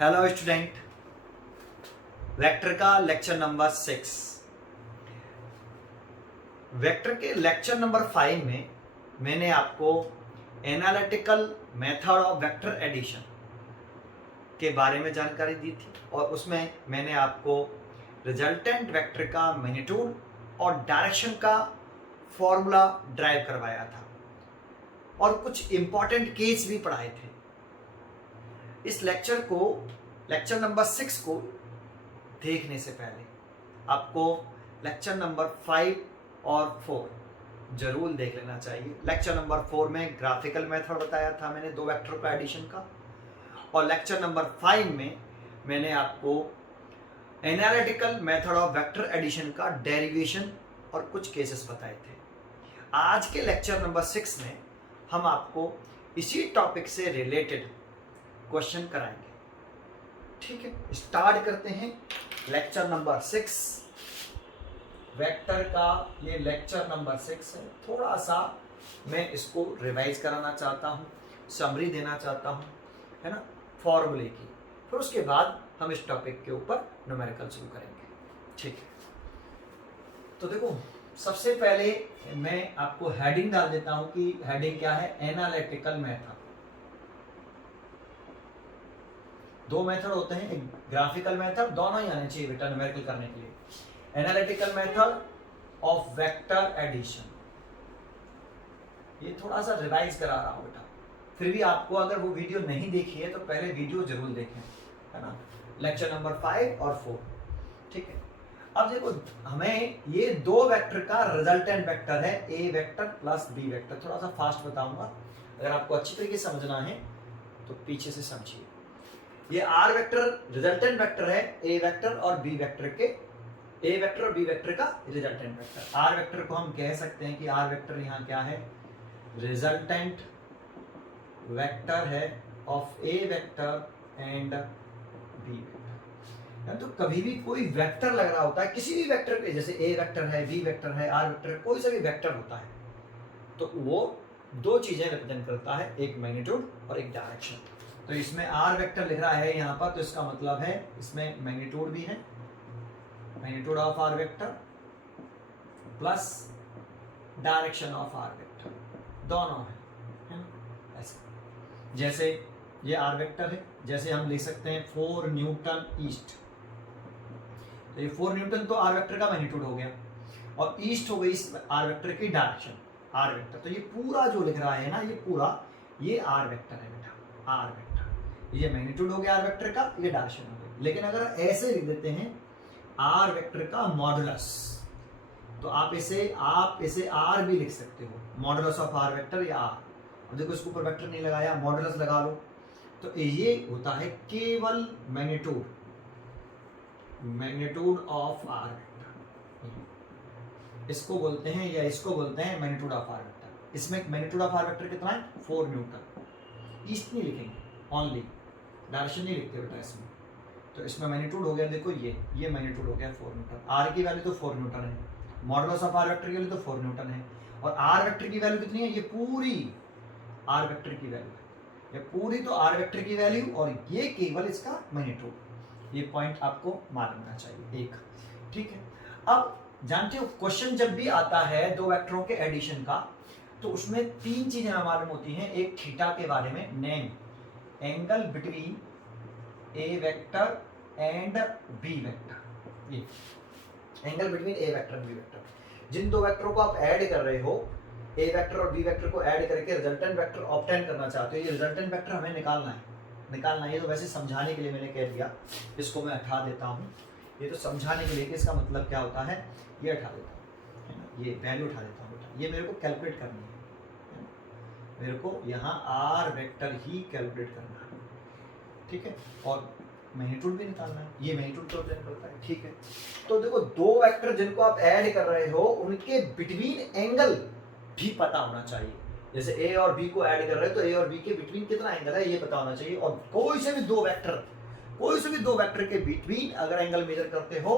Hello student, vector का lecture number 6। Vector के lecture number 5 में मैंने आपको analytical method of vector addition के बारे में जानकारी दी थी और उसमें मैंने आपको रिजल्टेंट वेक्टर का मैग्नीट्यूड और डायरेक्शन का फॉर्मूला ड्राइव करवाया था और कुछ इंपॉर्टेंट केस भी पढ़ाए थे। इस लेक्चर नंबर 6 को देखने से पहले आपको लेक्चर नंबर 5 और 4 जरूर देख लेना चाहिए। लेक्चर नंबर 4 में ग्राफिकल मेथड बताया था मैंने दो वेक्टर का एडिशन का, और लेक्चर नंबर 5 में मैंने आपको analytical method of vector addition का डेरिवेशन और कुछ केसेस बताए थे। आज के लेक्चर नंबर 6 में हम आपको इसी टॉपिक से रिलेटेड क्वेश्चन कराएंगे। ठीक है, स्टार्ट करते हैं लेक्चर नंबर 6। वेक्टर का ये लेक्चर नंबर 6 है। थोड़ा सा मैं इसको रिवाइज कराना चाहता हूँ, समरी देना चाहता हूँ, है ना, फॉर्मूले की। फिर उसके बाद हम इस टॉपिक के ऊपर न्यूमेरिकल शुरू करेंगे। ठीक है, तो देखो सबसे पहले मैं आपको हेडिंग डाल देता हूँ कि हेडिंग क्या है, एनालिटिकल मेथड। दो मेथड होते हैं, एक ग्राफिकल मेथड, दोनों ही आने चाहिए बेटा न्यूमेरिकल करने के लिए। Analytical method of vector addition, ये थोड़ा सा रिवाइज करा रहा हूं बेटा, फिर भी आपको अगर वो वीडियो नहीं देखी है तो पहले वीडियो जरूर देखें, है ना, लेक्चर नंबर 5 और 4। ठीक है, अब देखो हमें ये दो वेक्टर का रिजल्टेंट वेक्टर है, ए वेक्टर प्लस बी वेक्टर। थोड़ा सा फास्ट बताऊंगा, अगर आपको अच्छी तरीके से समझना है तो पीछे से समझिए। ये आर वेक्टर रिजल्टेंट वेक्टर है, ए वेक्टर और बी वेक्टर के, ए वेक्टर और बी वेक्टर का रिजल्टेंट वेक्टर। आर वेक्टर को हम कह सकते हैं कि आर वेक्टर यहाँ क्या है, रिजल्टेंट वेक्टर है of A vector and B vector. तो कभी भी कोई वेक्टर लग रहा होता है किसी भी वेक्टर पे, जैसे ए वेक्टर है, बी वेक्टर है, आर वेक्टर, कोई सा भी वेक्टर होता है तो वो दो चीजें रिप्रेजेंट करता है, एक मैग्नीट्यूड और एक डायरेक्शन। तो इसमें आर वेक्टर लिख रहा है यहाँ पर, तो इसका मतलब है इसमें मैग्नीट्यूड भी है, magnitude of R vector plus direction of R vector, दोनों है ना। ऐसे जैसे ये आर वेक्टर है, जैसे हम लिख सकते हैं 4 न्यूटन ईस्ट, तो ये 4 न्यूटन तो आर वेक्टर का मैग्नीट्यूड हो गया और ईस्ट हो गई इस आर वेक्टर की डायरेक्शन, आर वेक्टर। तो ये पूरा जो लिख रहा है ना, ये पूरा ये आर वेक्टर है बेटा, आर वेक्टर। ये मैग्नीट्यूड हो गया आर वेक्टर का, ये डायरेक्शन हो गई। लेकिन अगर ऐसे लिख देते हैं आर वेक्टर का मॉडुलस, तो आप इसे आर भी लिख सकते हो, मॉडुलस ऑफ आर वेक्टर या आर। अब देखो इसके ऊपर वेक्टर नहीं लगाया, मॉडुलस लगा लो, तो ये होता है केवल magnitude, magnitude of R vector, इसको बोलते हैं या इसको बोलते हैं मैग्नीट्यूड ऑफ आर वेक्टर। इसमें मैग्नीट्यूड ऑफ आर वेक्टर कितना है, 4 न्यूटन। ईस्ट नहीं लिखेंगे, ओनली डायरेक्शन नहीं लिखते बेटा इसमें। तो इसमें मैग्नीट्यूड हो गया, देखो ये मैग्नीट्यूड हो गया 4 न्यूटन। आर की वैल्यू तो 4 न्यूटन है, मॉडुलस ऑफ आर वेक्टर की वैल्यू तो 4 न्यूटन है, और आर वेक्टर की वैल्यू कितनी है, ये पूरी आर वेक्टर की वैल्यू है, ये पूरी तो आर वेक्टर की वैल्यू और ये केवल इसका मैग्नीट्यूड। ये पॉइंट आपको मालूम होना चाहिए एक। ठीक है, अब जानते हो क्वेश्चन जब भी आता है दो वेक्टरों के एडिशन का, तो उसमें 3 चीजें हमें मालूम होती हैं। एक थीटा के बारे में, name angle between A vector and B vector, ये angle between A vector and B vector. जिन दो वेक्टरों को आप ऐड कर रहे हो, ए वेक्टर और बी वेक्टर को ऐड करके रिजल्टेंट वेक्टर ऑब्टेन करना चाहते हो, ये रिजल्टेंट वेक्टर हमें निकालना है। ये तो वैसे समझाने के लिए मैंने कह दिया, इसको मैं हटा देता हूँ। ये तो समझाने के लिए कि इसका मतलब क्या होता है, ये हटा देता हूँ, है ना, ये वैल्यू उठा देता हूँ बेटा। ये मेरे को कैलकुलेट करनी है, मेरे को यहाँ आर वेक्टर ही कैलकुलेट करना है। ठीक है, और मैग्नीट्यूड भी निकालना है, ये मैग्नीट्यूड तो रिप्रेजेंट करता है। ठीक है, तो देखो दो वेक्टर जिनको आप ऐड कर रहे हो उनके बिटवीन एंगल भी पता होना चाहिए। जैसे ए और बी को ऐड कर रहे हो तो ए और बी के बिटवीन कितना एंगल है ये पता होना चाहिए। और कोई से भी दो वेक्टर के बिटवीन अगर एंगल मेजर करते हो,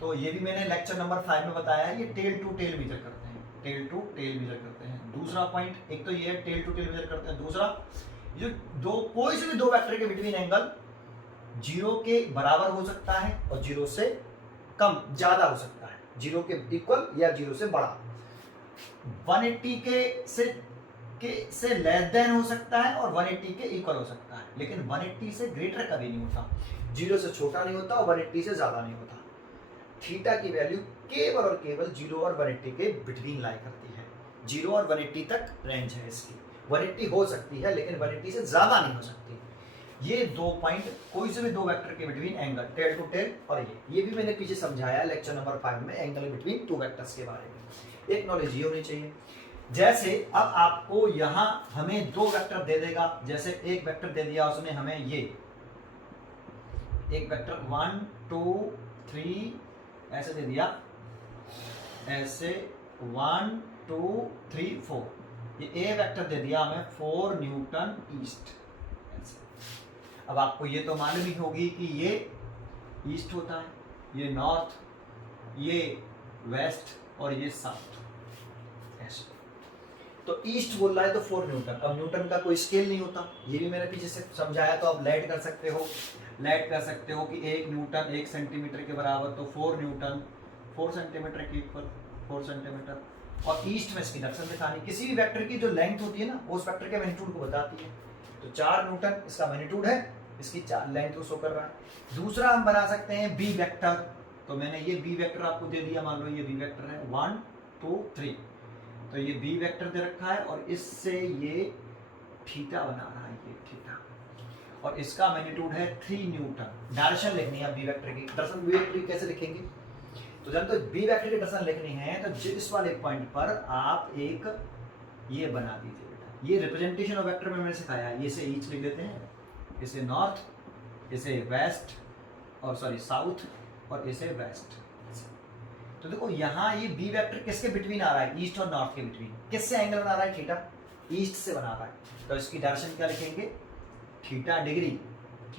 तो ये भी मैंने लेक्चर नंबर 5 में बताया है, ये टेल टू टेल मेजर करते हैं, टेल टू टेल मेजर करते हैं। दूसरा पॉइंट, एक तो ये है टेल टू टेल मेजर करते हैं, दूसरा जो कोई से भी दो वेक्टर के बिटवीन एंगल जीरो के बराबर हो सकता है और जीरो से कम ज्यादा हो सकता है, जीरो के इक्वल या जीरो से बड़ा। 180 से लेस देन हो सकता है और 180 के इक्वल हो सकता है, लेकिन 180 से ग्रेटर कभी नहीं होता, जीरो से छोटा नहीं होता और 180 से ज्यादा नहीं होता। थीटा की वैल्यू केवल और केवल 0 और 180 के बिटवीन लाई करती है। 0 और 180 तक रेंज है इसकी। 180 हो सकती है लेकिन 180 से ज्यादा नहीं हो सकती। ये 2 पॉइंट कोई से भी 2 वेक्टर के between angle, tail to tail, और ये भी मैंने पीछे समझाया लेक्चर नंबर 5 में एंगल बिटवीन 2 वेक्टर्स के बारे में। एक नॉलेज ये होनी चाहिए। जैसे अब आपको यहां हमें 2 वेक्टर दे देगा, जैसे एक वेक्टर दे दिया उसने हमें, ये एक वेक्टर 1 2 3 ऐसे दे दिया, ऐसे 1 2 3 4, ये ए वेक्टर दे दिया हमें 4 न्यूटन ईस्ट। अब आपको ये तो मालूम ही होगी कि ये ईस्ट होता है, ये नॉर्थ, ये वेस्ट और ये साउथ। ऐसे तो ईस्ट बोल रहा है तो 4 न्यूटन। अब न्यूटन का कोई स्केल नहीं होता, ये भी मैंने पीछे से समझाया, तो आप लेट कर सकते हो, लेट कर सकते हो कि 1 न्यूटन 1 सेंटीमीटर के बराबर, तो 4 न्यूटन 4 सेंटीमीटर के इक्वल 4 सेंटीमीटर। और ईस्ट में इसकी डायरेक्शन दिखानी, किसी भी वेक्टर की जो लेंथ होती है ना उस वेक्टर के मैग्नीट्यूड को बताती है। तो 4 न्यूटन इसका मैग्नीट्यूड है, इसकी 4 लेंथ को शो कर रहा है। दूसरा हम बना सकते हैं बी वेक्टर, तो मैंने ये बी वेक्टर आपको दे दिया, मान लो ये बी वेक्टर है 1 2 3, तो ये बी वेक्टर दे रखा है और इससे ये थीटा बना रहा है, ये थीटा, और इसका मैग्नीट्यूड है 3 न्यूटन। डायरेक्शन लिखनी है बी वेक्टर की, डायरेक्शन बी वेक्टर की कैसे लिखेंगे, तो जब तो बी वेक्टर की डायरेक्शन लिखनी है तो इस वाले पॉइंट पर आप एक ये बना दीजिए बेटा। ये रिप्रेजेंटेशन ऑफ वेक्टर में मैंने सिखाया है, ये से ईस्ट लिख देते हैं, इसे नॉर्थ, इसे वेस्ट और सॉरी साउथ, और इसे वेस्ट। तो देखो यहाँ ये बी वेक्टर किसके बिटवीन आ रहा है, ईस्ट और नॉर्थ के बिटवीन। किससे एंगल बना रहा है, थीटा, ईस्ट से बना रहा है, तो इसकी डायरेक्शन क्या लिखेंगे, theta degree,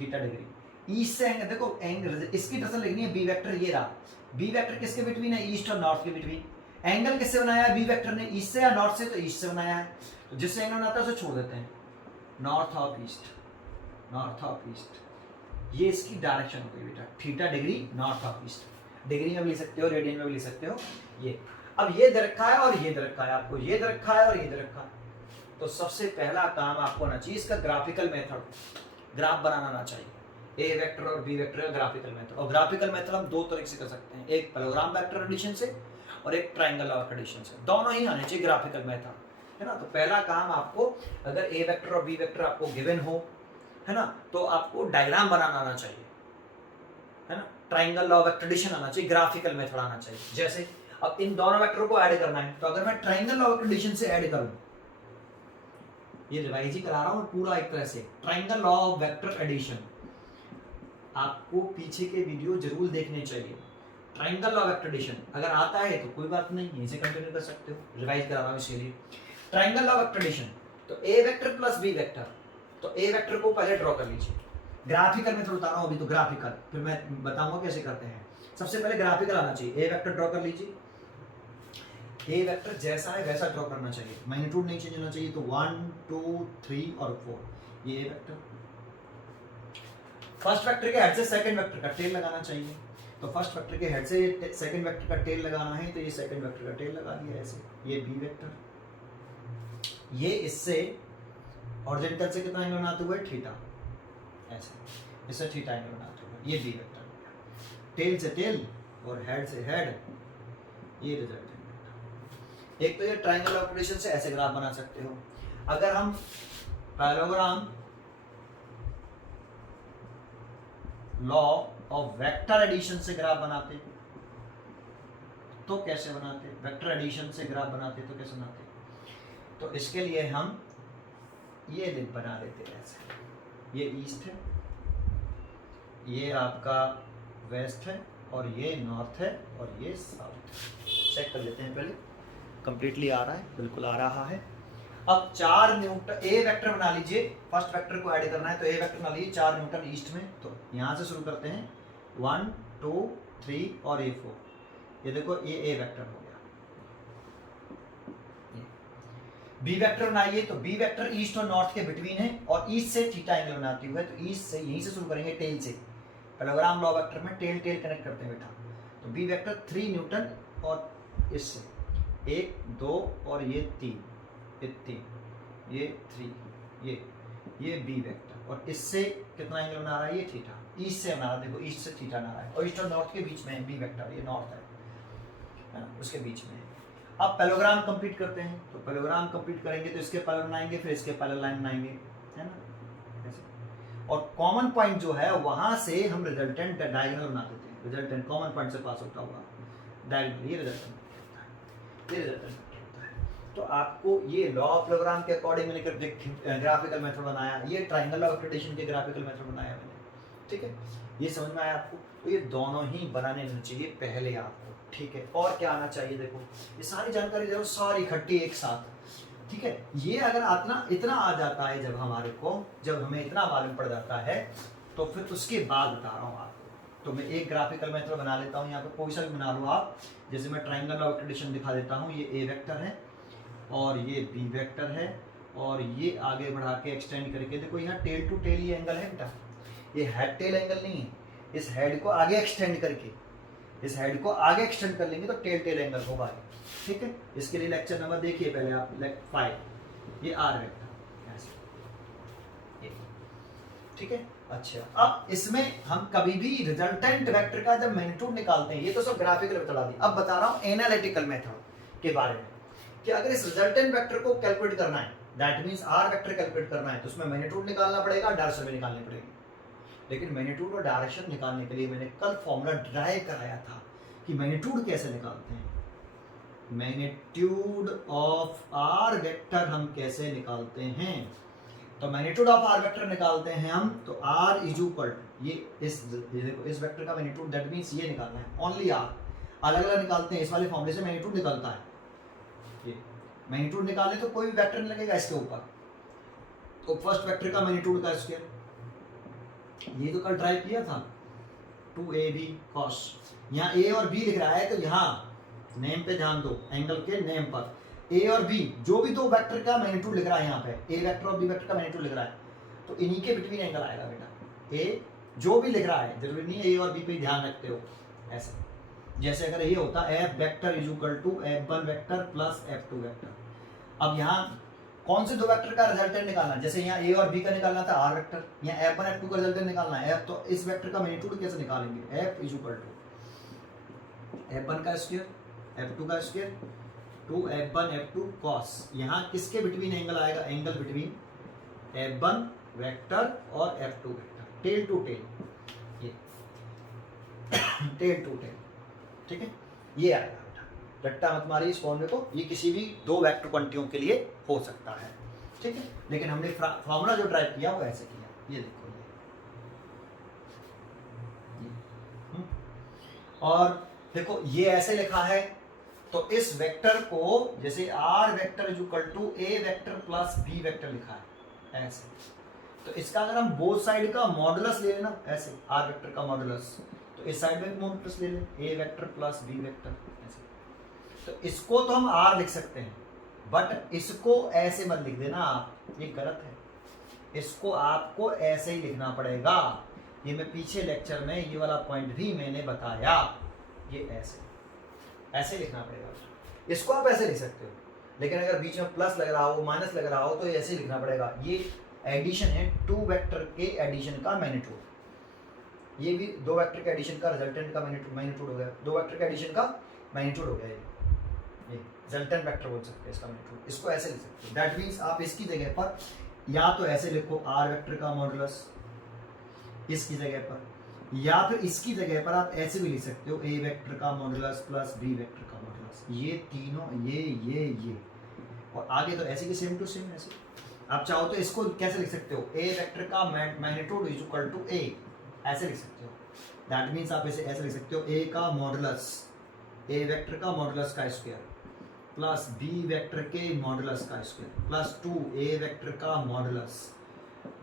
theta degree. East से एंगल, देखो एंगल इसकी डायरेक्शन लिखनी है बी वेक्टर, ये रहा बी वेक्टर किसके बिटवीन है, ईस्ट और नॉर्थ के बिटवीन। एंगल किससे बनाया है बी वेक्टर ने, ईस्ट से या नॉर्थ से, तो ईस्ट से बनाया है, तो जिससे एंगल बनाता है उसे छोड़ देते हैं, north of east, north of east. ये इसकी डायरेक्शन हो गई बेटा, theta degree north of east. Degree में भी लिख सकते हो, रेडियन में भी लिख सकते हो। ये अब ये दे रखा है और ये दे रखा है, आपको ये दे रखा है और ये दे रखा है, तो सबसे पहला काम आपको आना चाहिए इसका ग्राफिकल मेथड, ग्राफ बनाना आना चाहिए। ए वेक्टर और बी वेक्टर का ग्राफिकल मेथड, और ग्राफिकल मेथड हम 2 तरीके से कर सकते हैं, एक पैरेललोग्राम वेक्टर एडिशन से और एक ट्रायंगल वेक्टर एडिशन से, दोनों ही आने चाहिए ग्राफिकल मेथड, है ना। तो पहला काम आपको, अगर ए वेक्टर और बी वेक्टर आपको गिवन हो, है ना, तो आपको डायग्राम बनाना आना चाहिए, है ना, ट्रायंगल लॉ ऑफ ट्रेडिशन आना चाहिए, ग्राफिकल मेथड आना चाहिए। जैसे अब इन दोनों वेक्टरों को ऐड करना है, तो अगर मैं ट्रायंगल लॉ ऑफ ट्रेडिशन से ऐड करूं, ये रिवाइज ही करा रहा हूं पूरा एक तरह से, triangle law of vector addition आपको पीछे के वीडियो जरूर देखने चाहिए। Triangle law of vector addition अगर आता है तो कोई बात नहीं, यहीं से कंटिन्यू कर सकते हो, रिवाइज करा रहा हूं इसके लिए। Triangle law of vector addition, तो A vector plus B vector, तो ए वेक्टर को पहले ड्रॉ कर लीजिए, ग्राफिकल मेथड बता रहा हूं अभी, तो ग्राफिकल फिर मैं बताऊंगा कैसे करते हैं। सबसे पहले ग्राफिकल आना चाहिए, ए वेक्टर ड्रॉ कर लीजिए, ए वेक्टर जैसा है वैसा ड्रॉ करना चाहिए, मैग्नीट्यूड नहीं चेंज होना चाहिए। तो 1 2 3 और 4 ये ए वेक्टर, फर्स्ट वेक्टर के हेड से सेकंड वेक्टर का टेल लगाना चाहिए, तो फर्स्ट वेक्टर के हेड से सेकंड वेक्टर का टेल लगाना है, तो ये सेकंड वेक्टर का टेल लगा दिया ऐसे। ये बी वेक्टर, ये इससे हॉरिजॉन्टल से कितना एंगल बनाते हुए, थीटा, ऐसे इससे थीटा एंगल बनाते हुए, ये बी वेक्टर, टेल से टेल और हेड से हेड, ये रिजल्ट। एक तो ये ट्रायंगल ऑफ ट्रेडिशन से ऐसे ग्राफ बना सकते हो। अगर हम parallelogram law of vector addition से ग्राफ बनाते तो कैसे बनाते, वेक्टर एडिशन से ग्राफ बनाते तो कैसे बनाते, तो इसके लिए हम ये लिंक बना लेते हैं ऐसे, ये ईस्ट है, ये आपका वेस्ट है, और ये नॉर्थ है, और ये साउथ। चेक कर लेते हैं पहले, कंप्लीटली आ रहा है, बिल्कुल आ रहा है। अब 4 न्यूटन, ए वेक्टर बना लीजिए, फर्स्ट वेक्टर को ऐड करना है, तो ए वेक्टर बना लीजिए 4 न्यूटन ईस्ट में, तो यहाँ से शुरू करते हैं 1 2 3 और ये 4, ये देखो ये ए वेक्टर हो गया। बी वेक्टर बनाइए तो बी वेक्टर ईस्ट और नॉर्थ के बिटवीन है और ईस्ट से थीटा एंगल बनाती हुई है, तो ईस्ट से यहीं से शुरू करेंगे टेल से। पैराग्राम लॉ वेक्टर में टेल टेल कनेक्ट करते हैं बेटा। तो बी वेक्टर 3 न्यूटन और इससे 1 2 और ये 3 ये 3 ये बी वेक्टर और इससे कितना एंगल बना रहा है ये थीटा, ईस्ट से बना रहा है, देखो ईस्ट से थीटा बना रहा है और ईस्ट और नॉर्थ के बीच में है बी वेक्टर, ये नॉर्थ है ना, उसके बीच में है। अब पैरेललोग्राम कंप्लीट करते हैं, तो पैरेललोग्राम कंप्लीट करेंगे तो इसके पैरेलल बनाएंगे, फिर इसके पैरेलल लाइन बनाएंगे, है ना ऐसे। और कॉमन पॉइंट जो है वहां से हम रिजल्टेंट डायगोनल बना देते हैं, रिजल्टेंट कॉमन पॉइंट से पास होता हुआ डायगोनल, ये रिजल्टेंट होता है। तो आपको ये लॉ ऑफ पैरेललोग्राम के अकॉर्डिंग मैंने ग्राफिकल मेथड बनाया, ये ट्रायंगल ऑफ एक्रेडिशन के ग्राफिकल मेथड बनाया मैंने, ठीक है, ये समझ में आया आपको। तो ये दोनों ही बनाने चाहिए पहले आपको, ठीक है। और क्या आना चाहिए, देखो ये सारी जानकारी देखो सारी इकट्ठी एक साथ, ठीक है। ये अगर इतना आ जाता है जब हमारे को, जब हमें इतना मालूम पड़ जाता है तो फिर उसके बाद बता रहा हूँ आपको। तो मैं एक ग्राफिकल मेथड बना लेता हूँ, यहाँ पे कोई सा भी बना लो आप, जैसे मैं ट्रायंगल ऑफ एक्रेडिशन दिखा देता हूँ। ये ए वेक्टर है और ये बी वेक्टर है और ये आगे बढ़ा के एक्सटेंड करके देखो यहाँ टेल टू टेल ये एंगल है बेटा, ये हेड टेल एंगल नहीं है। इस हेड को आगे एक्सटेंड करके, इस हेड को आगे एक्सटेंड कर लेंगे तो टेल टेल एंगल होगा, ठीक है। इसके लिए लेक्चर नंबर देखिए पहले आप 5, ये आर वेक्टर ऐसे, ठीक है। अच्छा, अब इसमें हम कभी भी रिजल्टेंट वेक्टर का जब मैग्नीट्यूड निकालते हैं, ये तो सब ग्राफिकल बता दी, अब बता रहा हूँ एनालिटिकल मेथड के बारे में कि अगर इस रिजल्टेंट वेक्टर को कैलकुलेट करना है, that means R vector calculate करना है, तो उसमें मैग्नीट्यूड निकालना पड़ेगा, डायरेक्शन भी निकालनी पड़ेगी। लेकिन मैग्नीट्यूड और डायरेक्शन निकालने के लिए मैंने कल फॉर्मूला ड्राइव कराया था कि मैग्नीट्यूड कैसे निकालते हैं, मैग्नीट्यूड ऑफ आर वेक्टर हम कैसे निकालते हैं। तो मैग्नीट्यूड ऑफ आर वेक्टर निकालते हैं हम, तो आर इज इक्वल ये देखो इस वेक्टर का मैग्नीट्यूड, दैट मींस ये निकालना है ओनली आर, अलग अलग निकालते हैं, इस वाले फॉर्मूले से मैग्नीट्यूड निकलता है। ये मैग्नीट्यूड निकालने तो कोई भी वेक्टर नहीं लगेगा इसके ऊपर, तो फर्स्ट वेक्टर का मैग्नीट्यूड का स्क्वायर, ये तो कल ड्राइव किया था 2ab cos, यहाँ a और b लिख रहा है तो यहाँ नेम पे ध्यान दो, एंगल के नेम पर a और b जो भी दो वेक्टर का मैग्नीट्यूड लिख रहा है, यहाँ पे a वेक्टर और b वेक्टर का मैग्नीट्यूड लिख रहा है, तो इन्हीं के बिटवीन एंगल आएगा बेटा। a जो भी लिख रहा है, जरूरी नहीं है a और b पे ध्यान रखते हो ऐसे, जैसे अगर ये होता f vector is equal to f1 vector plus f2 vector. अब यहाँ कौन से दो वेक्टर का रिजल्टेंट निकालना है, जैसे यहाँ a और b का निकालना था r वेक्टर, यहाँ f1 f2 का रिजल्टेंट निकालना है f, तो इस वेक्टर का मैग्नीट्यूड कैसे निकालेंगे, f is equal to f1 का स्क्वायर f2 का square to f1 f2 cos। यहाँ किसके बिटवीन एंगल आएगा, एंगल बिटवीन f1 वेक्टर और f2 vector, tail to tail, ये टेल टू टेल, ठीक है। ये आएगा, रट्टा मत मारिए इस फॉर्मूले को, ये किसी भी दो वेक्टर क्वांटिटियों के लिए हो सकता है, ठीक है। लेकिन हमने फॉर्मूला जो ड्राइव किया वो ऐसे किया, ये देखो ये। और देखो ये ऐसे लिखा है, तो इस वेक्टर को जैसे R vector is equal to A vector plus B vector लिखा है ऐसे, तो इसका अगर हम बोथ साइड का मॉडुलस ले लेना ऐसे, आर वेक्टर का मॉडुलस, तो इस साइड में मॉडुलस ले लें, ए वेक्टर प्लस बी वेक्टर ऐसे। तो इसको तो हम आर लिख सकते हैं, बट इसको ऐसे मत लिख देना आप, ये गलत है, इसको आपको ऐसे ही लिखना पड़ेगा। ये मैं पीछे लेक्चर में ये वाला पॉइंट भी मैंने बताया, ये ऐसे लिखना पड़ेगा। इसको आप ऐसे लिख सकते हो, लेकिन अगर बीच में प्लस लग रहा हो, माइनस लग रहा हो, तो ऐसे ही लिखना पड़ेगा। ये एडिशन है, टू वेक्टर के एडिशन का मैग्नीट्यूड, ये भी दो वेक्टर के एडिशन का रिजल्टेंट का मैग्नीट्यूड हो गया, दो वेक्टर के एडिशन का मैग्नीट्यूड हो गया, ये रिजल्टेंट वेक्टर बोल सकते हैं इसका मैग्नीट्यूड, इसको ऐसे लिख सकते हो। दैट मींस आप इसकी जगह पर या तो ऐसे लिखो आर वेक्टर का मॉडुलस इसकी जगह पर, या फिर इसकी जगह पर आप ऐसे भी लिख सकते हो ए वेक्टर का मॉडुलस प्लस बी वेक्टर का मॉडुलस, ये तीनों ये और आगे तो ऐसे की सेम टू सेम ऐसे। आप चाहो तो इसको कैसे लिख सकते हो, ए वेक्टर का मैग्नीट्यूड इज इक्वल टू ए, ऐसे लिख सकते हो। दैट मींस आप इसे ऐसे लिख सकते हो, ए का मॉडुलस, ए वेक्टर का मॉडुलस का स्क्वायर प्लस बी वेक्टर के मॉडुलस का स्क्वायर प्लस 2 ए वेक्टर का मॉडुलस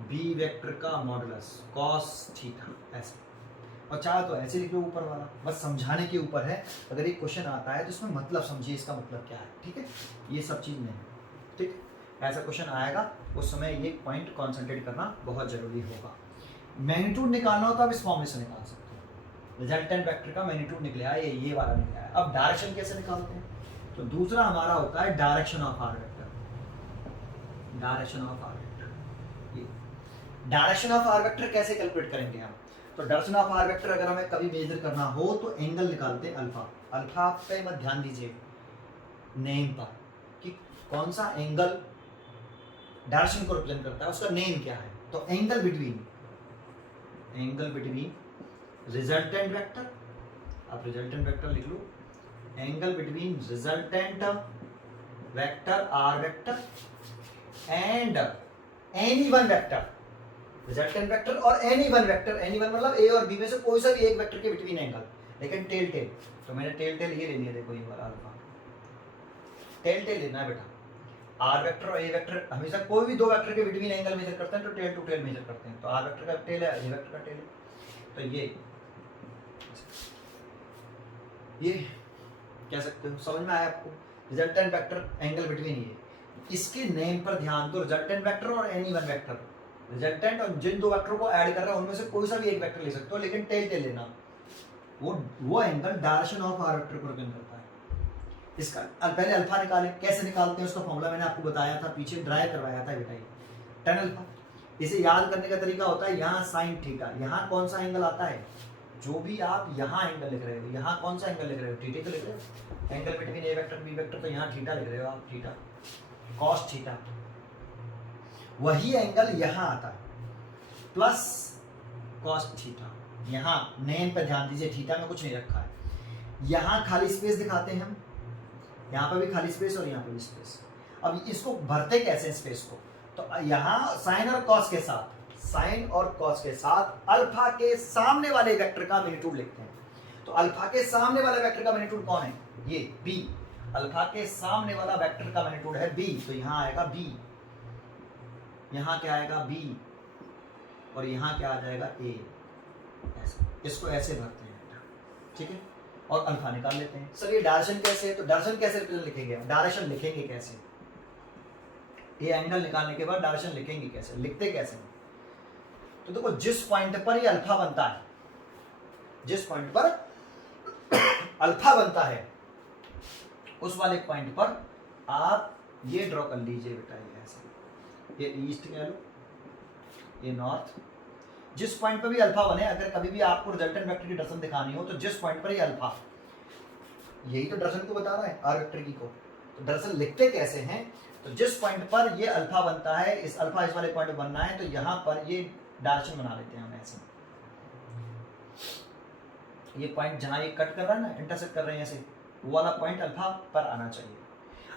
बी वेक्टर का मॉडुलस कॉस थीटा ऐसे। और चाहे तो ऐसे लिख लो ऊपर वाला, बस समझाने के ऊपर है। अगर ये क्वेश्चन आता है तो इसमें मतलब समझिए, इसका मतलब क्या है, ठीक है। ये सब चीज़ नहीं, ठीक। ऐसा क्वेश्चन आएगा, उस समय ये पॉइंट कॉन्सेंट्रेट करना बहुत जरूरी होगा। मैग्नीट्यूड निकालना हो तो आप इस फॉर्म से निकाल सकते हो, रिजल्टेंट वेक्टर का मैग्नीट्यूड निकला है, ये वाला निकला है। अब डायरेक्शन कैसे निकालते हैं, तो दूसरा हमारा होता है direction of R vector. Direction of R vector, ये डायरेक्शन ऑफ आर वेक्टर कैसे कैलकुलेट करेंगे हम, तो डायरेक्शन ऑफ आर वेक्टर अगर हमें कभी मेजर करना हो तो एंगल निकालते हैं अल्फा। अल्फा पे मत ध्यान दीजिए नेम पर कि कौन सा एंगल डायरेक्शन को रिप्रेजेंट करता है, उसका नेम क्या है, तो एंगल बिटवीन रिजल्टेंट वेक्टर, आप रिजल्टेंट वेक्टर लिख लो, angle between resultant vector R vector and any one vector, resultant vector और any one vector, any one मतलब ए और बी में से कोई सा भी एक वेक्टर के बिटवीन एंगल, लेकिन टेल टेल, तो मैंने टेल टेल ये लेनी है, देखो ये वाला अल्फा टेल टेल लेना है बेटा। आर वेक्टर और ए वेक्टर हमेशा कोई भी दो वेक्टर के बिटवीन एंगल मेजर करते हैं तो टेल टू टेल मेजर करते हैं, तो आर वेक्टर का टेल है, ए वेक्टर का टेल है, तो ये कह सकते हो, समझ में आया आपको, रिजल्टेंट वेक्टर एंगल बिटवीन ये, इसके नेम पर ध्यान दो, रिजल्टेंट वेक्टर और एनी वन वेक्टर, रिजल्टेंट और जिन दो वेक्टर को ऐड कर रहा है उनमें से कोई सा भी एक वेक्टर ले सकते हो, लेकिन टेल टेल लेना, वो angle direction of R vector को रिप्रेजेंट करता है। इसका पहले अल्फा निकालें, कैसे निकालते हैं उसका फॉर्मूला मैंने आपको बताया था, पीछे ड्राई करवाया था बेटा, ये tan अल्फा। इसे याद करने का तरीका होता है, यहाँ साइन थीटा, यहाँ कौन सा एंगल आता है, जो भी आप यहाँ एंगल लिख रहे हो, यहाँ कौन सा एंगल लिख रहे हो, थीटा तो लिख रहे हो, angle between A vector B vector, तो यहाँ थीटा लिख रहे हो आप, थीटा कॉस थीटा, वही एंगल यहाँ आता है प्लस कॉस थीटा। यहाँ नेम पे ध्यान दीजिए, थीटा में कुछ नहीं रखा है, यहाँ खाली स्पेस दिखाते हैं हम, यहाँ पर भी खाली स्पेस और यहाँ पर भी स्पेस। अब इसको भरते कैसे स्पेस को, तो यहाँ साइन और कॉस के साथ, साइन और कॉस के साथ अल्फा के सामने वाले वेक्टर का मैग्नीट्यूड लिखते हैं। तो अल्फा के सामने वाला वेक्टर का मैग्नीट्यूड कौन है, ये बी, अल्फा के सामने वाला वेक्टर का मैग्नीट्यूड है बी, तो यहाँ आएगा बी, यहाँ क्या आएगा बी, और यहाँ क्या आ जाएगा ए, ऐसे, इसको ऐसे भरते हैं, ठीक है, और अल्फा निकाल लेते हैं। सर ये डायरेक्शन कैसे है, तो डायरेक्शन कैसे लिखेंगे, डायरेक्शन लिखेंगे कैसे, ये एंगल निकालने के बाद डायरेक्शन लिखेंगे कैसे, लिखते कैसे, तो देखो जिस पॉइंट पर ये अल्फा बनता है, जिस पॉइंट पर अल्फा बनता है उस वाले पॉइंट पर आप ये ड्रॉ कर लीजिए बेटा, ये ऐसे, ये ईस्ट कह लो, ये नॉर्थ, जिस पॉइंट पर भी अल्फा बने, अगर कभी भी आपको रिजल्टेंट वेक्टर की डायरेक्शन दिखानी हो तो जिस पॉइंट पर ये अल्फा, यही तो डायरेक्शन को बता रहा है आर वेक्टर की को, तो डायरेक्शन लिखते कैसे हैं, तो जिस पॉइंट पर ये अल्फा बनता है, इस अल्फा इस वाले पॉइंट पर बनना है, तो यहाँ पर ये डायरेक्शन बना लेते हैं हम ऐसे, ये पॉइंट जहां ये कट कर रहा है ना, इंटरसेक्ट कर रहे हैं ऐसे, वो वाला पॉइंट अल्फा पर आना चाहिए।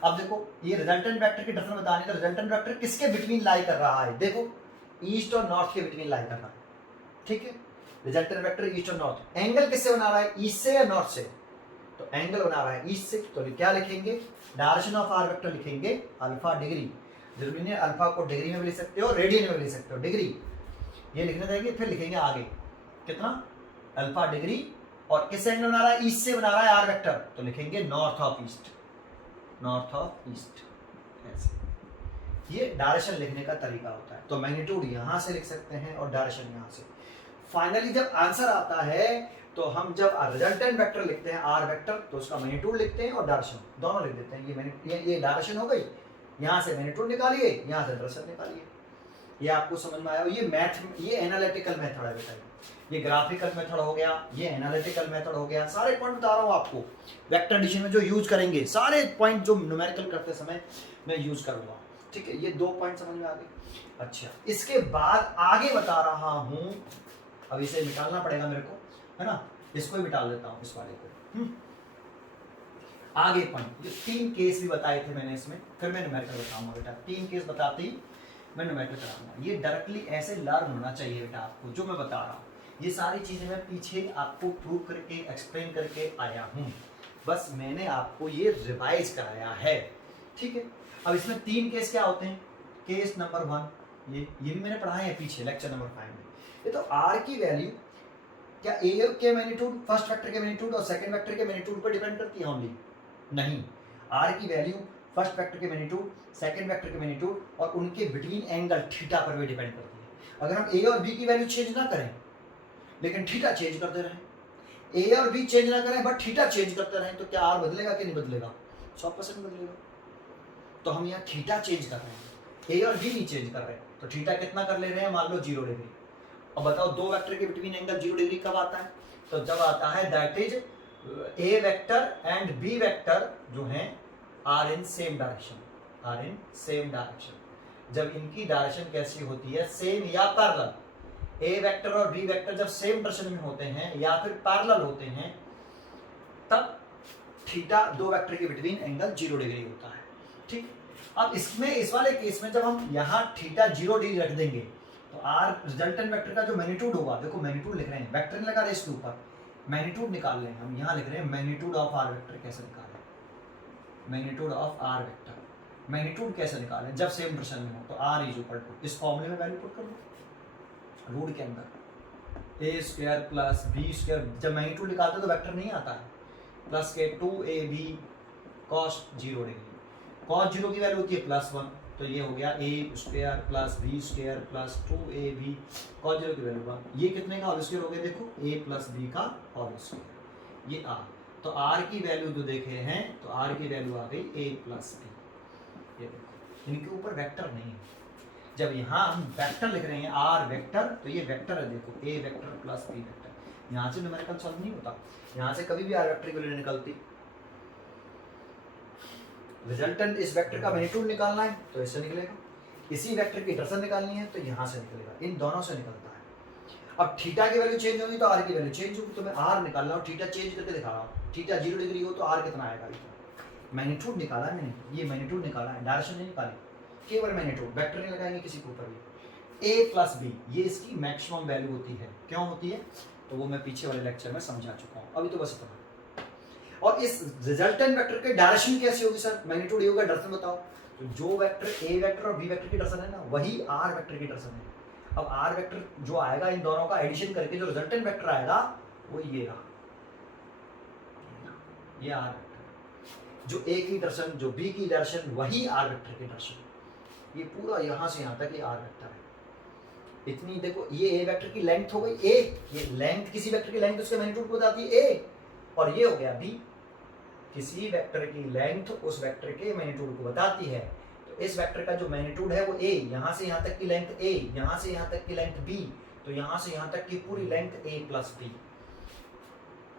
अब देखो ये रिजल्टेंट वेक्टर की डायरेक्शन बतानी है, तो रिजल्टेंट वेक्टर किसके बिटवीन लाई कर रहा है, देखो ईस्ट और नॉर्थ के बिटवीन लाई कर रहा है, ठीक है, रिजल्टेंट वेक्टर ईस्ट और नॉर्थ, एंगल किससे बना रहा है, ईस्ट से या नॉर्थ से, तो एंगल बना रहा है ईस्ट से, तो क्या लिखेंगे, डायरेक्शन ऑफ आर वेक्टर लिखेंगे अल्फा डिग्री, जरूरी नहीं अल्फा को डिग्री में भी लिख सकते हो, रेडियन में भी लिख सकते हो, डिग्री ये लिखने जाएंगे, फिर लिखेंगे आगे कितना, अल्फा डिग्री, और किस एंगल बना रहा है, ईस्ट से बना रहा है आर वेक्टर, तो लिखेंगे north of east, north of east, ऐसे ये डायरेक्शन लिखने का तरीका होता है। तो मैग्नीट्यूड यहां से लिख सकते हैं और डायरेक्शन यहां से। फाइनली जब आंसर आता है तो हम जब रिजल्टेंट वेक्टर लिखते हैं आर वेक्टर, तो उसका मैग्नीट्यूड लिखते हैं और डायरेक्शन दोनों लिख देते हैं। ये डायरेक्शन हो गई, यहां से मैग्नीट्यूड निकालिए, यहां से डायरेक्शन निकालिए। ये आपको समझ में आया, ये मैथ, ये एनालिटिकल मेथड है बेटा, ये ग्राफिकल मेथड हो गया, ये एनालिटिकल मेथड हो गया, सारे पॉइंट बता रहा हूँ आपको वेक्टर एडिशन में जो यूज करेंगे, सारे पॉइंट जो न्यूमेरिकल करते समय मैं यूज करूंगा, ठीक है। ये 2 पॉइंट समझ में आ गए। अच्छा, इसके बाद आगे बता रहा हूं, अब इसे निकालना पड़ेगा मेरे को, है ना, इसको ही निकाल देता हूं, इस वाले को। आगे पॉइंट, ये 3 केस भी बताए थे मैंने इसमें, फिर मैं न्यूमेरिकल बताऊंगा बेटा, 3 केस बताते ही मैं न्यूमेरिकल कराऊंगा। ये डायरेक्टली ऐसे लर्न होना चाहिए बेटा आपको, जो मैं बता रहा हूँ ये सारी चीजें मैं पीछे आपको प्रूव करके एक्सप्लेन करके आया हूँ, बस मैंने आपको ये रिवाइज कराया है, ठीक है। अब इसमें 3 केस क्या होते हैं, केस नंबर 1 ये भी मैंने पढ़ाया है पीछे लेक्चर नंबर 5 में। ये तो आर की वैल्यू क्या ए के मैग्नीट्यूड, फर्स्ट वेक्टर के मैग्नीट्यूड और सेकंड वेक्टर के मैग्नीट्यूड पर डिपेंड करती है ओनली, नहीं, आर की वैल्यू फर्स्ट वेक्टर के मैग्नीट्यूड, सेकंड वेक्टर के मैग्नीट्यूड और उनके बिटवीन एंगल थीटा पर भी डिपेंड करती है। अगर हम ए और बी की वैल्यू चेंज ना करें लेकिन थीटा चेंज करते रहें, ए और बी चेंज ना करें बट थीटा चेंज करते रहें, तो क्या आर बदलेगा कि नहीं बदलेगा? 100% बदलेगा। तो हम यहाँ थीटा चेंज कर रहे हैं, ए और बी नहीं चेंज कर रहे हैं, तो थीटा कितना कर ले रहे हैं? मान लो 0 डिग्री। अब बताओ दो वेक्टर के बिटवीन एंगल 0 डिग्री कब आता है? तो जब आता है that is A vector and B vector जो हैं are in same direction, are in same direction. जब इनकी डायरेक्शन कैसी होती है? सेम या पैरेलल। ए वेक्टर और बी वेक्टर जब सेम डायरेक्शन में होते हैं या फिर पैरेलल होते हैं तब थीटा दो वेक्टर के बिटवीन एंगल 0 डिग्री होता है। ठीक, अब इसमें इस वाले केस में जब हम यहाँ थीटा 0 डिग्री रख देंगे तो आर रिजल्टेंट वेक्टर का जो मैग्नीट्यूड होगा, देखो मैग्नीट्यूड लिख रहे हैं, वेक्टर नहीं लगा रहे इसके ऊपर, मैग्नीट्यूड निकाल रहे हैं हम। यहाँ लिख रहे हैं मैग्नीट्यूड ऑफ आर वेक्टर कैसे निकालें, magnitude of R vector, magnitude कैसे निकालें जब सेम डायरेक्शन में हो? तो आर इज इक्वल टू इस फॉर्मूले में वैल्यू पुट कर दो रूट के अंदर, A square plus B square. जब मैग्नीट्यूड निकालते हैं तो वेक्टर नहीं आता है, प्लस के 2ab cos 0 डिग्री, cos 0 की वैल्यू होती है +1, तो ये हो गया a square plus b square plus 2ab cos 0 की वैल्यू 1। ये कितने का होल स्क्वायर हो गया? देखो a प्लस b का होल स्क्वायर, ये r। तो r की वैल्यू जो देखे हैं तो r की वैल्यू आ गई a प्लस b। ये देखो इनके ऊपर वेक्टर नहीं है। जब यहाँ हम वेक्टर लिख रहे हैं r वेक्टर, तो ये वेक्टर है, देखो a vector plus b vector. यहाँ से न्यूमेरिकल सॉल्व नहीं होता, यहाँ से कभी भी r वेक्टर की वैल्यू निकलती। रिजल्टेंट इस वेक्टर का मैग्नीट्यूड निकालना है तो इससे निकलेगा, इसी वेक्टर की डायरेक्शन निकालनी है तो यहाँ से निकलेगा, इन दोनों से निकलता है। अब थीटा की वैल्यू चेंज होगी तो r की वैल्यू चेंज होगी, तो मैं r निकाल रहा हूँ, थीटा चेंज करके दिखा रहा हूँ। थीटा 0 डिग्री हो तो r कितना आएगा? मैग्नीट्यूड निकाला है मैंने, ये मैग्नीट्यूड निकाला है, डायरेक्शन नहीं निकाली, केवल मैग्नीट्यूड, वेक्टर नहीं लगाएंगे किसी के ऊपर भी। a प्लस बी ये इसकी मैक्सिमम वैल्यू होती है। क्यों होती है? तो वो मैं पीछे वाले लेक्चर में समझा चुका हूँ, अभी तो बस इतना। और इस रिजल्टेंट वेक्टर की डायरेक्शन कैसी होगी सर? मैग्नीट्यूड ये होगा, डायरेक्शन बताओ। तो जो वेक्टर ए वेक्टर और बी वेक्टर की डायरेक्शन है ना, वही आर वेक्टर की डायरेक्शन है। अब आर वेक्टर जो आएगा इन दोनों का एडिशन करके जो रिजल्टेंट वेक्टर आएगा वो ये रहा, ये आर वेक्टर। जो ए की डायरेक्शन, जो बी की डायरेक्शन, वही आर वेक्टर की डायरेक्शन। ये पूरा यहाँ से यहाँ तक ये आर वेक्टर है। इतनी देखो, ये ए वेक्टर की लेंथ हो गई ए, ये लेंथ किसी वेक्टर की लेंथ उसके मैग्नीट्यूड को बताती है ए, और ये हो गया बी, किसी वेक्टर की लेंथ उस वेक्टर के मैग्नीट्यूड को बताती है। तो इस वेक्टर का जो मैग्नीट्यूड है वो a, यहाँ से यहाँ तक की लेंथ a, यहाँ से यहाँ तक की लेंथ b, तो यहाँ से यहाँ तक की पूरी लेंथ a प्लस b।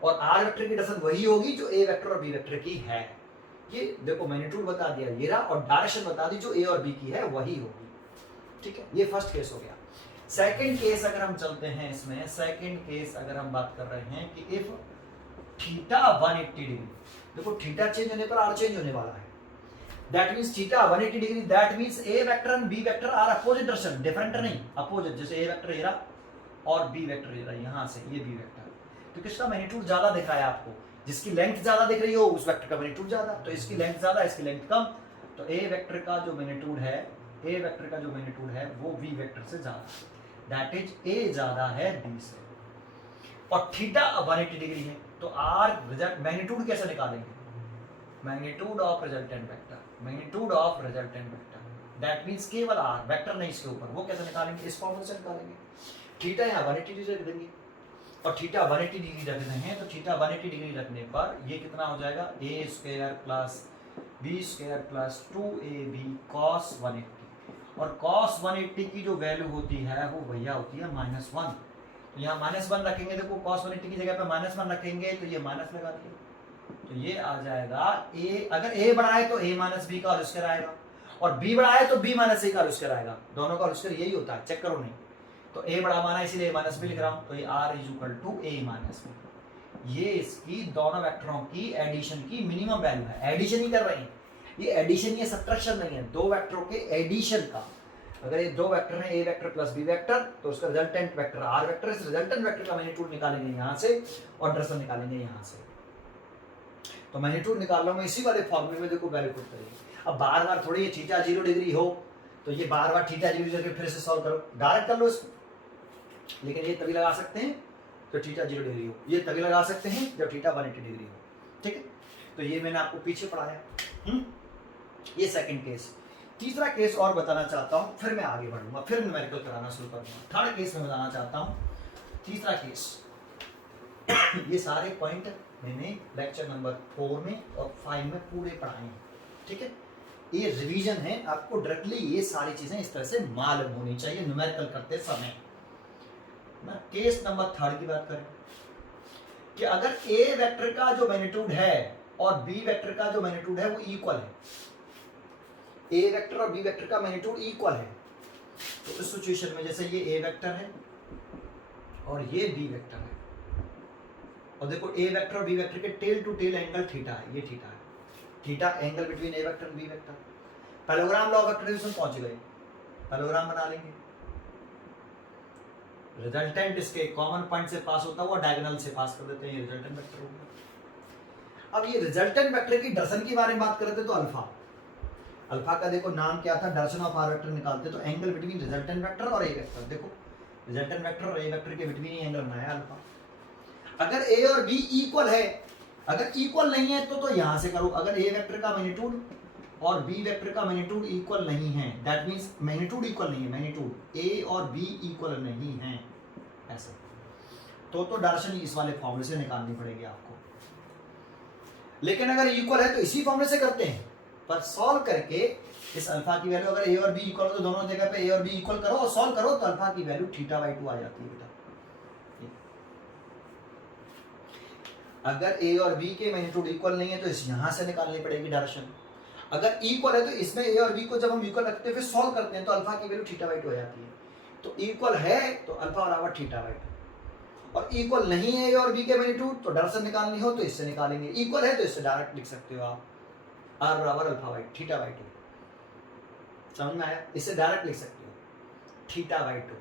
और r वेक्टर की डायरेक्शन वही होगी जो a वेक्टर और b वेक्टर की है। ये देखो मैग्नीट्यूड बता दिया ये रहा, और डायरेक्शन बता दी जो a और b की है वही होगी। ठीक है, ये फर्स्ट केस हो गया। सेकंड केस अगर हम चलते हैं इसमें, सेकंड केस अगर हम बात कर रहे हैं कि इफ थीटा 180 डिग्री, देखो थीटा चेंज होने पर आर चेंज होने वाला है, that means theta 180 degree, that means A vector and B vector are opposite direction, different नहीं, अपोजिट। जैसे ए वेक्टर ये रहा और बी वेक्टर ये रहा, यहां से ये बी वेक्टर, तो किसका मैग्नीट्यूड ज्यादा दिख रहा है आपको? जिसकी लेंथ ज्यादा दिख रही हो उस वेक्टर का मैग्नीट्यूड ज्यादा, तो इसकी लेंथ ज्यादा, इसकी लेंथ कम, तो ए वेक्टर का जो मैग्नीट्यूड है, ए वेक्टर का जो मैग्नीट्यूड है वो बी वेक्टर से ज्यादा, दैट इज ए ज्यादा है बी से। और थीटा 180 डिग्री है, तो आर रिजल्ट मैग्नीट्यूड कैसे निकालेंगे? Magnitude of resultant vector, magnitude of resultant vector, that means केवल आर, वेक्टर नहीं इसके ऊपर, वो कैसे निकालेंगे? इस फॉर्मूले से निकालेंगे। थीटा यहाँ 180 डिग्री रख देंगे, और थीटा 180 डिग्री रख रहे हैं, तो थीटा 180 डिग्री रखने पर ये कितना हो जाएगा? A square plus B square plus 2ab cos 180, और cos 180 की जो वैल्यू होती है वो भैया होती है -1, तो यहाँ -1 रखेंगे, देखो cos 180 की जगह पे -1 रखेंगे तो ये माइनस लगा दिया, तो ये आ जाएगा a, अगर a बड़ा है तो a माइनस बी का होल स्क्वायर आएगा, और b बड़ा है तो b माइनस a का होल स्क्वायर आएगा, दोनों का होल स्क्वायर यही होता है, चेक करो नहीं। तो a बड़ा माना इसीलिए माइनस बी लिख रहा हूँ, तो ये r is equal to a minus B. ये इसकी दोनों वेक्टरों की एडिशन की मिनिमम वैल्यू है, एडिशन ही कर रहे हैं, ये एडिशन, ये सब्ट्रैक्शन नहीं है, दो वेक्टरों के एडिशन का। अगर ये दो वेक्टर हैं, ए वेक्टर प्लस बी वेक्टर, तो उसका रिजल्टेंट वेक्टर आर वेक्टर, इस रिजल्टेंट वेक्टर का मैग्नीट्यूड निकालेंगे यहाँ से और डायरेक्शन निकालेंगे यहाँ से। तो मैग्नीट्यूड निकाल रहा हूँ मैं इसी वाले फॉर्मूले में, देखो वैल्यू पुट करेंगे। अब बार बार थोड़ी ये थीटा 0 डिग्री हो तो ये बार बार थीटा 0 करके फिर से सॉल्व करो, डायरेक्ट कर लो इसको, लेकिन ये तभी लगा सकते हैं तो थीटा 0 डिग्री हो, ये तभी लगा सकते हैं जब थीटा 180 डिग्री हो। ठीक है, तो ये मैंने आपको पीछे पढ़ाया। ये सेकंड केस। तीसरा केस और बताना चाहता हूं, फिर मैं आगे बढ़ूंगा, फिर न्यूमेरिकल कराना शुरू करूंगा। थर्ड केस में बताना चाहता हूं। तीसरा केस ये सारे पॉइंट मैंने लेक्चर नंबर 4 में और 5 में पूरे पढ़ाए हैं, ठीक है। ये रिवीजन है, आपको डायरेक्टली ये सारी चीजें इस तरह से मालूम होनी चाहिए न्यूमेरिकल करते समय ना। केस नंबर 3 की बात करें कि अगर ए वेक्टर का जो मैग्नीट्यूड है और बी वेक्टर का जो मैग्नीट्यूड है वो इक्वल है, ए वेक्टर और बी वेक्टर का मैग्नीट्यूड इक्वल है, तो इस सिचुएशन में जैसे ये ए वेक्टर है और ये बी वेक्टर है, और देखो ए वेक्टर और बी वेक्टर के tail to tail angle theta है, ये थीटा है, theta angle between A vector and B vector. Parallelogram law of vectorisation पहुंच गए, पैरेललोग्राम बना लेंगे। रिजल्टेंट इसके कॉमन पॉइंट से पास होता हुआ डायगोनल से पास कर देते हैं, ये रिजल्टेंट वेक्टर हो गया। अब ये रिजल्टेंट वेक्टर की दर्शन के बारे में बात करते तो अल्फा, अल्फा का देखो नाम क्या था, दर्शन ऑफ आर वेक्टर निकालते तो एंगल बिटवीन रिजल्टेंट वेक्टर और ए वेक्टर, देखो रिजल्टेंट वेक्टर और ए वेक्टर के बिटवीन ही एंगल बनाया अल्फा। अगर ए और बी इक्वल है, अगर इक्वल नहीं है तो यहां से करो, अगर ए वेक्टर का मैग्नीट्यूड और बी वेक्टर का मैग्नीट्यूड इक्वल नहीं है, दैट मींस मैग्नीट्यूड इक्वल नहीं है, मैग्नीट्यूड ए और बी इक्वल नहीं है ऐसे, तो डायरेक्शन इस वाले फॉर्मूले से निकालनी पड़ेगी आपको। लेकिन अगर इक्वल है तो इसी फॉर्मूले से करते हैं, पर सॉल्व करके इस अल्फा की वैल्यू अगर ए और बी इक्वल हो तो दोनों जगह पे ए और बी इक्वल करो और सॉल्व करो तो अल्फा की वैल्यू θ/2 आ जाती है बेटा। अगर ए और बी के मैग्नीट्यूड इक्वल नहीं है तो इस यहां से निकालनी पड़ेगी डायरेक्शन। अगर इक्वल है तो इसमें ए और बी को जब हम इक्वल रखते हैं फिर सॉल्व करते हैं तो अल्फा की वैल्यू θ/2 हो जाती है। तो इक्वल है तो अल्फा बराबर θ/2, और इक्वल नहीं है ए और बी के मैग्नीट्यूड तो डायरेक्शन निकालनी हो तो इससे निकालेंगे, इक्वल है तो इससे डायरेक्ट लिख सकते हो आप आर बराबर θ/2। समझ में आया? इससे डायरेक्ट लिख सकते हो θ/2।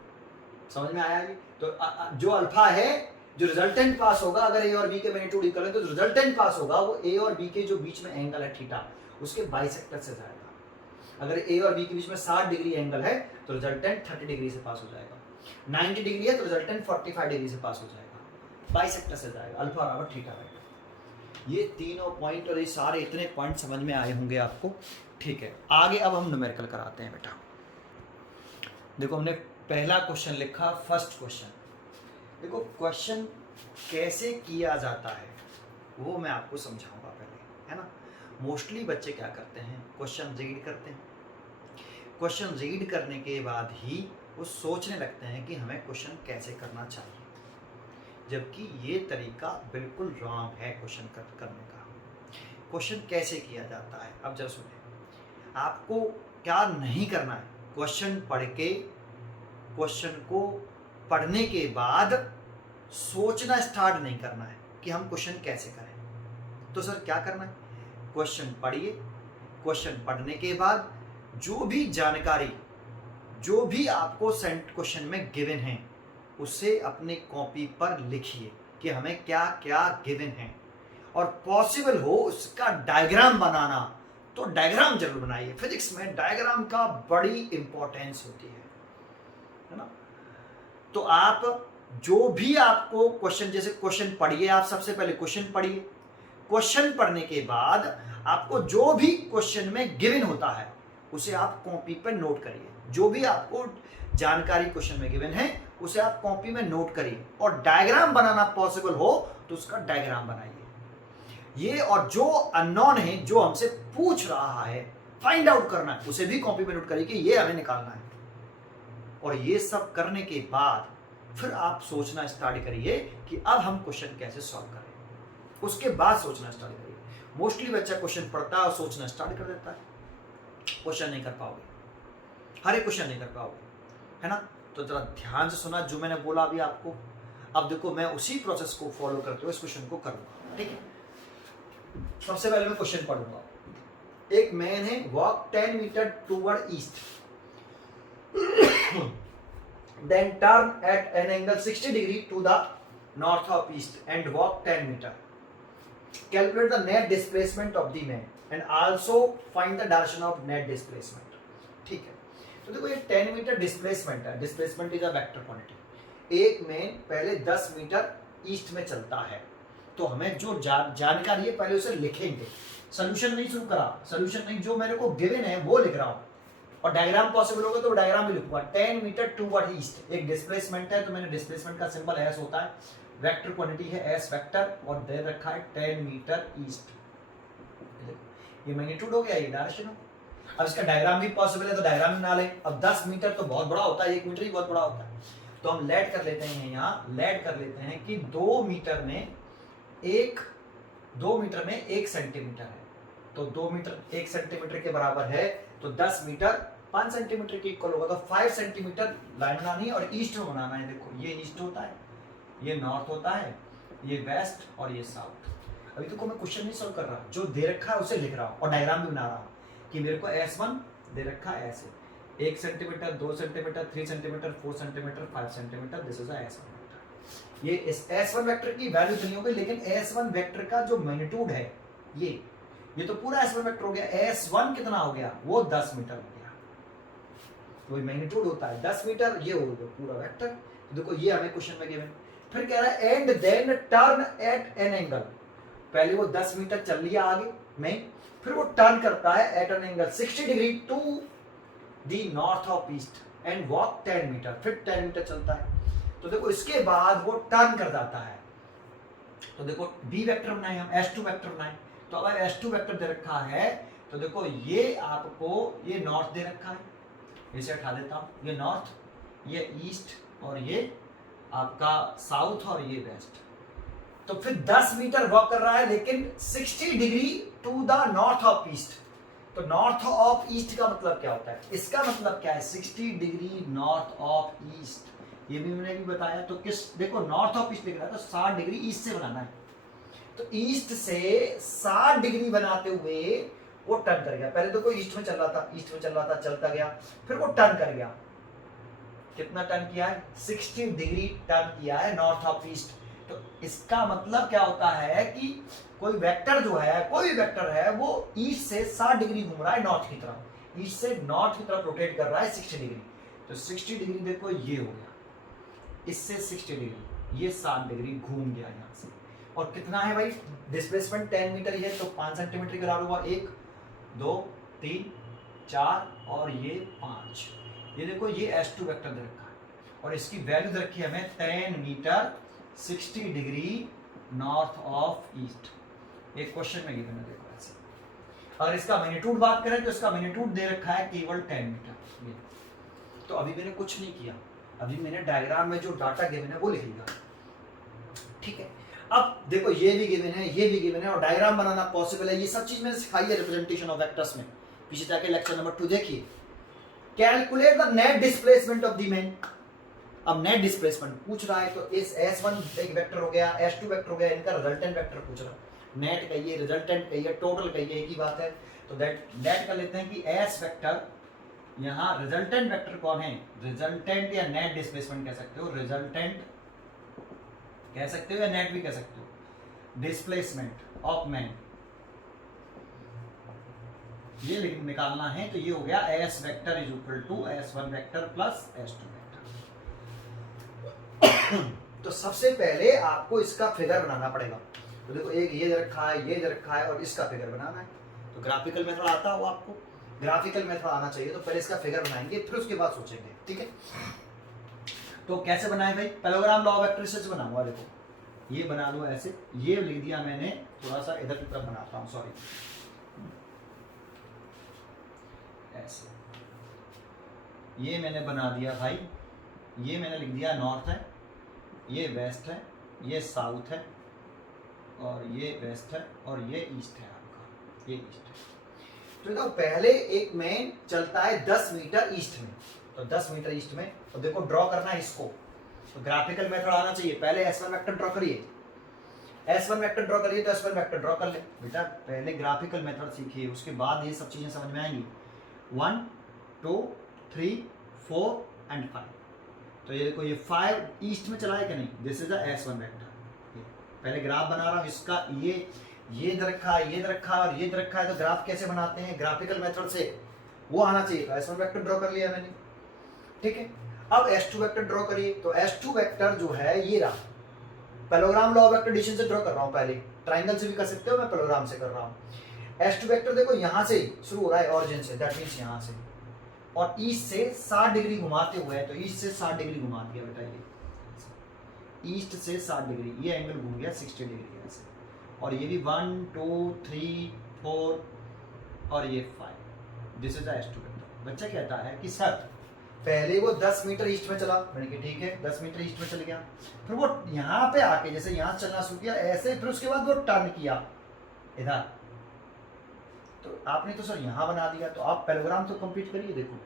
समझ में आया जी? तो जो अल्फा है, जो रिजल्टेंट पास होगा, अगर ए और बी के मैग्नीट्यूड इक्वल है तो रिजल्टेंट पास होगा वो ए और बी के जो बीच में एंगल है थीटा, उसके बाइसेक्टर से जाएगा। अगर ए और बी के बीच में 60 डिग्री एंगल है तो रिजल्टेंट 30 डिग्री से पास हो जाएगा, 90 डिग्री है तो रिजल्टेंट 45 डिग्री से पास हो जाएगा, बाइसेक्टर से जाएगा, अल्फा बराबर θ/2। ये तीनों पॉइंट और ये सारे इतने पॉइंट समझ में आए होंगे आपको, ठीक है। आगे अब हम न्यूमेरिकल कराते हैं बेटा। देखो हमने पहला क्वेश्चन लिखा, फर्स्ट क्वेश्चन। देखो क्वेश्चन कैसे किया जाता है वो मैं आपको समझाऊंगा पहले, है ना। मोस्टली बच्चे क्या करते हैं, क्वेश्चन रीड करते हैं, क्वेश्चन रीड करने के बाद ही वो सोचने लगते हैं कि हमें क्वेश्चन कैसे करना चाहिए, जबकि ये तरीका बिल्कुल रॉन्ग है क्वेश्चन करने का। क्वेश्चन कैसे किया जाता है, अब जरा सुनिए। आपको क्या नहीं करना है, क्वेश्चन पढ़ के, क्वेश्चन को पढ़ने के बाद सोचना स्टार्ट नहीं करना है कि हम क्वेश्चन कैसे करें। तो सर क्या करना है, क्वेश्चन पढ़िए, क्वेश्चन पढ़ने के बाद जो भी जानकारी, जो भी आपको क्वेश्चन में गिवन है उसे अपने कॉपी पर लिखिए कि हमें क्या क्या गिवन है, और पॉसिबल हो उसका डायग्राम बनाना तो डायग्राम जरूर बनाइए। फिजिक्स में डायग्राम का बड़ी इंपॉर्टेंस होती है ना। तो आप जो भी आपको क्वेश्चन, जैसे क्वेश्चन पढ़िए, आप सबसे पहले क्वेश्चन पढ़िए, क्वेश्चन पढ़ने के बाद आपको जो भी क्वेश्चन में गिवन होता है उसे आप कॉपी पर नोट करिए, जो भी आपको जानकारी क्वेश्चन में गिवन है उसे आप कॉपी में नोट करिए, और डायग्राम बनाना पॉसिबल हो तो उसका डायग्राम बनाइए ये। और जो अननोन है, जो हमसे पूछ रहा है, फाइंड आउट करना है, उसे भी कॉपी में नोट करिए कि ये हमें निकालना है। और ये सब करने के बाद फिर आप सोचना स्टार्ट करिए कि अब हम क्वेश्चन कैसे सॉल्व करें, उसके बाद सोचना स्टार्ट करिए। मोस्टली बच्चा क्वेश्चन पढ़ता है और सोचना स्टार्ट कर देता है, क्वेश्चन नहीं कर पाओगे, हर एक क्वेश्चन नहीं कर पाओगे, है ना। तो जरा ध्यान से सुना जो मैंने बोला अभी आपको। अब देखो मैं उसी प्रोसेस को फॉलो करते हुए इस क्वेश्चन को करूंगा, ठीक है। सबसे पहले मैं क्वेश्चन पढ़ूंगा। एक मैन है, walk 10 metre toward east, then turn at an angle 60 degree to the north of east and walk 10 meter. Calculate the net displacement of the man and also find the direction of net displacement. ठीक है, तो देखो ये 10 metre displacement है, displacement is a vector quantity. एक man पहले 10 metre east में चलता है, तो हमें जो जानकारी है पहले उसे लिखेंगे सोल्यूशन नहीं शुरू करा, सोल्यूशन नहीं, जो मेरे को गिवन है वो लिख रहा हूँ, और डायग्राम पॉसिबल होगा तो डायग्राम भी लिखूंगा। 10 मीटर टूवर्ड ईस्ट, एक डिस्प्लेसमेंट है तो मैंने डिस्प्लेसमेंट का सिंबल एस होता है, वेक्टर क्वांटिटी है एस वेक्टर, और दे रखा है 10 मीटर ईस्ट। ये मैग्नीट्यूड हो गया, ये डायरेक्शन हो गया। अब इसका डायग्राम भी पॉसिबल है तो डायग्राम बना ले। अब 10 मीटर तो बहुत बड़ा होता है, 1 मीटर ही बहुत बड़ा होता है, तो हम लेट कर लेते हैं, यहाँ लेट कर लेते हैं कि 2 मीटर में 1 सेंटीमीटर है, तो 2 मीटर 1 सेंटीमीटर के बराबर है, तो 10 मीटर 5 सेंटीमीटर के इक्वल होगा, तो 5 सेंटीमीटर लाइन बनानी है और ईस्ट में बनाना है। देखो ये ईस्ट होता है, ये नॉर्थ होता है, ये वेस्ट और ये साउथ। अभी तो मैं क्वेश्चन नहीं सॉल्व कर रहा, जो दे रखा है उसे लिख रहा हूँ और डायग्राम भी बना रहा हूँ कि मेरे को S1 दे रखा है ऐसे, 1 centimetre, 2 centimetre, 3 centimetre, 4 centimetre, 5 centimetre, this is S1 vector. ये इस S1 वेक्टर की वैल्यू नहीं होगी, लेकिन S1 वेक्टर का जो मैग्नीट्यूड है ये तो पूरा S1 वेक्टर हो गया। S1 कितना हो गया, वो 10 मीटर हो गया, वही मैग्नीट्यूड होता है 10 मीटर, ये हो गया पूरा वेक्टर। देखो ये हमें क्वेश्चन में गिवन, फिर कह रहा है and then turn at an angle, पहले वो 10 मीटर चल लिया आगे में, फिर वो टर्न करता है at an angle 60 degree to the north of east and walk 10 metre, फिर 10 मीटर चलता है। तो देखो इसके बाद वो टर्न कर जाता है, तो देखो बी वेक्टर बनाए हम, S2 वेक्टर बनाए, तो अगर S2 वेक्टर दे रखा है तो देखो ये आपको ये नॉर्थ दे रखा है, इसे हटा देता हूं, ये नॉर्थ, ये ईस्ट और ये आपका साउथ और ये वेस्ट। तो फिर 10 मीटर वॉक कर रहा है, लेकिन 60 degree to the north of east. तो नॉर्थ ऑफ ईस्ट का मतलब क्या होता है, इसका मतलब क्या है 60 डिग्री नॉर्थ ऑफ ईस्ट, ये भी मैंने भी बताया। तो किस, देखो नॉर्थ ऑफ ईस्ट लिख रहा है तो 60 डिग्री ईस्ट से बनाना है, तो ईस्ट से 60 डिग्री बनाते हुए वो टर्न कर गया। पहले देखो ईस्ट में चल रहा था, ईस्ट में चल रहा था, चलता गया, फिर वो टर्न कर गया, कितना टर्न किया है, 60 डिग्री टर्न किया है नॉर्थ ऑफ ईस्ट। तो इसका मतलब क्या होता है कि कोई वेक्टर जो है, कोई वेक्टर है, वो ईस्ट से 60 डिग्री घूम रहा है नॉर्थ की तरफ, ईस्ट से नॉर्थ की तरफ रोटेट कर रहा है 60 डिग्री। तो 60 डिग्री देखो ये हो गया, इससे 60 डिग्री, ये 60 डिग्री घूम गया यहाँ से। और कितना है भाई, डिस्प्लेसमेंट 10 मीटर ही है, तो 5 सेंटीमीटर के बराबर हुआ, 1 2 3 4 और ये 5। ये देखो ये S2 वेक्टर दे रखा है और इसकी वैल्यू दे रखी है हमें 10 metre 60 degree north of east. एक क्वेश्चन में गिवन है, देखो ऐसे। अगर इसका मैग्नीट्यूड बात करें तो इसका मैग्नीट्यूड दे रखा है केवल 10 मीटर। तो अभी मैंने कुछ नहीं किया, अभी मैंने डायग्राम में जो डाटा गिवन है वो लिख लिया, ठीक है। अब देखो ये भी गिवन है, ये भी गिवन है, और डायग्राम बनाना पॉसिबल है, ये सब चीज मैंने सिखाई है रिप्रेजेंटेशन ऑफ वेक्टर्स में, पीछे जाके लेक्चर नंबर 2 देखिए। Calculate the net displacement of the man. अब नेट डिस्प्लेसमेंट पूछ रहा है, तो इस S1 एक वेक्टर हो गया, S2 वेक्टर हो गया, इनका रिजल्टेंट वेक्टर पूछ रहा है। नेट कहिए, रिजल्टेंट कहिए, टोटल कहिए, एक ही बात है। तो दैट कर लेते हैं कि S वेक्टर, यहाँ रिजल्टेंट वेक्टर कौन है, रिजल्टेंट या नेट डिस्प्लेसमेंट कह सकते हो, रिजल्टेंट कह सकते हो या नेट भी कह सकते हो, डिस्प्लेसमेंट ऑफ मैन ये निकालना है। तो ये हो गया S vector is equal to S1 vector plus S2 vector. तो सबसे पहले आपको इसका फिगर बनाना पड़ेगा। तो देखो एक ये दे रखा है, ये दे रखा है, और इसका फिगर बनाना है। तो ग्राफिकल मेथड आता हो आपको, ग्राफिकल मेथड आना चाहिए, तो पहले इसका फिगर बनाएंगे, फिर उसके बाद सोचेंगे, ठीक है। तो कैसे बनाए भाई, पैरेललोग्राम लॉ ऑफ वेक्टर से बनाऊंगा। देखो ये बना लो ऐसे, ये लिख दिया मैंने, थोड़ा सा इधर की तरफ बनाता हूँ, सॉरी, ऐसे ये मैंने बना दिया भाई, ये मैंने लिख दिया नॉर्थ है, ये वेस्ट है, ये साउथ है, और ये वेस्ट है, और ये ईस्ट है आपका, ये ईस्ट है। तो देखो पहले एक मैन चलता है 10 मीटर ईस्ट में, तो 10 मीटर ईस्ट में, तो देखो ड्रॉ करना है इसको, तो ग्राफिकल मेथड आना चाहिए। पहले S1 वेक्टर ड्रॉ करिए, S1 वेक्टर ड्रॉ करिए, तो S1 वेक्टर ड्रॉ कर ले बेटा, पहले ग्राफिकल मेथड सीखिए, उसके बाद ये सब चीजें समझ में आएंगी। 1 2 3 4 एंड 5। तो ये देखो ये 5 ईस्ट में चला है कि नहीं, this is the S1 vector. पहले ग्राफ बना रहा हूँ इसका, ये दे रखा है, ये दे रखा है और ये दे रखा है, तो ग्राफ कैसे बनाते हैं, ग्राफिकल मेथड से, वो आना चाहिए। तो S1 वेक्टर ड्रॉ कर लिया मैंने, ठीक है। अब S2 वेक्टर ड्रॉ करिए, तो S2 वेक्टर जो है ये रहा, parallelogram law of vector addition से ड्रॉ कर रहा हूँ, पहले ट्राइंगल से भी कर सकते हो, मैं पैरेललोग्राम से कर रहा हूँ। S2 वेक्टर देखो यहाँ से शुरू हो रहा है ऑरिजिन से, दैट मीन्स यहाँ से, और ईस्ट से 60 डिग्री घुमाते हुए, तो ईस्ट से 60 डिग्री घुमा दिया बेटा, ये ईस्ट से 60 डिग्री, ये एंगल घूम गया 60 डिग्री ऐसे, और ये भी 1 2 3 4 और ये 5, this is the S2 vector. बच्चा कहता है कि सर पहले वो 10 मीटर ईस्ट में चला, मैंने कहा ठीक है 10 मीटर ईस्ट में चल गया, फिर वो यहाँ पे आके जैसे यहाँ चलना शुरू किया ऐसे, फिर उसके बाद वो टर्न किया इधर, तो आपने तो सर यहाँ बना दिया, तो आप पैराग्राम तो कंप्लीट करिए। देखो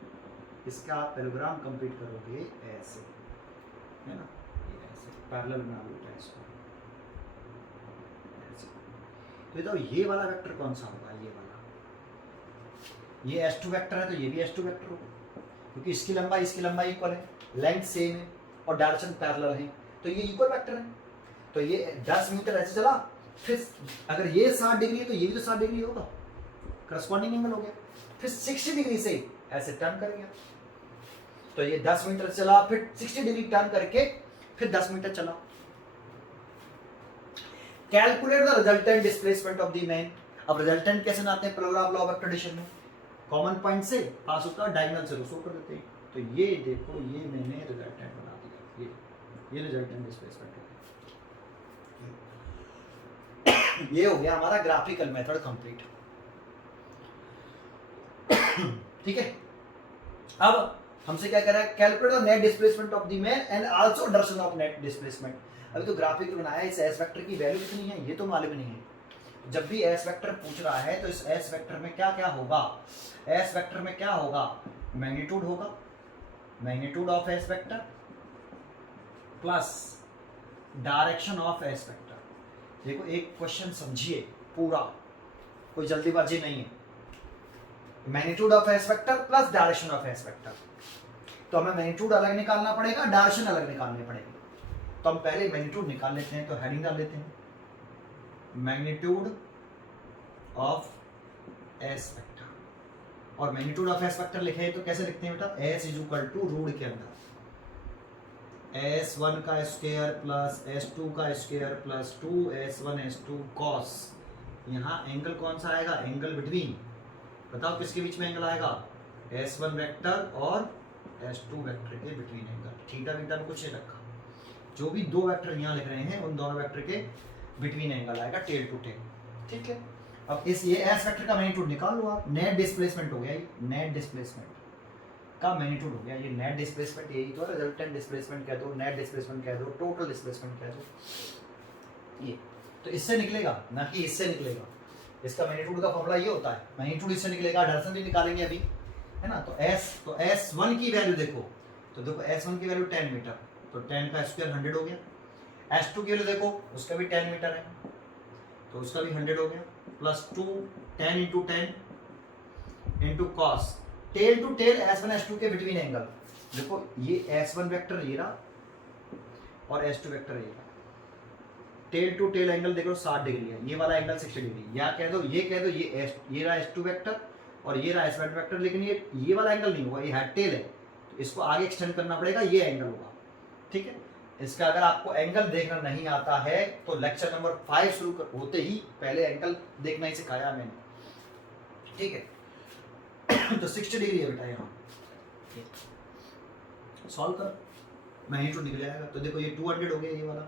इसका आप पैराग्राम कंप्लीट करोगे ऐसे, है ना, ये ऐसे पैरेलल बना लो इसको ऐसे, तो ये तो ये वाला वेक्टर कौन सा होगा, ये वाला, ये S2 वेक्टर है, तो ये भी S2 वेक्टर होगा, क्योंकि इसकी लंबाई इक्वल है, लेंथ सेम है और डायरेक्शन पैरेलल है, तो ये इक्वल वेक्टर है। तो ये 10 मीटर ऐसे चला, फिर अगर ये 60 डिग्री है तो ये भी तो 60 डिग्री होगा, करस्पॉन्डिंग एंगल हो गया, फिर 60 डिग्री से ऐसे टर्न कर गया, तो ये 10 मीटर चला, फिर 60 डिग्री टर्न करके फिर 10 मीटर चला। Calculate the resultant displacement of the man. अब रिजल्टेंट कैसे बनाते हैं पैराग्राफ लॉ ऑफ एक्ट्रेडिशन में, कॉमन पॉइंट से पास होता है, डायगोनल से शो कर देते हैं, तो ये देखो ये मैंने रिजल्टेंट बना दिया, ये रिजल्टेंट डिस्प्लेसमेंट हो गया। ये हो गया हमारा ग्राफिकल मेथड कंप्लीट। ठीक है, अब हमसे क्या कह रहा है, calculate the net displacement of the man and also direction of net displacement. अभी तो ग्राफिकल बनाया, इस एस वेक्टर की वैल्यू कितनी है ये तो मालूम नहीं है। जब भी एस वेक्टर पूछ रहा है तो इस एस वेक्टर में क्या क्या होगा, एस वेक्टर में क्या होगा, मैग्नीट्यूड होगा, magnitude of S vector plus direction of S vector. देखो एक क्वेश्चन समझिए पूरा, कोई जल्दीबाजी नहीं है, magnitude of S vector plus direction of S vector, तो हमें मैग्नीट्यूड अलग निकालना पड़ेगा, डायरेक्शन अलग निकालनी पड़ेगी। तो हम पहले मैग्नीट्यूड निकाल लेते हैं, तो हेडिंग डाल लेते हैं मैग्नीट्यूड ऑफ एस वेक्टर, और मैग्नीट्यूड ऑफ एस वेक्टर लिखे तो कैसे लिखते हैं बेटा, S is equal to root के अंदर S1 का स्क्वायर प्लस S2 का square plus 2S1 S2 cos, यहाँ एंगल कौन सा आएगा, एंगल बिटवीन, बताओ किसके बीच में एंगल आएगा, S1 वेक्टर और S2 वेक्टर के बिटवीन एंगल, थीटा बीटा में कुछ नहीं रखा, जो भी दो वेक्टर यहाँ लिख रहे हैं उन दोनों वेक्टर के बिटवीन एंगल आएगा टेल टू टेल। ठीक है, अब इस ये एस वेक्टर का मैग्नीट्यूड निकाल लो आप, नेट डिस्प्लेसमेंट हो गया, ये नेट डिस्प्लेसमेंट का मैग्नीट्यूड हो गया, ये नेट डिस्प्लेसमेंट यही तो रिजल्टेंट डिस्प्लेसमेंट कह दो, नेट डिस्प्लेसमेंट कह दो, टोटल डिस्प्लेसमेंट कह दो, ये तो इससे निकलेगा ना कि इससे निकलेगा। इसका मैग्नीट्यूड का फॉर्मूला ये होता है, मैग्नीट्यूड इससे निकलेगा, डायरेक्शन भी निकालेंगे अभी, है ना। तो S1 की वैल्यू देखो, तो देखो S1 की वैल्यू 10 मीटर, तो 10 का स्क्वायर 100 हो गया। S2 की वैल्यू देखो, उसका भी 10 मीटर है, तो उसका भी 100 हो गया, plus 2 10 into 10 into cos, tail to tail S1 S2 के बिटवीन एंगल। देखो ये S1 वेक्टर ये रहा और S2 वेक्टर ये रहा, टेल टू टेल एंगल देखो 60 डिग्री है, ये वाला एंगल 60 डिग्री, या कह दो ये कह दो ये रहा S2 वेक्टर और ये रहा S1 वेक्टर, लेकिन ये वाला एंगल नहीं होगा, ये हेड टेल है, तो इसको आगे एक्सटेंड करना पड़ेगा, ये एंगल होगा। ठीक है, इसका अगर आपको एंगल देखना नहीं आता है तो लेक्चर नंबर 5 शुरू होते ही पहले एंगल देखना ही सिखाया मैंने। ठीक है, तो 60 डिग्री है बेटा यहाँ, सॉल्व कर मैग्नीट्यूड निकल आएगा। तो देखो ये 200 हो गया, ये वाला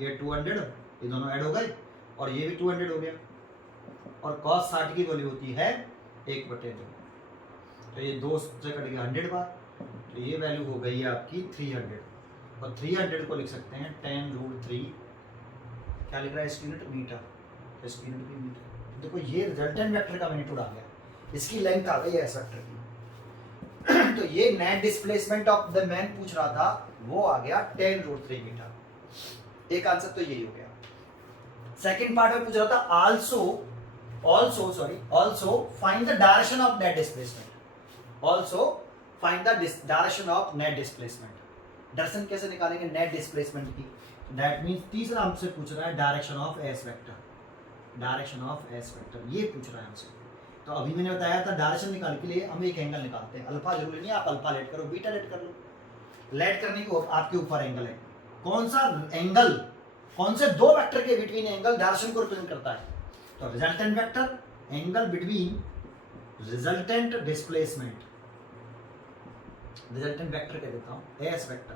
ये 200, ये दोनों ऐड हो गए और ये भी 200 हो गया, और cos 60 की वैल्यू होती है 1/2, तो ये 2 से कट गया 100 बार, तो ये वैल्यू हो गई है आपकी 300, और 300 को लिख सकते हैं 10√3, क्या लिख रहा है इसकी यूनिट, मीटर, इसकी यूनिट भी मीटर। देखो ये रिजल्टेंट वेक्टर का मैग्नीट्यूड आ गया, इसकी लेंथ आ गई है एस वेक्टर की। तो ये net displacement of the man पूछ रहा था, वो आ गया 10√3 मीटर, एक आंसर तो यही हो गया। सेकंड पार्ट में पूछ रहा था also find the direction of net displacement, also find the direction of net displacement। Direction कैसे निकालेंगे नेट डिस्प्लेसमेंट की, दैट मींस तीसरा हमसे पूछ रहा है direction of S vector, direction of S vector ये पूछ रहा है हमसे। तो अभी मैंने बताया था डायरेक्शन निकालने के लिए हम एक एंगल निकालते हैं, अल्फा जरूरी नहीं, आप अल्फा लेट करो, बीटा लेट कर लो, लेट करने को आपके ऊपर एंगल है, कौन सा एंगल, कौन से दो वेक्टर के बिटवीन एंगल डायरेक्शन को रिप्रेजेंट करता है, तो resultant vector angle between resultant displacement, resultant vector कह देता हूं एस वेक्टर,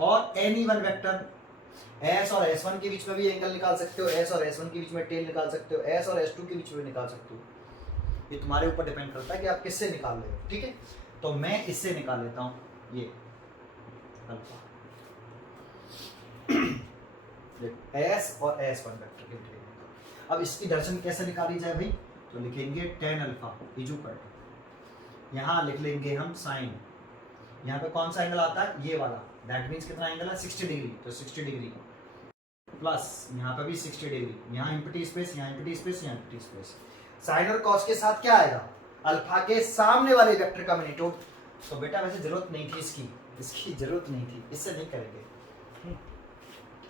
और एनी वन वेक्टर, एस और एस वन के बीच में भी एंगल निकाल सकते हो, एस और एस वन के बीच में टेल निकाल सकते हो, एस और एस टू के बीच में निकाल सकते हो। ये तुम्हारे ऊपर डिपेंड करता है कि आप किससे निकाल रहे हो, ठीक है। तो मैं इससे निकाल लेता हूं ये अल्फा, एस और एस वन वेक्टर के बीच में। अब इसकी डायरेक्शन कैसे निकाली जाए भाई, तो लिखेंगे टेन अल्फा इक्वल टू, यहाँ लिख लेंगे हम साइन, यहाँ पे कौन सा एंगल आता है, ये वाला, दैट मीन्स कितना एंगल है 60 डिग्री, तो 60 डिग्री प्लस यहाँ पे भी 60 डिग्री, यहाँ एम्प्टी स्पेस, यहाँ एम्प्टी स्पेस, यहाँ एम्प्टी स्पेस। साइन और कॉस के साथ क्या आएगा, अल्फा के सामने वाले वेक्टर का मैग्नीट्यूड। तो बेटा वैसे जरूरत नहीं थी इसकी जरूरत नहीं थी, इससे नहीं करेंगे,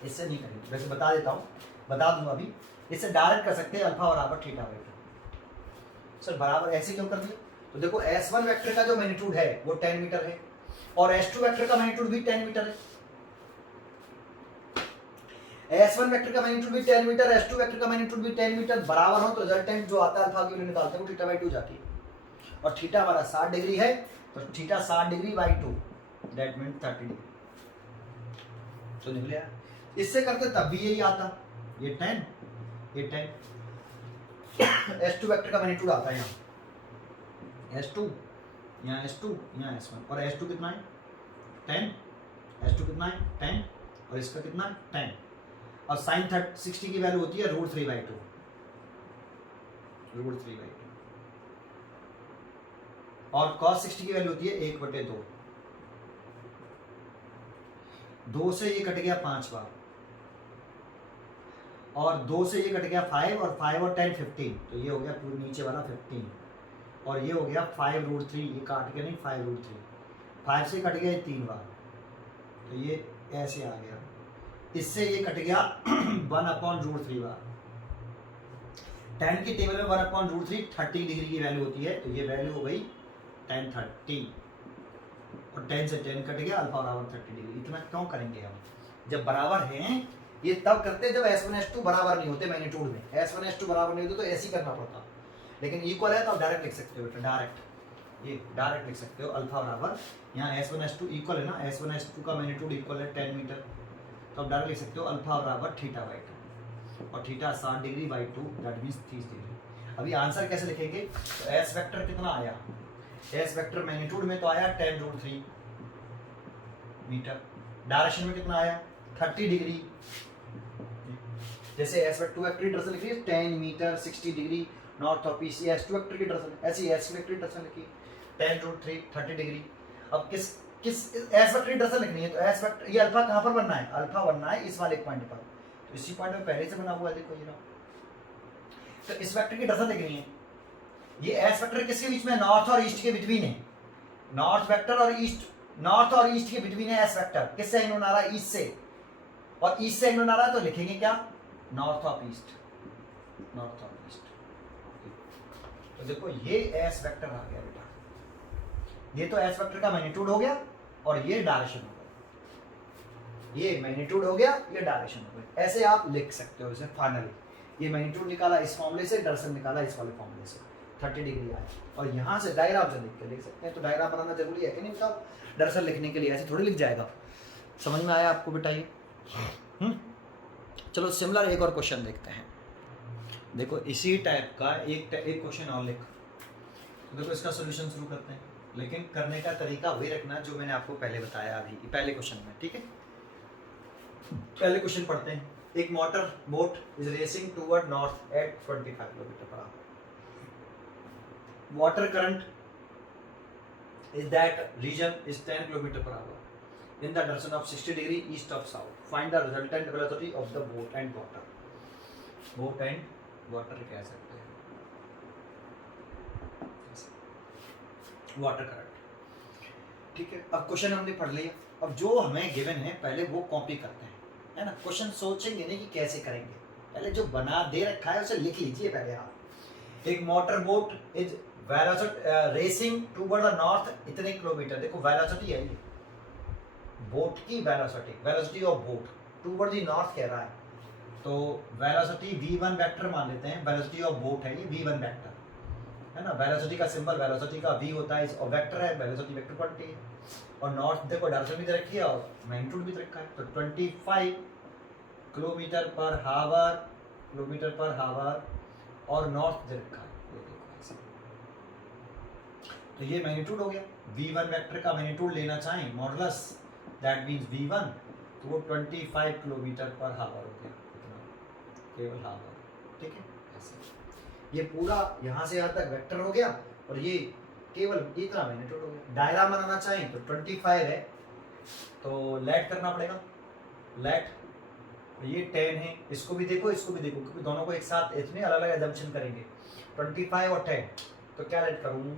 इससे नहीं करेंगे, वैसे बता देता हूँ, बता दूंगा अभी। इससे डायरेक्ट कर सकते हैं अल्फा बराबर थीटा बाई टू। सर बराबर ऐसे क्यों कर दिया, तो देखो S1 वेक्टर का जो मैग्नीट्यूड है वो 10 मीटर है, और S2 वेक्टर का मैग्नीट्यूड भी 10 मीटर है। S1 वेक्टर का मैग्नीट्यूड भी 10 मीटर, S2 वेक्टर का मैग्नीट्यूड भी 10 मीटर, बराबर हो तो रिजल्टेंट जो आता है अल्फा की वैल्यू निकालते हैं वो थीटा बाई टू जाती है, और थीटा हमारा 60 डिग्री है, तो theta 60 degree by two, that means 30 degree, तो निकले। इससे करते तब भी यही आता, ये 10, ये 10। S2 वेक्टर का मैग्नीट्यूड आता है यहाँ S2, यहाँ S2, यहाँ S1, और S2 कितना है 10, S2 कितना है 10, और इसका कितना है 10, और साइन 60 की वैल्यू होती है √3 बाई टू, √3 बाई टू, और cos 60 की वैल्यू होती है 1/2, 2 से ये कट गया 5 बार, और 2 से ये कट गया 5, और 5 और 10 15, तो ये हो गया पूरे नीचे वाला 15, और ये हो गया 5√3, ये काट के नहीं 5√3, 5 से कट गया 3 बार, तो ये ऐसे आ गया, इससे ये कट गया 1/√3 बार। 10 की टेबल में 1/√3 30 डिग्री की वैल्यू होती है, तो ये वैल्यू हो गई 10 30, और 10 से 10 कट गया, अल्फा बराबर 30 डिग्री। इतना क्यों करेंगे हम, जब बराबर हैं ये तब करते हैं जब S1 S2 बराबर नहीं होते मैग्नीट्यूड में, S1 S2 बराबर नहीं होते तो ऐसे ही करना पड़ता, लेकिन इक्वल है तो आप डायरेक्ट लिख सकते हो बेटा, डायरेक्ट ये डायरेक्ट लिख सकते हो, अल्फा बराबर यहाँ S1 S2 इक्वल है ना, S1 S2 का मैग्नीट्यूड इक्वल है 10 मीटर, तो आप डायरेक्ट लिख सकते हो अल्फा बराबर थीटा बाई टू, और theta 60 degree by two, that means 30 degree. अभी आंसर कैसे लिखेंगे, तो S वेक्टर कितना आया, S वेक्टर मैग्नीट्यूड में तो आया 10√3 मीटर, डायरेक्शन में कितना आया 30 डिग्री, जैसे S वेक्टर की डायरेक्शन लिखी है 10 metre 60 degree north of east, ये S2 वेक्टर की डायरेक्शन, ऐसी S वेक्टर की डायरेक्शन लिखी 10√3 30 डिग्री। अब किस S वेक्टर की डायरेक्शन लिखनी है, तो S वेक्टर ये अल्फा कहाँ पर बनना है, अल्फा बनना है इस वाले पॉइंट पर, तो इसी पॉइंट में पहले से बना हुआ है, देखो ये रहा, तो इस वेक्टर की डायरेक्शन लिखनी है। ये S वेक्टर किसके बीच में, नॉर्थ और ईस्ट के बिटवीन है, नॉर्थ वेक्टर और ईस्ट, नॉर्थ और ईस्ट के बिटवीन है S वेक्टर, किससे एंगल बना रहा है, ईस्ट से, और ईस्ट से एंगल बना रहा है, तो लिखेंगे क्या, north of east, north of east. तो देखो ये S वेक्टर आ गया बेटा, ये तो S वेक्टर का मैग्नीट्यूड हो गया, और ये डायरेक्शन हो गया, ये मैग्नीट्यूड हो गया, ये डायरेक्शन हो गया, ऐसे आप लिख सकते हो इसे फाइनली। ये मैग्नीट्यूड निकाला इस फॉर्मूले से, डायरेक्शन निकाला इस वाले फॉर्मूले से, 30 डिग्री आया, और यहाँ से डायग्राम से लिख के लिख सकते हैं। तो डायग्राम बनाना जरूरी है कि नहीं बताओ, डायरेक्शन लिखने के लिए ऐसे थोड़ी लिख जाएगा। समझ में आया आपको बेटा ये? चलो सिमिलर एक और क्वेश्चन देखते हैं। देखो इसी टाइप का एक क्वेश्चन और लिख, देखो इसका सोल्यूशन शुरू करते हैं, लेकिन करने का तरीका वही रखना जो मैंने आपको पहले बताया अभी पहले क्वेश्चन में, ठीक है। पहले क्वेश्चन पढ़ते हैं। एक motor boat is racing toward north at 25 kilometre per hour, water current is that region is 10 kilometre per hour in the direction of 60 degree east of south. Find the resultant velocity of the boat and water. Boat and water कह सकते हैं, water current, ठीक है। अब question हमने पढ़ लिया, अब जो हमें गिवन है पहले वो कॉपी करते हैं, है ना। क्वेश्चन सोचेंगे नहीं कि कैसे करेंगे, पहले जो बना दे रखा है उसे लिख लीजिए पहले आप। एक motor boat is racing toward the north इतने किलोमीटर, देखो वेलोसिटी है ये, बोट की velocity, velocity of boat toward the north कह रहा है, तो वेलोसिटी v1 वेक्टर मान लेते हैं, वेलोसिटी ऑफ बोट है ये v1 वेक्टर है ना। वेलोसिटी का सिंबल वेलोसिटी का v होता है और वेक्टर है, वेलोसिटी वेक्टर क्वांटिटी है। और नॉर्थ देखो डायरेक्शन भी दे रखी है और मैग्नीट्यूड भी दे रखा है। तो 25 किलोमीटर पर हावर और नॉर्थ दे रखा है, ये देखो ऐसे। तो ये मैग्नीट्यूड हो गया। v1 वेक्टर का मैग्नीट्यूड लेना चाहें मॉडुलस दैट मींस v1, तो वो 25 किलोमीटर पर हावर हो गया, इतना केवल हावर, ठीक है ऐसे। ये पूरा यहाँ से यहाँ तक वेक्टर हो गया और ये केवल इतना मैग्नीट्यूड हो गया। दायरा बनाना चाहें तो 25 है तो लेट करना पड़ेगा, लेट ये 10 है, इसको भी देखो इसको भी देखो क्योंकि दोनों को एक साथ इतने अलग अलग एजम्पशन करेंगे। 25 और 10 तो क्या लेट करूँ,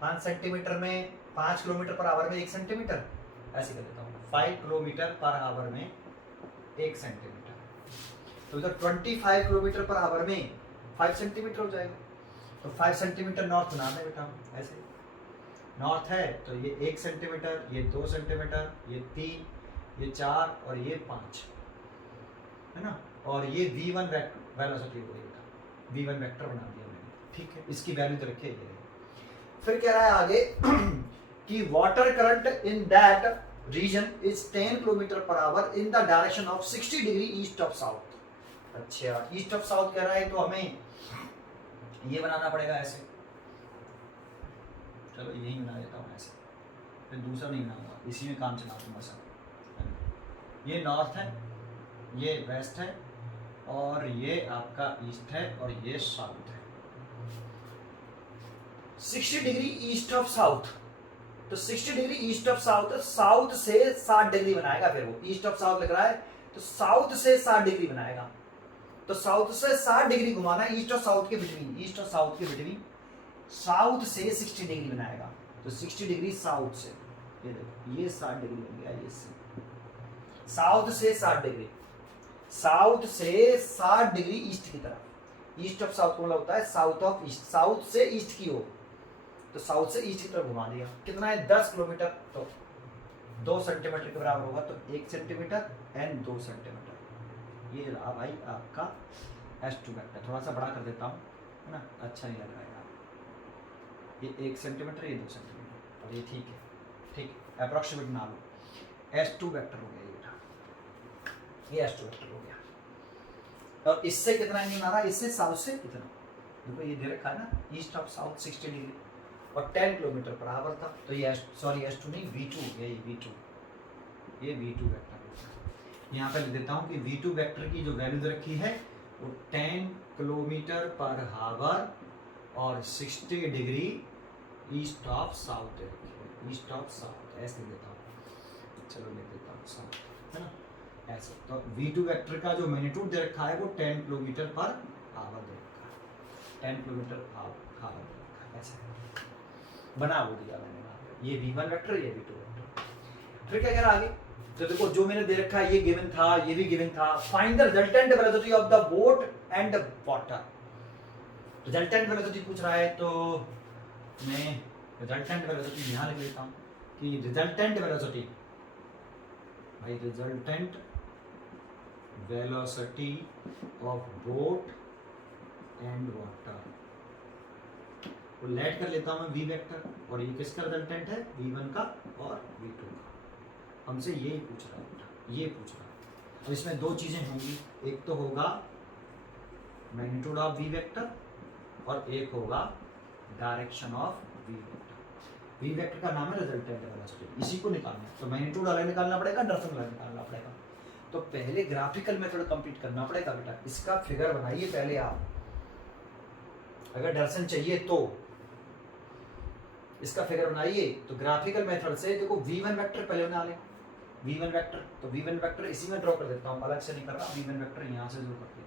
5 सेंटीमीटर में 5 किलोमीटर पर आवर में 1 सेंटीमीटर ऐसे कर देता हूँ। 5 किलोमीटर पर आवर में 1 सेंटीमीटर, तो इधर 25 किलोमीटर पर आवर में 5 सेंटीमीटर हो जाएगा। तो 5 सेंटीमीटर नॉर्थ नाम है बेटा, ऐसे नॉर्थ है तो ये 1 सेंटीमीटर, ये 2 सेंटीमीटर, ये 3, ये 4 और ये 5 है ना। और ये v1 वेलोसिटी हो गई बेटा, v1 वेक्टर बना दिया मैंने, ठीक है। इसकी वैल्यू तो रखी है। फिर कह रहा है आगे कि water current in that region is 10 kilometre per hour in the direction of 60 degree east of south. अच्छा ईस्ट ऑफ साउथ कह रहा है तो हमें ये बनाना पड़ेगा ऐसे, चलो यही बना देता हूँ ऐसे, फिर दूसरा नहीं बनाऊंगा, इसी में काम चला दूंगा सब। ये नॉर्थ है, ये वेस्ट है और ये आपका ईस्ट है और ये साउथ है। 60 डिग्री ईस्ट ऑफ साउथ, तो 60 degree east of south, south से 60 डिग्री बनाएगा। फिर वो ईस्ट ऑफ साउथ लग रहा है तो साउथ से 60 डिग्री बनाएगा। तो साउथ से 60 डिग्री घुमाना ईस्ट और साउथ के बिटवीन, ईस्ट और साउथ के बिटवीन साउथ से 60 डिग्री बनाएगा। तो 60 डिग्री साउथ से, ये देखो ये 60 डिग्री बन गया, ये साउथ से 60 डिग्री, साउथ से 60 डिग्री ईस्ट की तरफ। ईस्ट ऑफ साउथ को मतलब होता है साउथ ऑफ ईस्ट, साउथ से ईस्ट की ओर, तो साउथ से ईस्ट की तरफ घुमा दिया। कितना है 10 किलोमीटर, तो 2 सेंटीमीटर के बराबर होगा, तो 1 सेंटीमीटर एंड 2 सेंटीमीटर। ये रहा भाई आपका S2 वेक्टर। थोड़ा सा बड़ा कर देता हूँ है ना, अच्छा नहीं लग रहा है। ये 1 सेंटीमीटर, ये 2 सेंटीमीटर और ये ठीक है, ठीक है अप्रोक्सीमेट बना लो। S2 वेक्टर हो गया ये बेटा, ये S2 वेक्टर हो गया। और इससे कितना नहीं बना रहा, इससे साउथ से कितना, देखो ये दे रखा है ना ईस्ट ऑफ साउथ 60 डिग्री और 10 किलोमीटर पर आवर था। तो ये सॉरी S2 नहीं V2 हो गया, ये V2 वेक्टर। यहाँ पे लिख देता हूँ कि V2 वेक्टर की जो वैल्यू रखी है वो 10 किलोमीटर पर आवर और 60 डिग्री ईस्ट ऑफ साउथ है, ईस्ट ऑफ साउथ ऐसे देता हूँ। चलो लिख देता हूँ साउथ है ना ऐसे। तो V2 वेक्टर का जो मैग्नीट्यूड दे रखा है वो 10 किलोमीटर पर आवर दे रखा है, 10 किलोमीटर आवर दे रखा है ऐसे बना वो दिया मैंने। ये V1 वेक्टर, ये V2 वेक्टर। फिर क्या कह रहा आगे, तो देखो जो मैंने दे रखा है ये गिवन था, ये भी गिवन था। Find the resultant velocity of the boat and water. Resultant velocity पूछ रहा है तो मैं रिजल्टेंट वेलोसिटी यहाँ लिख लेता हूँ कि रिजल्टेंट वेलोसिटी भाई, resultant velocity of boat and water वो लेट कर लेता हूँ मैं V वेक्टर, और ये किसका रिजल्टेंट है V1 का और V2 का। हमसे यही पूछ रहा है, ये पूछ रहा है। तो इसमें 2 चीजें होंगी, एक तो होगा मैग्नीट्यूड ऑफ V वेक्टर और एक होगा direction of V vector. V vector का नाम है रिजल्टेंट वेलोसिटी, इसी को निकालना है। तो मैग्नीट्यूड अलग निकालना पड़ेगा, डायरेक्शन अलग निकालना पड़ेगा। तो पहले ग्राफिकल मेथड कंप्लीट करना पड़ेगा बेटा। इसका फिगर बनाइए पहले आप, अगर डायरेक्शन चाहिए तो इसका फिगर बनाइए। तो ग्राफिकल मेथड से देखो V1 वेक्टर पहले बना लें, V1 वेक्टर। तो V1 वेक्टर इसी में ड्रॉ कर देता हूँ, अलग से नहीं कर रहा। V1 वेक्टर यहाँ से ड्रॉ करके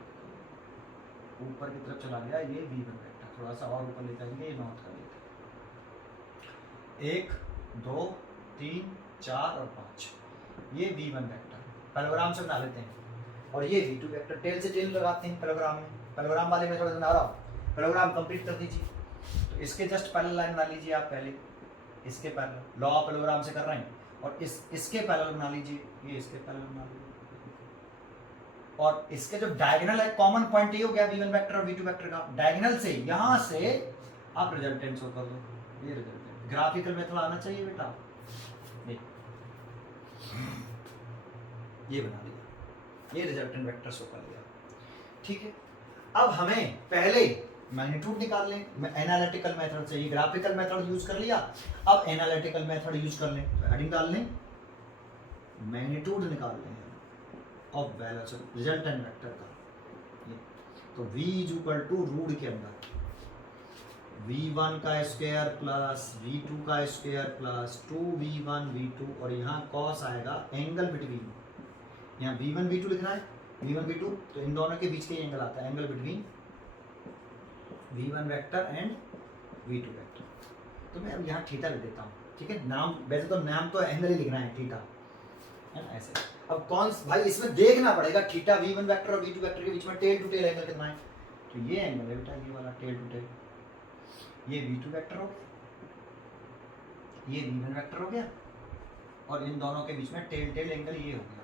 ऊपर की तरफ चला गया, ये V1 वेक्टर। थोड़ा सा और ऊपर ले जाएंगे, ये नॉर्थ का लेते हैं। 1 2 3 4 और 5, ये V1 वेक्टर पैराग्राम से बना लेते हैं। और ये V2 वेक्टर टेल से टेल लगाते हैं पैराग्राम में, पैराग्राम वाले में थोड़ा बना रहा हूँ। पैराग्राम कंप्लीट कर दीजिए। तो इसके जस्ट पैरेलल लाइन बना लीजिए आप पहले, इसके पैरेलल लॉ ऑफ पैराग्राम से कर रहे हैं। और इसके पैरेलल बना लीजिए, ये इसके पैरेलल बना लीजिए, और इसके जो डायगोनल है, कॉमन पॉइंट ये हो गया v1 वेक्टर और v2 वेक्टर का। डायगोनल से यहां से आप रिजल्टेंट शो कर दो, ये रिजल्टेंट। ग्राफिकल मेथड आना चाहिए बेटा, ये बना दिया, ये रिजल्टेंट वेक्टर शो कर लिया। ठीक है, अब हमें पहले मैग्नीट्यूड निकाल लें, एनालिटिकल मेथड से। ये ग्राफिकल मेथड यूज कर लिया, अब एनालिटिकल मेथड यूज कर लें। तो हेडिंग डाल लें, मैग्नीट्यूड निकाल लें ऑफ वेलोसिटी रिजल्टेंट वेक्टर का। तो v is equal to root के अंदर v1 का स्क्वायर प्लस v2 का स्क्वायर प्लस 2v1 v2, और यहाँ कॉस आएगा एंगल बिटवीन, यहाँ v1 v2 लिखना है, v1 v2, तो इन दोनों के बीच का एंगल आता है, angle between v1 vector and v2 vector. तो मैं अब यहाँ थीटा लिख देता हूँ। ठीक है, नाम वैसे तो नाम तो एंगल ही लिखना है, थीटा है ना, ऐसे। अब कौन भाई इसमें देखना पड़ेगा थीटा v1 वेक्टर और v2 वेक्टर के बीच में टेल टू टेल एंगल कितना है। तो ये एंगल है बेटा, ये वाला टेल टू टेल, ये v2 वेक्टर हो गया, ये v1 वेक्टर हो गया, और इन दोनों के बीच में टेल टेल एंगल ये हो गया।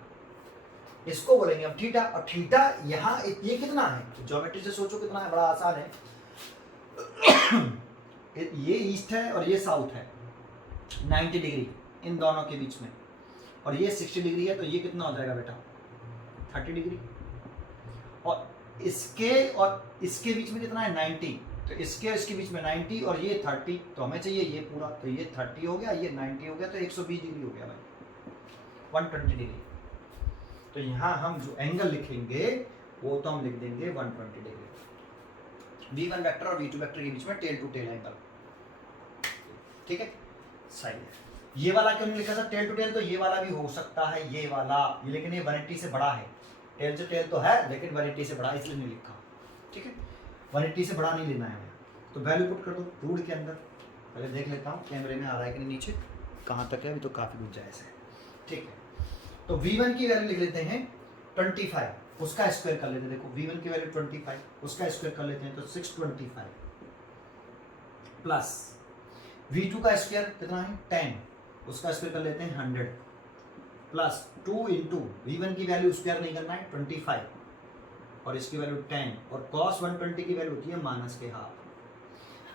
इसको बोलेंगे अब थीटा। और थीटा यहाँ ये कितना है, ज्योमेट्री से सोचो कितना है, बड़ा आसान है। ये ईस्ट है और ये साउथ है, 90 डिग्री इन दोनों के बीच में, और ये 60 डिग्री है, तो ये कितना हो जाएगा बेटा 30 डिग्री। और इसके बीच में कितना है 90, तो इसके बीच में 90 और ये 30, तो हमें चाहिए ये पूरा, तो ये 30 हो गया, ये 90 हो गया, तो 120 डिग्री हो गया भाई, 120 डिग्री। तो यहाँ हम जो एंगल लिखेंगे वो तो हम लिख देंगे 120 डिग्री, v1 वेक्टर और v2 वेक्टर के बीच में टेल टू टेल एंगल। ठीक है, सही है। ये वाला क्यों नहीं लिखा था टेल टू टेल, तो ये वाला भी हो सकता है, ये वाला, लेकिन ये 180 से बड़ा है। टेल से टेल तो है लेकिन 180 से बड़ा, इसलिए नहीं लिखा। ठीक है, 180 से बड़ा नहीं लेना है। तो वैल्यू पुट कर दो रूट के अंदर। पहले देख लेता हूँ कैमरे में आ रहा है कि नहीं, नीचे कहाँ तक है, अभी तो काफ़ी गुंजाइश है। ठीक है, तो v1 की वैल्यू लिख लेते हैं 25, उसका स्क्वायर कर लेते हैं। देखो v1 की वैल्यू 25, उसका स्क्वायर कर लेते हैं, तो 625 प्लस v2 का स्क्वायर कितना है 10, उसका स्क्वायर कर लेते हैं 100, प्लस 2 इंटू v1 की वैल्यू स्क्वायर नहीं करना है 25, और इसकी वैल्यू 10, और cos 120 की वैल्यू होती है माइनस के हाफ।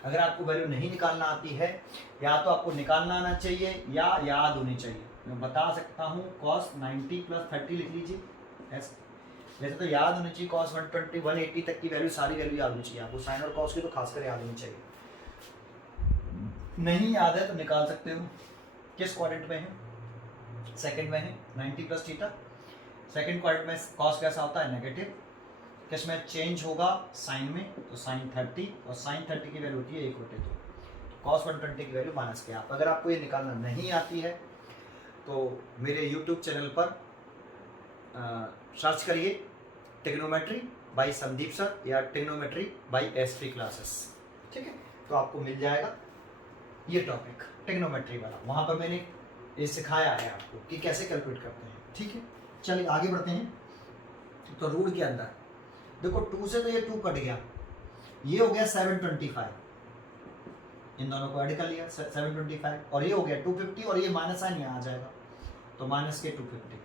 अगर आपको वैल्यू नहीं निकालना आती है, या तो आपको निकालना आना चाहिए या याद होनी चाहिए। मैं बता सकता हूँ cos 90 प्लस 30 लिख लीजिए ऐसे। वैसे तो याद होनी चाहिए cos 120 180 तक की वैल्यू, सारी वैल्यू याद होनी चाहिए आपको। साइन और cos की तो खासकर याद होनी चाहिए। नहीं याद है तो निकाल सकते हो। किस क्वाड्रेंट में है, सेकंड में है 90 प्लस थीटा। सेकंड क्वाड्रेंट में cos कैसा होता है नेगेटिव, किसमें चेंज होगा साइन में, तो साइन 30, और साइन 30 की वैल्यू होती है 1/2, तो cos 120 की वैल्यू माइनस के हाफ। अगर आपको ये निकालना नहीं आती है तो मेरे YouTube चैनल पर सर्च करिए ट्रिग्नोमेट्री बाय संदीप सर या ट्रिग्नोमेट्री बाय S3 क्लासेस। ठीक है, तो आपको मिल जाएगा ये टॉपिक ट्रिग्नोमेट्री वाला। वहाँ पर मैंने ये सिखाया है आपको कि कैसे कैलकुलेट करते हैं। ठीक है, चलिए आगे बढ़ते हैं। तो रूट के अंदर देखो 2 से तो ये 2 कट गया, ये हो गया 725, इन दोनों को ऐड कर लिया 725, और ये हो गया 250, और ये माइनस साइन यहाँ आ जाएगा, तो माइनस के 250,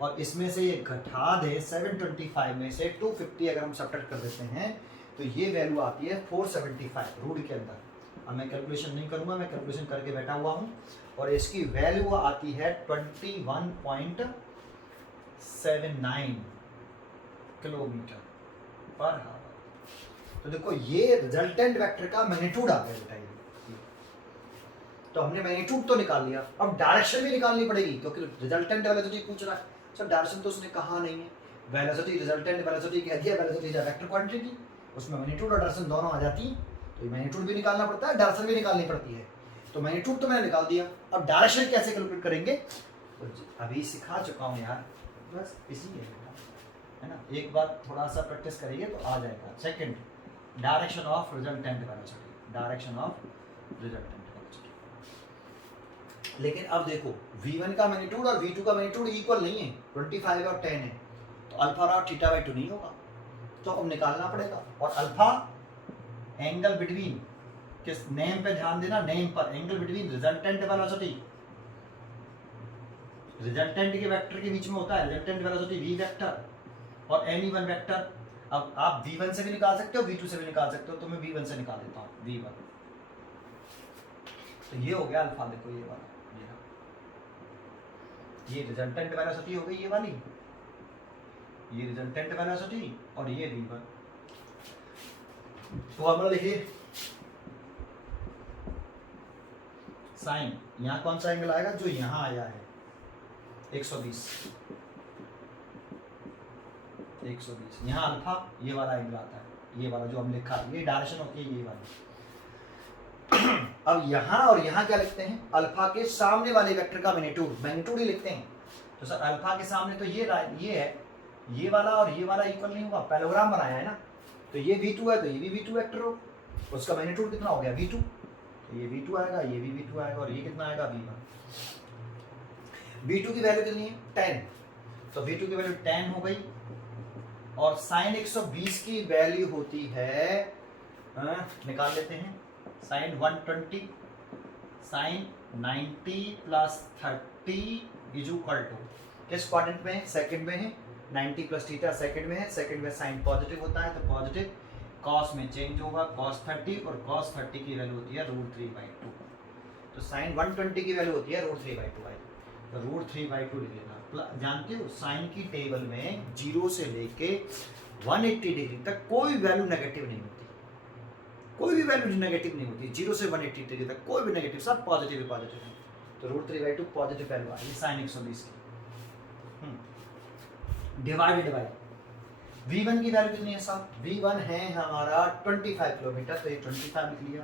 और इसमें से ये घटा दे 725 में से 250 अगर हम सब्ट्रैक्ट कर देते हैं तो ये वैल्यू आती है 475 रूट के अंदर। अब मैं कैलकुलेशन नहीं करूँगा, मैं कैलकुलेशन करके बैठा हुआ हूँ, और इसकी वैल्यू आती है 21.79 किलोमीटर पर हावर। तो देखो ये रिजल्टेंट वेक्टर का मैग्नीट्यूड आ गया बेटा। तो हमने मैग्नीट्यूड तो निकाल लिया, अब डायरेक्शन भी निकालनी पड़ेगी, क्योंकि रिजल्टेंट वेलोसिटी पूछ रहा है। सर डायरेक्शन तो उसने कहा नहीं है, वेलोसिटी रिजल्टेंट वेलोसिटी कह दिया, velocity is a vector quantity, उसमें मैग्नीट्यूड और डायरेक्शन दोनों आ जाती है। तो मैग्नीट्यूड भी निकालना पड़ता है, डायरेक्शन भी निकालनी पड़ती है। तो मैग्नीट्यूड तो मैंने निकाल दिया, अब डायरेक्शन कैसे कैलकुलेट करेंगे तो अभी सिखा चुका हूँ यार, बस इसी है ना। एक बार थोड़ा सा प्रैक्टिस करिए तो आ जाएगा। Second, direction of resultant velocity, direction of resultant velocity. लेकिन अब देखो v1 का मैग्नीट्यूड और v2 का मैग्नीट्यूड इक्वल नहीं है, 25 और 10 है, तो अल्फा और थीटा बाई 2 नहीं होगा, तो अब निकालना पड़ेगा। और अल्फा एंगल बिटवीन, किस नेम पे ध्यान देना, नेम पर, angle between resultant velocity, resultant के वेक्टर के बीच में होता है रिजल्टेंट वेलोसिटी v वेक्टर, और NE1 वेक्टर, अब आप V1 से भी निकाल सकते हो, V2 से भी निकाल सकते हो, तो मैं V1 से निकाल देता हूँ V1। तो ये हो गया अल्फा, देखो ये वाला, ये रिजल्टेंट वेलोसिटी हो गई ये वाली, ये रिजल्टेंट वेलोसिटी और ये V1। तो फॉर्मूला लिखिए, साइन, यहाँ कौन सा एंगल आएगा जो यहाँ आया है 120, 120, यहाँ अल्फा ये वाला एंगल आता है, ये वाला जो हम लिखा है, ये डायरेक्शन होती है ये वाली। अब यहाँ और यहाँ क्या लिखते हैं, अल्फा के सामने वाले वेक्टर का मैग्नीट्यूड ही लिखते हैं। तो सर अल्फा के सामने तो ये है, ये वाला और ये वाला इक्वल नहीं होगा, पैरेललोग्राम बनाया है ना, तो ये V2 है तो ये भी V2 वेक्टर हो, उसका मैग्नीट्यूड कितना हो गया V2, तो ये V2 आएगा, ये भी V2 आएगा, और ये कितना आएगा V1। V2 की वैल्यू कितनी है 10, तो V2 की वैल्यू 10 हो गई, और साइन 120 की वैल्यू होती है, निकाल लेते हैं, sine 120, sine 90 plus 30 is equal to, किस क्वाड्रेंट में है, सेकंड में है, 90 प्लस थीटा सेकंड में है, सेकंड में साइन पॉजिटिव होता है तो पॉजिटिव, कॉस में चेंज होगा कॉस 30, और कॉस 30 की वैल्यू होती है √3/2, तो साइन 120 की वैल्यू होती है √3/2 आई, तो √3/2 लिख लेना। जानते हो साइन की टेबल में 0 से लेके 180 डिग्री तक कोई वैल्यू नेगेटिव नहीं होती, कोई भी वैल्यू नेगेटिव नहीं होती, 0 से 180 डिग्री तक कोई भी नेगेटिव, सब पॉजिटिव ही पॉजिटिव है, तो √3/2 पॉजिटिव वैल्यू आ गई साइन 120 की, डिवाइडेड बाय V1 की वैल्यू कितनी है साहब, V1 है हमारा 25 किलोमीटर, तो ये 25 लिख लिया,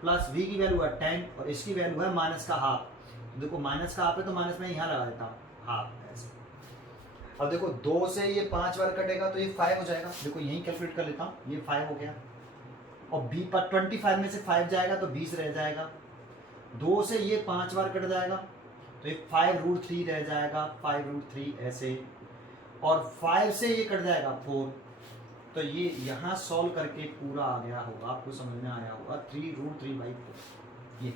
प्लस V की वैल्यू है 10 और इसकी वैल्यू है माइनस का हाफ, तो देखो माइनस का हाफ है तो माइनस में यहाँ लगा देता हूँ हाफ ऐसे। अब देखो 2 से ये 5 बार कटेगा तो ये 5 हो जाएगा, देखो यही कैलकुलेट कर लेता हूँ, ये 5 हो गया, और B पर 25 में से 5 जाएगा तो 20 रह जाएगा, 2 से ये 5 बार कट जाएगा तो ये 5√3 रह जाएगा, 5√3 ऐसे, और 5 से ये कट जाएगा 4, तो ये यहाँ सॉल्व करके पूरा आ गया होगा, आपको समझ में आया होगा 3√3/4, ये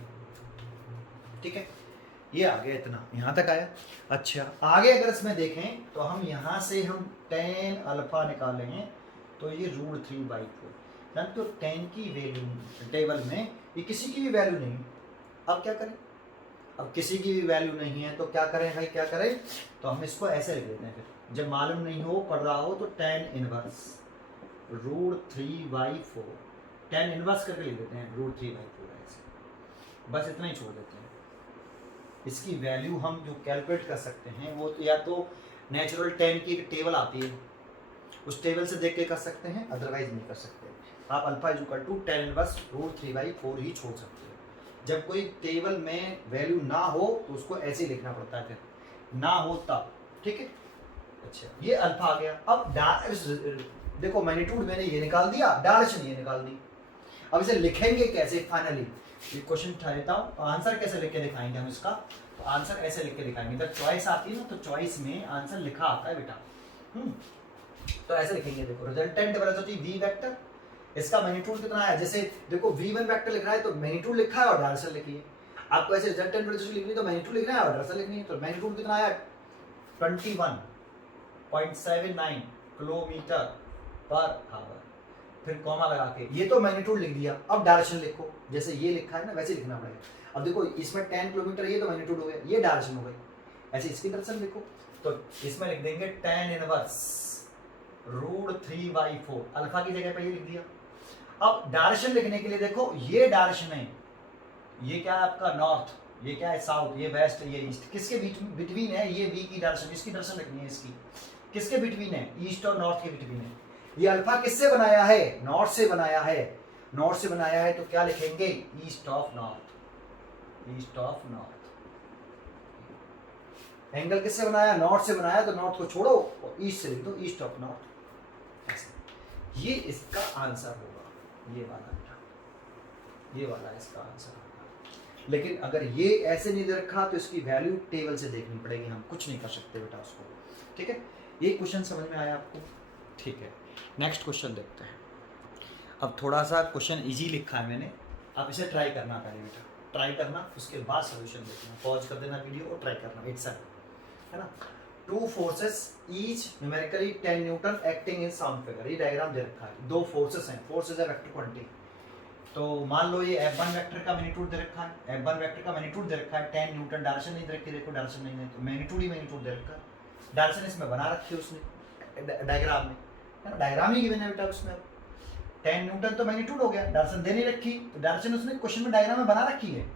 ठीक है, ये आ गया, इतना यहाँ तक आया। अच्छा आगे अगर इसमें देखें तो हम यहाँ से हम tan अल्फा निकालें तो ये √3/4, जानते हो tan की वैल्यू टेबल में ये किसी की भी वैल्यू नहीं, अब क्या करें, अब किसी की भी वैल्यू नहीं है तो क्या करें भाई, क्या करें, तो हम इसको ऐसे लिख देते हैं, फिर जब मालूम नहीं हो पढ़ रहा हो तो tan इनवर्स √3/4, tan इनवर्स करके लिख देते हैं √3/4 ऐसे, बस इतना ही छोड़ देते हैं। इसकी वैल्यू हम जो कैलकुलेट कर सकते हैं वो या तो नेचुरल tan की एक टेबल आती है, उस टेबल से देख के कर सकते हैं, अदरवाइज नहीं कर सकते, आप alpha is equal to tan inverse √3/4 ही छोड़ सकते हैं। जब कोई टेबल में वैल्यू ना हो तो उसको ऐसे लिखना पड़ता है, फिर ना हो तब, ठीक है। अच्छा ये अल्फा आ गया, अब देखो मैग्नीट्यूड मैंने ये निकाल दिया, डायरेक्शन ये निकाल दी, अब इसे लिखेंगे कैसे, फाइनली ये क्वेश्चन उठा लेता हूँ, आंसर कैसे लिख के दिखाएंगे हम इसका, तो आंसर ऐसे लिख के दिखाएंगे, जब चॉइस आती है ना तो चॉइस में आंसर लिखा आता है बेटा, तो ऐसे लिखेंगे, देखो रिजल्टेंट वेलोसिटी V वेक्टर, इसका मैग्नीट्यूड कितना है, जैसे देखो V1 वेक्टर लिख रहा है तो मैग्नीट्यूड लिखा है और डायरेक्शन लिखी है, आपको ऐसे रिजल्टेंट वेलोसिटी लिखनी है तो मैग्नीट्यूड लिखना है और डायरेक्शन लिखनी है, तो मैग्नीट्यूड कितना आया 21.79 किलोमीटर पर आवर, फिर कॉमा लगा के ये तो मैग्नीट्यूड लिख दिया, अब डायरेक्शन लिखो, जैसे ये लिखा है ना वैसे लिखना पड़ेगा। अब देखो इसमें 10 किलोमीटर ये तो मैग्नीट्यूड हो गया, ये डायरेक्शन हो गई, ऐसे इसकी डायरेक्शन लिखो, तो इसमें लिख देंगे tan इनवर्स √3/4, अल्फा की जगह पे ये लिख दिया। अब डायरेक्शन लिखने के लिए देखो ये डायरेक्शन है, ये क्या है आपका नॉर्थ, ये क्या है साउथ, ये वेस्ट, ये ईस्ट, किसके बीच बिटवीन है, ये V की डायरेक्शन, इसकी डायरेक्शन लिखनी है, इसकी किसके बिटवीन है, ईस्ट और नॉर्थ के बिटवीन है। ये अल्फा किससे बनाया है, नॉर्थ से बनाया है, नॉर्थ से बनाया है तो क्या लिखेंगे, east of north, east of north. Angle किससे बनाया, नॉर्थ से बनाया, तो नॉर्थ को छोड़ो और ईस्ट से लिख दो, ईस्ट ऑफ नॉर्थ, ये इसका आंसर होगा, ये वाला, ये वाला इसका आंसर होगा। लेकिन अगर ये ऐसे नहीं दे रखा तो इसकी वैल्यू टेबल से देखनी पड़ेगी, हम कुछ नहीं कर सकते बेटा उसको, ठीक है। ये क्वेश्चन समझ में आया आपको, ठीक है। नेक्स्ट क्वेश्चन देखते हैं। अब थोड़ा सा क्वेश्चन इजी लिखा है मैंने, आप इसे ट्राई करना पहले बेटा, ट्राई करना, उसके बाद सोल्यूशन देखना, पॉज कर देना वीडियो और ट्राई करना इट्सेल्फ, है ना। Two forces each numerically 10 Newton acting in sound figure. ये डायग्राम दे रखा है, दो फोर्सेस हैं, फोर्सेस है वेक्टर क्वांटिटी। तो मान लो ये F1 वेक्टर का मैग्नीट्यूड दे रखा है, F1 वेक्टर का मैग्नीट्यूड दे रखा है 10 न्यूटन, डायरेक्शन नहीं दे रखी, देखो डायरेक्शन नहीं है तो मैग्नीट्यूड ही मैग्नीट्यूड दे रखा है, डायरेक्शन इसमें बना रखी है उसने डायग्राम में, है ना, डायग्राम ही गिवन है बेटा उसमें। 10 न्यूटन तो मैग्नीट्यूड हो गया, डायरेक्शन दे नहीं रखी तो डायरेक्शन उसने क्वेश्चन में डायग्राम में बना रखी है।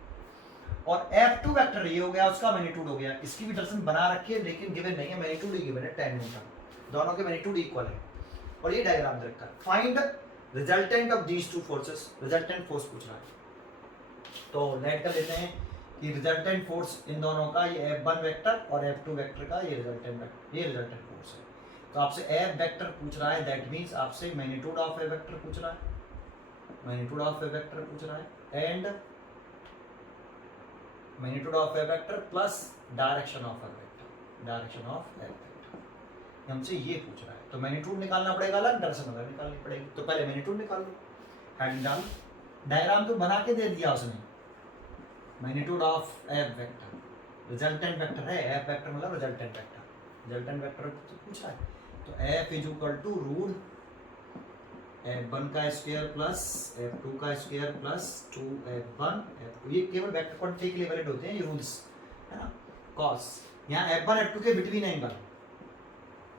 और F2 वेक्टर ये हो गया, उसका मैग्नीट्यूड हो गया, इसकी भी डायरेक्शन बना रखी है लेकिन गिवन नहीं है, मैग्नीट्यूड ही गिवन है 10 न्यूटन, दोनों के मैग्नीट्यूड इक्वल है और ये डायग्राम दे रखा है। Find resultant of these two forces, resultant force पूछ रहा है। तो लेट कर लेते हैं कि रिजल्टेंट फोर्स इन दोनों का, ये F1 वेक्टर और F2 वेक्टर का ये रिजल्टेंट वेक्टर, ये रिजल्टेंट फोर्स है। तो आपसे F वेक्टर पूछ रहा है, दैट मींस आपसे मैग्नीट्यूड ऑफ ए वेक्टर पूछ रहा है, मैग्नीट्यूड ऑफ ए वेक्टर पूछ रहा है and magnitude of A vector plus direction of A vector, direction of A vector हमसे ये पूछ रहा है। तो मैग्नीट्यूड निकालना पड़ेगा, अलग डायरेक्शन अलग निकालनी पड़ेगी। तो पहले मैग्नीट्यूड निकाल लो, हेडिंग डाल, डायग्राम तो बना के दे दिया उसने, magnitude of F vector, resultant vector है, एफ वेक्टर मतलब रिजल्टेंट वेक्टर, रिजल्टेंट वेक्टर पूछा है। तो F is equal to root F1 का स्क्वायर प्लस F2 का स्क्वायर प्लस 2F1 F2, ये केवल वेक्टर क्वांटिटी के लिए वैलिड होते हैं ये रूल्स, है ना। cos यहाँ F1 F2 के between angle,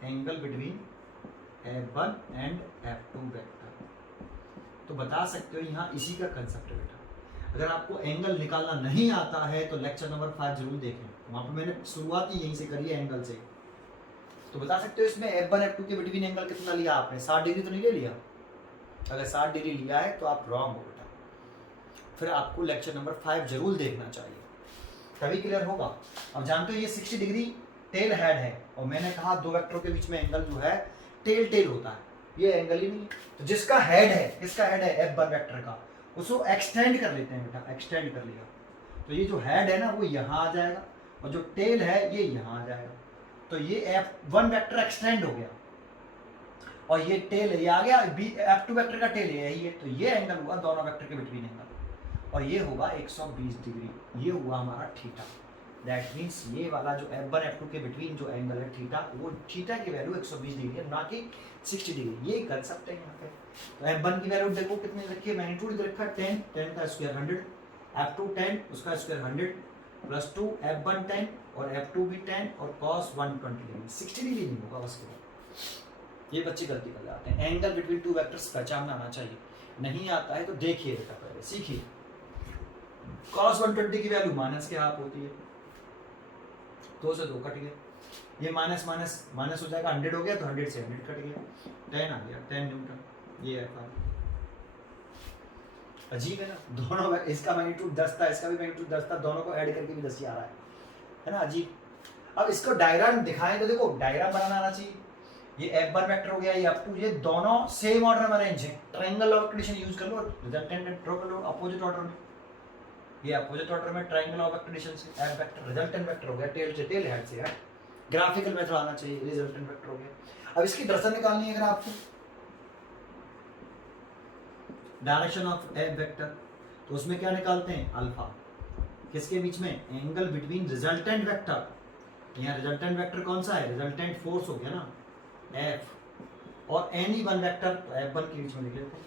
angle between F1 and F2 vector, तो बता सकते हो यहाँ इसी का कंसेप्ट है बेटा। अगर आपको एंगल निकालना नहीं आता है तो लेक्चर नंबर 5 जरूर देखें, वहाँ पे मैंने शुरुआत ही यहीं से करी है एंगल से। तो बता सकते हो इसमें F1 F2 के बिटवीन एंगल कितना लिया आपने, 60 डिग्री तो नहीं ले लिया। अगर 60 डिग्री लिया है तो आप रॉन्ग हो बेटा, फिर आपको लेक्चर नंबर 5 जरूर देखना चाहिए, तभी क्लियर होगा। अब जानते हो ये 60 डिग्री टेल हेड है और मैंने कहा दो वेक्टरों के बीच में एंगल जो है टेल टेल होता है, ये एंगल ही नहीं है। तो जिसका हेड है, किसका हेड है F1 वेक्टर का, उसको एक्सटेंड कर लेते हैं बेटा, एक्सटेंड कर लिया तो ये जो हेड है ना वो यहाँ आ जाएगा और जो टेल है ये यहाँ आ जाएगा। तो ये F1 वेक्टर एक्सटेंड हो गया और ये टेल ये आ गया, F2 वेक्टर का टेल यही है, तो ये एंगल हुआ दोनों वेक्टर के बिटवीन एंगल और ये होगा 120 डिग्री, ये हुआ हमारा थीटा। दैट मीन्स ये वाला जो F1 F2 के बिटवीन जो एंगल है थीटा, वो थीटा की वैल्यू 120 डिग्री है, ना कि 60 डिग्री। ये कंसेप्ट है यहाँ पे। तो F1 की वैल्यू देखो कितनी रखी है, मैग्नीट्यूड दे रखा है 10, 10 का स्क्वायर 100, F2 10 उसका स्क्वायर 100 प्लस 2 F1 10 और F2 भी 10 और cos 120 डिग्री, 60 डिग्री नहीं होगा उसके बाद। ये बच्चे गलती कर जाते हैं, एंगल बिटवीन टू वेक्टर्स पहचानना आना चाहिए, नहीं आता है तो देखिए बेटा, पहले सीखिए। cos 120 की वैल्यू माइनस के हाफ होती है, 2 से 2 कट गया, ये माइनस माइनस माइनस हो जाएगा, 100 हो गया तो 100 से 100 कट गया, 10 आ गया 10 न्यूटन, ये है। अजीब है ना, दोनों इसका मैग्नीट्यूड 10 था, इसका भी मैग्नीट्यूड 10 था, दोनों को ऐड करके भी 10 ही आ रहा है ना, अजीब। अब इसको डायग्राम दिखाएं तो देखो डायग्राम बनाना आना चाहिए। ये F1 वेक्टर हो गया, ये F2, ये दोनों सेम ऑर्डर में अरेंज है, ट्रायंगल ऑफ कंडीशन यूज कर लो, रिजल्टेंट ड्रॉ कर लो अपोजिट ऑर्डर में, ये अपोजिट ऑर्डर में ट्रायंगल ऑफ कंडीशन से F वेक्टर रिजल्टेंट वेक्टर हो गया, टेल से टेल हेड से है, ग्राफिकल मेथड आना चाहिए, रिजल्टेंट वेक्टर हो गया। अब इसकी डायरेक्शन निकालनी है अगर आपको, डायरेक्शन ऑफ F वेक्टर, तो उसमें क्या निकालते हैं, अल्फा, किसके बीच में, एंगल बिटवीन रिजल्टेंट वेक्टर, यहाँ रिजल्टेंट वेक्टर कौन सा है, रिजल्टेंट फोर्स हो गया ना F और एनी वन वेक्टर, तो F1 के बीच में लिख लेते हैं,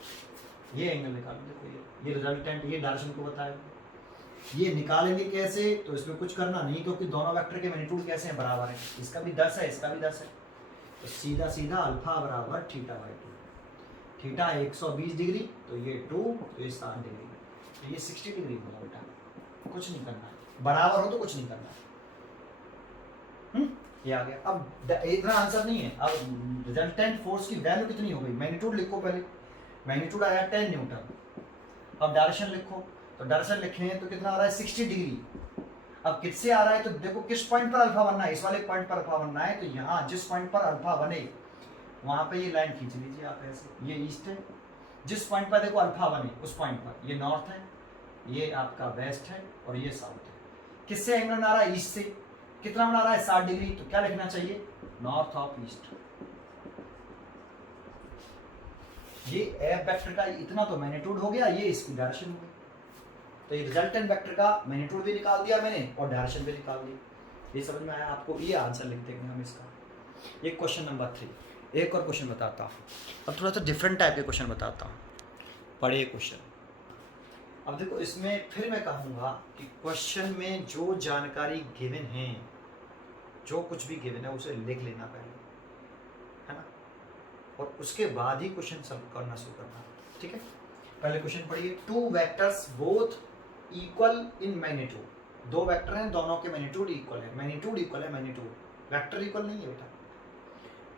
ये एंगल निकाल देखो, ये रिजल्टेंट, ये डायरेक्शन को बताएगा। ये निकालेंगे कैसे, तो इसमें कुछ करना नहीं, क्योंकि दोनों वेक्टर के मैग्नीट्यूड कैसे हैं, बराबर है, इसका भी 10 है, इसका भी 10 है, तो सीधा सीधा अल्फा बराबर थीटा बाई 2, थीटा 120 डिग्री तो ये 2, तो ये 60 डिग्री, तो ये 60 डिग्री होगा बेटा, कुछ नहीं करना है, बराबर हो तो कुछ नहीं करना है। ये आ गया। अब इतना आंसर नहीं है, अब रिजल्टेंट फोर्स की वैल्यू कितनी हो गई, मैग्नीट्यूड लिखो पहले, मैग्नीट्यूड आया 10 न्यूटन, अब डायरेक्शन लिखो, तो डायरेक्शन लिखे हैं तो कितना आ रहा है 60 डिग्री। अब किससे आ रहा है तो देखो किस पॉइंट पर अल्फा बनना है, इस वाले पॉइंट पर अल्फा बनना है, तो यहाँ जिस पॉइंट पर अल्फा बने वहां पे ये लाइन खींच लीजिए आप ऐसे, ये ईस्ट है, जिस पॉइंट पर देखो अल्फा बने उस पॉइंट पर ये नॉर्थ है, ये आपका वेस्ट है और ये साउथ है। किससे एंगल बना रहा है, ईस्ट से, कितना बना रहा है 60 डिग्री, तो क्या लिखना चाहिए, नॉर्थ ऑफ ईस्ट। ये एफ वेक्टर का इतना तो मैग्नीट्यूड हो गया, ये इसकी डायरेक्शन हो गई, तो ये रिजल्टेंट वेक्टर का मैग्नीट्यूड भी निकाल दिया मैंने और डायरेक्शन भी निकाल दी। ये समझ में आया आपको? ये आंसर लिख देंगे हम इसका। ये क्वेश्चन नंबर 3। एक और क्वेश्चन बताता हूँ, अब थोड़ा सा डिफरेंट टाइप के क्वेश्चन बताता हूँ, पढ़िए क्वेश्चन। अब देखो इसमें फिर मैं कहूँगा कि क्वेश्चन में जो जानकारी गिवन है, जो कुछ भी गिवन है उसे लिख लेना पहले, है ना, और उसके बाद ही क्वेश्चन सॉल्व करना शुरू करना, ठीक है। पहले क्वेश्चन पढ़िए। 2 vectors both equal in magnitude. 2 vector हैं, दोनों के मैग्नीट्यूड इक्वल है। मैग्नीट्यूड इक्वल है, मैग्नीट्यूड, वेक्टर इक्वल नहीं है बेटा,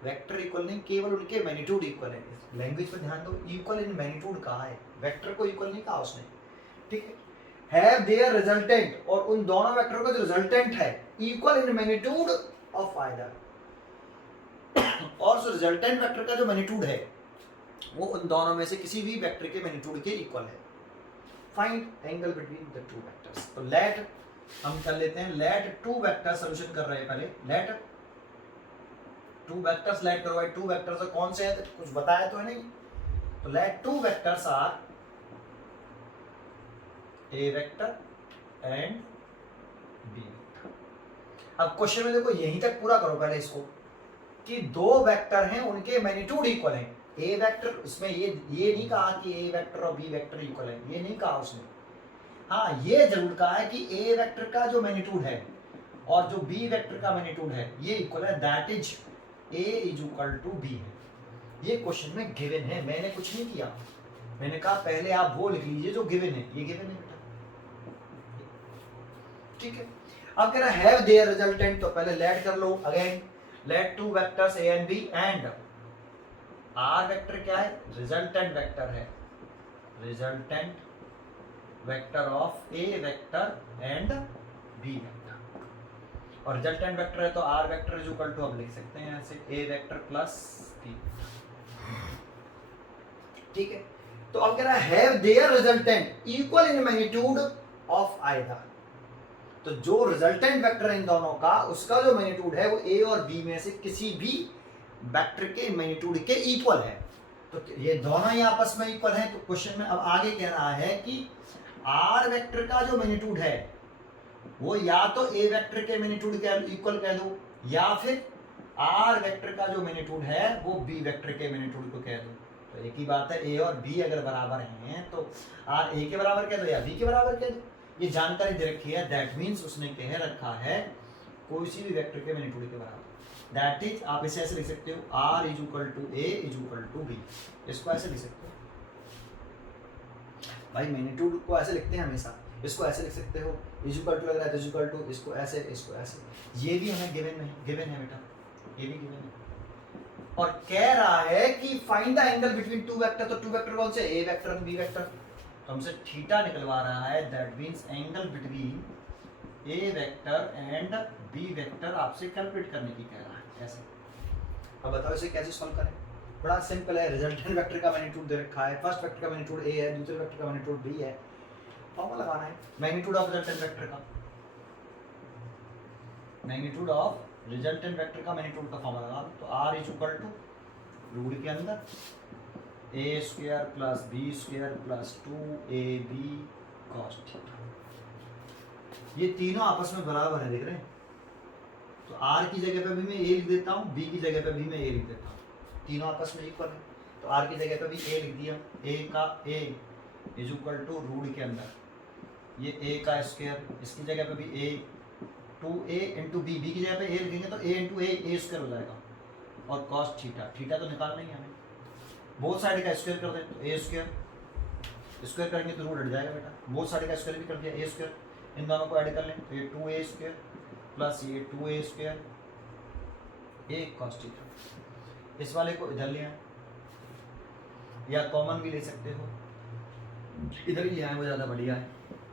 वेक्टर इक्वल नहीं, केवल उनके मैग्नीट्यूड इक्वल है। लैंग्वेज पर ध्यान दो, इक्वल इन मैग्नीट्यूड कहा है, वेक्टर को इक्वल नहीं कहा उसने, ठीक है। हैव देयर रिजल्टेंट, और उन दोनों वेक्टर का जो रिजल्टेंट है equal in magnitude of either, और जो रिजल्टेंट वेक्टर का जो मैग्नीट्यूड है वो उन दोनों में से किसी भी वेक्टर के मैग्नीट्यूड के इक्वल है। Find angle between the 2 vectors. तो लेट हम कर लेते हैं, लेट 2 वेक्टर सॉल्यूशन कर रहे हैं पहले, लेट 2 वेक्टर्स लेट करो भाई। 2 वेक्टर्स कौन से हैं, कुछ बताया तो है नहीं, तो let 2 vectors are A vector and B vector. अब क्वेश्चन में देखो यहीं तक पूरा करो पहले इसको, कि 2 वेक्टर हैं उनके मैग्नीट्यूड इक्वल है। ए वेक्टर, उसमें ये नहीं कहा कि ए वेक्टर और बी वेक्टर इक्वल है, ये नहीं कहा उसने। हाँ ये जरूर कहा है कि ए वेक्टर का जो मैग्नीट्यूड है और जो बी वेक्टर का मैग्नीट्यूड है ये इक्वल है, that is A is equal to B है। ये क्वेश्चन में गिवन है, मैंने कुछ नहीं किया, मैंने कहा पहले आप वो लिख लीजिए जो गिवन है, ये गिवन है बेटा, ठीक है। अब कह रहा है हैव देयर रिजल्टेंट, तो पहले लेट कर लो again, let 2 vectors A and B and R vector क्या है, रिजल्टेंट वेक्टर है, resultant vector of A vector and B vector, और रिजल्टेंट वेक्टर है तो R vector is equal to, अब लिख सकते हैं ऐसे ए वेक्टर प्लस बी, ठीक है। तो अब कह रहा है have their resultant equal in magnitude of either, तो जो रिजल्टेंट वेक्टर है इन दोनों का, उसका जो मैग्नीट्यूड है वो ए और बी में से किसी भी वेक्टर के मैग्नीट्यूड के इक्वल है। तो ये दोनों ही आपस में इक्वल हैं। तो क्वेश्चन में अब आगे कह रहा है कि आर वेक्टर का जो मैग्नीट्यूड है वो या तो ए वेक्टर के मैग्नीट्यूड के इक्वल कह दो, या फिर आर वेक्टर का जो मैग्नीट्यूड है वो बी वेक्टर के मैग्नीट्यूड को कह दो। तो एक ही बात है, ए और बी अगर बराबर हैं तो आर ए के बराबर कह दो या बी के बराबर कह दो। ये जानकारी दे रखी है, दैट मीन्स उसने कह रखा है कोई सी भी वेक्टर के मैग्नीट्यूड के बराबर, दैट इज आप इसे ऐसे लिख सकते हो, R is equal to A is equal to B, इसको ऐसे लिख सकते हो भाई, मैग्नीट्यूड को ऐसे लिखते हैं हमेशा, इसको ऐसे लिख सकते हो, इज इक्वल टू लग रहा है तो इज इक्वल टू, इसको ऐसे, इसको ऐसे, ये भी हमें गिवन है बेटा, ये भी गिवन है। और कह रहा है कि find the angle between 2 vector, तो 2 वेक्टर कौन से, ए वेक्टर और बी वेक्टर, तो हमसे थीटा निकलवा रहा है, that means angle between A vector and B vector आपसे कैलकुलेट करने की कह रहा है ऐसे। अब बताओ इसे कैसे सॉल्व करें, बड़ा सिंपल है, रिजल्टेंट वेक्टर का मैग्नीट्यूड दे रखा है, फर्स्ट वेक्टर का मैग्नीट्यूड ए है, दूसरे वेक्टर का मैग्नीट्यूड बी है, फॉर्मूला लगाना है मैग्नीट्यूड ऑफ रिजल्टेंट वेक्टर का, मैग्नीट्यूड ऑफ रिजल्टेंट वेक्टर का मैग्नीट्यूड का फॉर्मूला लगा, तो R is equal to root के अंदर A square plus B square plus 2ab cos theta, ये तीनों आपस में बराबर है, देख रहे हैं। तो आर की जगह पे भी मैं ए लिख देता हूँ, बी की जगह पे भी मैं ए लिख देता हूँ, तीनों आपस में इक्वल है, तो आर की जगह पे भी ए लिख दिया, ए का ए इज इक्वल टू रूट के अंदर ये ए का स्क्वायर, इसकी जगह पे भी ए 2a इंटू बी, बी की जगह पे ए लिखेंगे तो a इंटू ए स्क्वायर हो जाएगा, और cos थीटा, थीटा तो निकालना ही हमें, बोथ साइड का स्क्वायर कर दें तो ए स्क्वायर करेंगे तो रूट हट जाएगा बेटा, बोथ साइड का स्क्वायर भी कर दिया ए स्क्वायर, इन दोनों को ऐड कर लें तो ये 2a स्क्वायर प्लस ये 2a स्क्वायर ए cos थीटा, इस वाले को इधर ले आए या कॉमन भी ले सकते हो, इधर ही आए वो ज़्यादा बढ़िया है,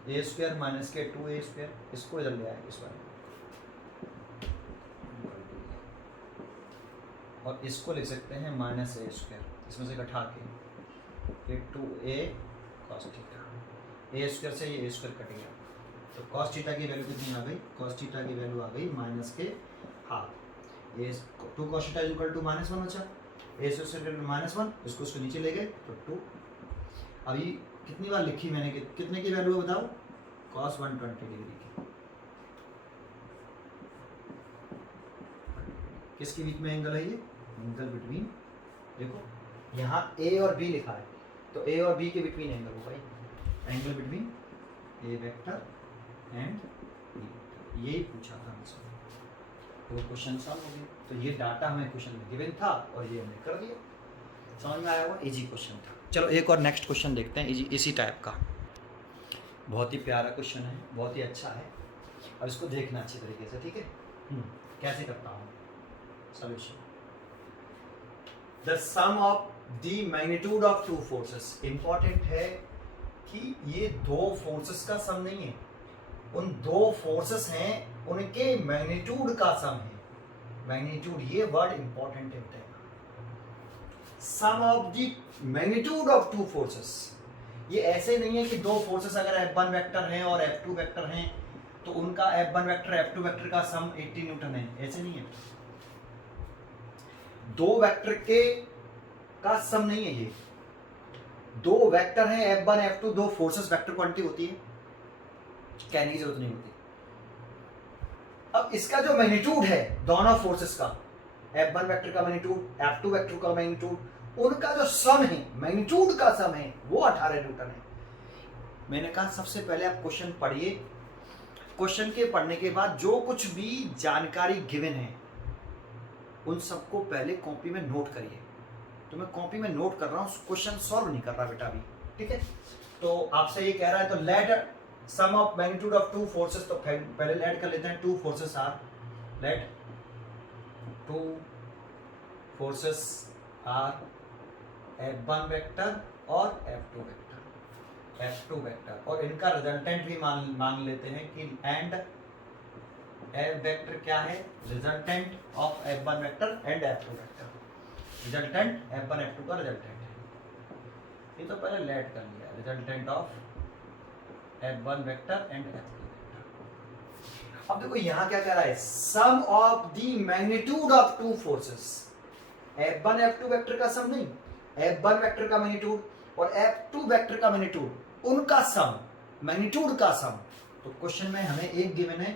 ए स्क्वायर माइनस के 2a स्क्वायर, इसको इधर ले आए इस वाले, और इसको लिख सकते हैं माइनस ए स्क्वायर, इसमें से घटा के 2a cos थीटा, ए स्क्वायर से ये ए स्क्वायर कट गया, तो cos थीटा की वैल्यू कितनी आ गई, cos थीटा की वैल्यू आ गई माइनस के हाफ, ये 2 cos theta is equal to -1, अच्छा ए स्क्वायर -1, इसको उसको नीचे ले गए तो 2, अभी कितनी बार लिखी मैंने, कितने की वैल्यू है बताओ, cos 120 डिग्री की, किसके बीच में एंगल है ये? एंगल बिटवीन, देखो यहाँ ए और बी लिखा है, तो ए और बी के बिटवीन एंगल होगा ये, angle between A vector and B vector, यही पूछा था हमसे। तो क्वेश्चन सॉल्व हो गया। तो ये डाटा हमें क्वेश्चन में गिवन था और ये हमने कर दिया। समझ में आया हुआ? इजी क्वेश्चन था। चलो एक और नेक्स्ट क्वेश्चन देखते हैं इसी टाइप का। बहुत ही प्यारा क्वेश्चन है, बहुत ही अच्छा है, और इसको देखना अच्छी तरीके से, ठीक है। कैसे करता हूँ solution. The sum of the magnitude of two forces. Important है कि ये दो फोर्सेस का सम नहीं है, उन दो फोर्सेस हैं उनके मैग्नीट्यूड का सम है। मैग्नीट्यूड, ये वर्ड इंपॉर्टेंट है। Sum of the magnitude of two forces. ये ऐसे नहीं है कि दो फोर्सेस अगर F1 वेक्टर हैं और F2 वेक्टर हैं तो उनका F1 वेक्टर F2 वेक्टर का सम 80 न्यूटन है, ऐसे नहीं है। दो वेक्टर के का सम नहीं है ये। दो वेक्टर हैं F1 F2, दो फोर्सेस वेक्टर क्वांटिटी होती है, कहने की जरूरत नहीं होती। अब इसका जो मैग्नीट्यूड है दोनों फोर्सेस का, F1 वेक्टर का मैग्नीट्यूड, F2 वेक्टर का मैग्नीट्यूड, उनका जो सम है, मैग्नीट्यूड का सम है, वो 18 न्यूटन है। मैंने कहा सबसे पहले आप क्वेश्चन पढ़िए, क्वेश्चन के पढ़ने के बाद जो कुछ भी जानकारी गिवन है उन सबको पहले कॉपी में नोट करिए। तो मैं कॉपी में नोट कर रहा हूँ, क्वेश्चन सॉल्व नहीं कर रहा बेटा अभी, ठीक है। तो आपसे ये कह रहा है, तो let sum of magnitude of two forces, तो पहले लेट कर लेते हैं। Two forces are, let two forces are F1 vector और F2 वेक्टर, F2 वेक्टर, और इनका रिजल्टेंट भी मान लेते हैं कि एंड F वेक्टर क्या है? Resultant of F1 vector and F2 vector, resultant F1 F2 का रिजल्टेंट है। ये तो पहले लेट कर लिया, resultant of F1 vector and F2 vector. अब देखो यहाँ क्या कह रहा है, sum of the magnitude of two forces. F1 F2 vector का सम नहीं, F1 वेक्टर का मैग्नीट्यूड और F2 वेक्टर का मैग्नीट्यूड, उनका सम, मैग्नीट्यूड का सम। तो क्वेश्चन में हमें एक गिवन है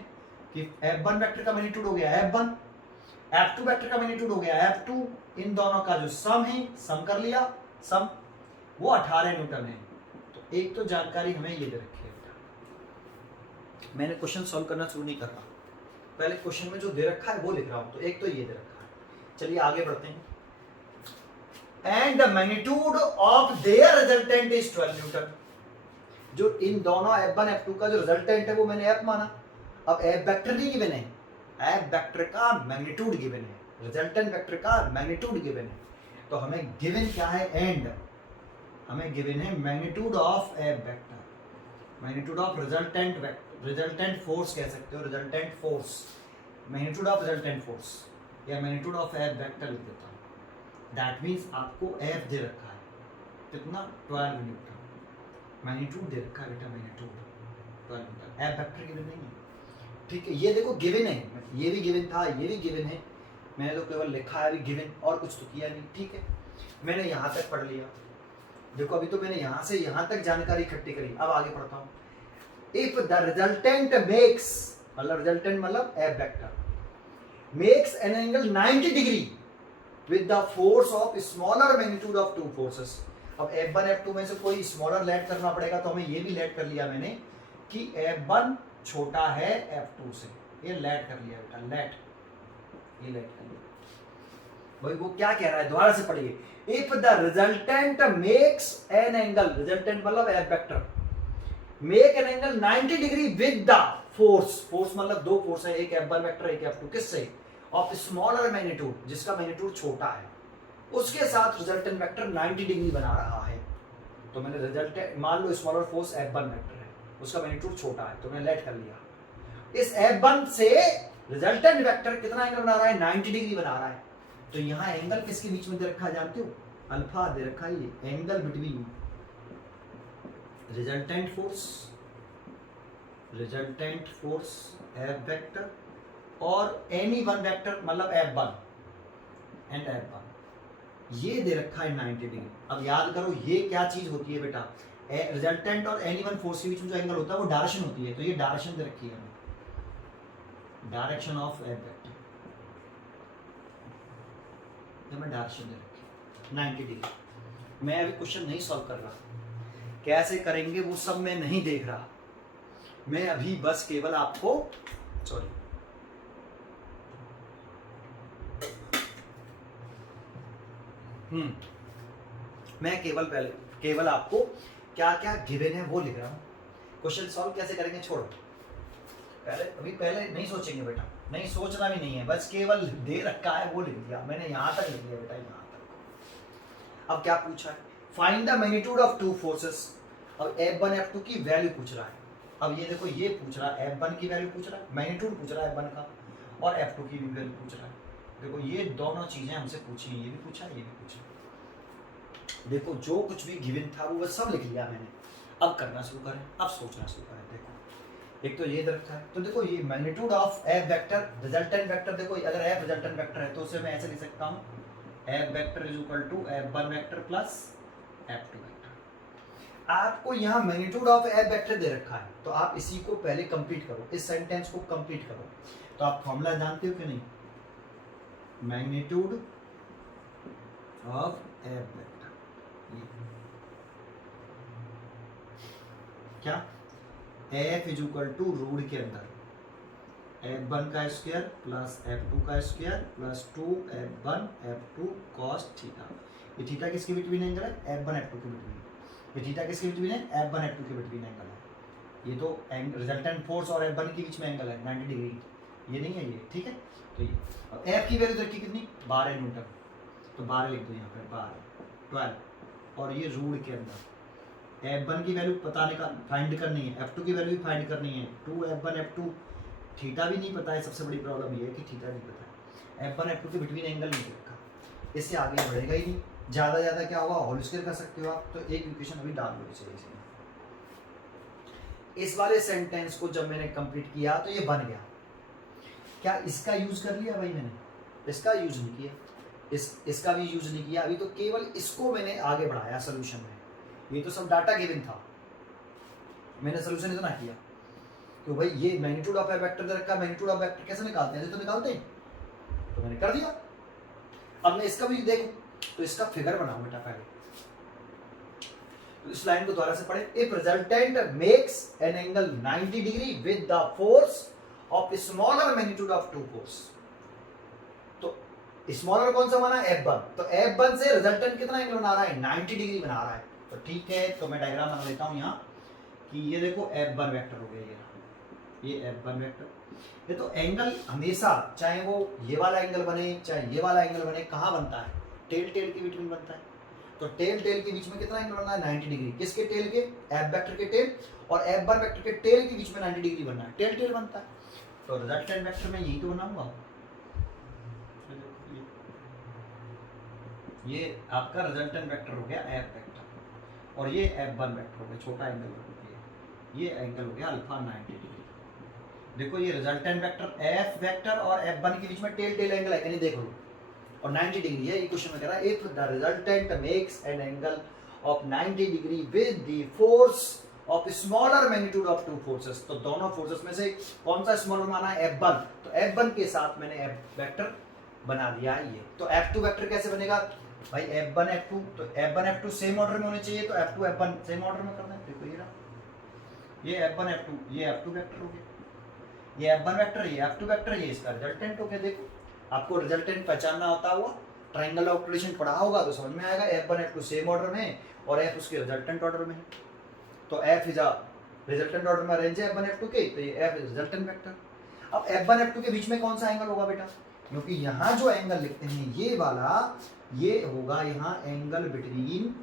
कि F1 वेक्टर का मैग्नीट्यूड हो गया F1, F2 वेक्टर का मैग्नीट्यूड हो गया F2, इन दोनों का जो सम है, सम कर लिया, सम वो 18 न्यूटन है। तो एक तो जानकारी हमें ये दे रखी है। मैंने क्वेश्चन सॉल्व करना शुरू नहीं कर रहा, पहले क्वेश्चन में जो दे रखा है वो लिख रहा हूं। तो एक तो ये दे रखा है, चलिए आगे बढ़ते हैं। And the magnitude of their resultant is 12 Newton. जो इन दोनों F1 F2 का जो रिजल्टेंट है वो मैंने F माना। अब F वेक्टर नहीं गिवन है, F वेक्टर का मैग्नीट्यूड गिवन है, रिजल्टेंट वेक्टर का मैग्नीट्यूड गिवन है। तो हमें गिवन क्या है? एंड हमें गिवन है magnitude of F vector, magnitude of resultant vector, resultant force कह सकते हो, resultant force, magnitude of resultant force या मैग्नीट्यूड ऑफ F वेक्टर लिख देता हूं। दैट मीन्स आपको F दे रखा है कितना? 12 न्यूटन। मैग्नीट्यूड दे रखा है बेटा, magnitude 12 Newton, F vector given नहीं है, ठीक है। ये देखो गिवन है, ये भी गिवन था, ये भी गिवन है, मैंने तो केवल लिखा है अभी गिवन, और कुछ तो किया नहीं, ठीक है। मैंने यहाँ तक पढ़ लिया, देखो अभी तो मैंने यहाँ से यहाँ तक जानकारी इकट्ठी करी। अब आगे पढ़ता हूँ। इफ द रिजल्टेंट मेक्स, मतलब रिजल्टेंट मतलब F vector makes an angle 90 degree with the force of smaller magnitude of two forces। अब F1 F2 में से कोई स्मॉलर लेट करना पड़ेगा, तो हमें ये भी लेट कर लिया मैंने कि F1 छोटा है F2 से, ये लेट कर लिया बेटा, लेट, ये लेट कर लिया। भाई वो क्या कह रहा है, दोबारा से पढ़िए। If the resultant makes an angle, resultant मतलब F vector, make an angle 90 degree with the force, force मतलब दो फोर्स है, एक F1 वेक्टर एक F2, किससे? ऑफ स्मॉलर मैग्नीट्यूड, जिसका मैग्नीट्यूड छोटा है, उसके साथ रिजल्टेंट वेक्टर 90 डिग्री बना रहा है। तो मैंने रिजल्टेंट, मान लो स्मॉलर फोर्स F1 वेक्टर है, उसका मैग्नीट्यूड छोटा है, तो मैंने लेट कर लिया। इस F1 से रिजल्टेंट वेक्टर कितना एंगल बना रहा है? 90 डिग्री बना रहा है। तो यहाँ एंगल किसके बीच में दे रखा है जानते हो? अल्फा दे रखा है, ये angle between resultant force F vector और एनी वन वेक्टर मतलब F1 एंड F1, ये दे रखा है 90 डिग्री। अब याद करो ये क्या चीज होती है बेटा, रिजल्टेंट और एनी वन फोर्स के बीच में जो एंगल होता है वो डायरेक्शन होती है। तो ये डायरेक्शन दे रखी है, डायरेक्शन ऑफ F वेक्टर, मैं डायरेक्शन दे रखी 90 डिग्री। मैं अभी क्वेश्चन नहीं सॉल्व कर रहा, कैसे करेंगे वो सब मैं नहीं देख रहा, मैं अभी बस केवल आपको सॉरी मैं केवल आपको क्या क्या गिवन है वो लिख रहा हूँ। क्वेश्चन सॉल्व कैसे करेंगे छोड़ो, पहले नहीं सोचेंगे बेटा, नहीं सोचना भी नहीं है, बस केवल दे रखा है वो लिख दिया मैंने, यहाँ तक लिख दिया बेटा, यहाँ तक। अब क्या पूछा है, find the magnitude of two forces. अब F1 F2 की वैल्यू पूछ रहा है। अब ये देखो, ये पूछ रहा है F1 की वैल्यू पूछ रहा है, मैग्नीट्यूड पूछ रहा है F1 का, और F2 की भी वैल्यू पूछ रहा है। देखो ये दोनों चीजें हमसे पूछी हैं, ये भी पूछा ये भी पूछा। देखो जो कुछ भी गिवन था वो सब लिख लिया मैंने, अब करना शुरू करें, अब सोचना शुरू करें। देखो एक तो ये रखा है, तो देखो ये magnitude of F vector resultant vector, देखो अगर F रिजल्टेंट वेक्टर है तो उसे मैं ऐसे लिख सकता हूँ F vector is equal to F1 vector plus F2 vector. आपको यहाँ मैग्नीट्यूड ऑफ F वेक्टर दे रखा है, तो आप इसी को पहले कंप्लीट करो, इस सेंटेंस को कंप्लीट करो। तो आप फॉर्मूला जानते हो कि नहीं, मैग्नीट्यूड ऑफ F वेक्टर क्या, F is equal to root के अंदर F1 का स्क्वायर प्लस F2 का square plus 2F1 F2 cos theta. ये थीटा किसके बिटवीन एंगल है, F1 F2 के बिटवीन। ये थीटा किसके बिटवीन है, F1 F2 के बिटवीन एंगल है। ये तो रिजल्टेंट फोर्स और F1 के बीच में एंगल है 90 डिग्री, ये नहीं है ये, ठीक है। तो ये अब F की वैल्यू रखी कितनी, 12 न्यूटन, तो 12 लिख दो यहाँ पर, 12 और ये रूट के अंदर F1 की वैल्यू फाइंड करनी है, F2 की वैल्यू फाइंड करनी है, 2F1 F2। थीटा भी नहीं पता है, सबसे बड़ी प्रॉब्लम ये है कि थीटा नहीं पता है, F1 F2 के बिटवीन एंगल नहीं रखा, इससे आगे बढ़ेगा ही नहीं। ज़्यादा क्या होगा, होल स्क्वायर कर सकते हो आप, तो एक इक्वेशन अभी डाल दो इसे। इस वाले सेंटेंस को जब मैंने कंप्लीट किया तो ये बन गया। क्या इसका यूज कर लिया भाई मैंने, इसका यूज नहीं किया, इसका भी यूज नहीं किया, अभी तो केवल इसको मैंने आगे बढ़ाया सोल्यूशन में। ये तो सब डाटा गिवन था, मैंने सोल्यूशन इतना किया। तो भाई ये मैग्नीट्यूड ऑफ वेक्टर दे रखा, मैग्नीट्यूड ऑफ वेक्टर कैसे निकालते हैं, तो निकालते हैं, तो मैंने कर दिया। अब मैं इसका भी देखूं तो इसका फिगर बनाऊं बेटा पहले, तो इस लाइन को दोबारा से पढ़े, if resultant makes an angle 90 degree with the force of smaller magnitude of two force. तो स्मॉलर कौन सा बना, F1, तो F1 से रिजल्टेंट कितना एंगल बना रहा है, 90 डिग्री बना रहा है। तो ठीक है, तो मैं डायग्राम बना लेता हूं यहाँ कि ये देखो F1 वेक्टर हो गया, ये F1 वेक्टर। ये तो एंगल हमेशा, चाहे वो ये वाला एंगल बने चाहे ये वाला एंगल बने, कहाँ बनता है, टेल के बीच में बनता है। तो टेल के बीच में कितना एंगल बनना है, 90 डिग्री। किसके टेल के, F वेक्टर के टेल, और F1 वेक्टर के टेल के बीच में 90 डिग्री बनना है, टेल बनता है। तो रिजल्टेंट वेक्टर में यही तो बनाऊंगा, ये आपका रिजल्टेंट वेक्टर हो गया F वेक्टर, और ये F1 वेक्टर हो गया, छोटा एंगल हो गया, ये एंगल हो गया अल्फा 90 डिग्री। देखो ये रिजल्टेंट वेक्टर F वेक्टर और F1 के बीच में टेल एंगल है, यानी देख लो, और 90 डिग्री है। ये क्वेश्चन में कह रहा है if the resultant makes an angle of 90 degree with the force of smaller magnitude of two forces. तो दोनों फोर्सेस में से कौन सा स्मॉलर माना है, F1, तो F1 के साथ मैंने F वेक्टर बना दिया है ये। तो F2 वेक्टर कैसे बनेगा भाई, F1 F2, तो F1 F2 सेम ऑर्डर में होने चाहिए, तो F2 F1 सेम ऑर्डर में करना है। देखो ये रहा, ये F1 F2, ये F2 वेक्टर हो गया, ये F1 वेक्टर, ये F2 वेक्टर, ये इसका रिजल्टेंट हो गया। देखो आपको रिजल्टेंट पहचानना होता हुआ, ट्रायंगल ऑफ इक्वेशन पढ़ा होगा तो समझ में आएगा, F1 F2 सेम ऑर्डर में और F उसके रिजल्टेंट ऑर्डर में है। तो F is a resultant order में रेंज है F1 F2 के, तो ये F इज रिजल्टेंट वेक्टर। अब F1 F2 के बीच में कौन सा एंगल होगा बेटा, क्योंकि यहाँ जो एंगल लिखते हैं ये वाला, ये होगा यहाँ angle between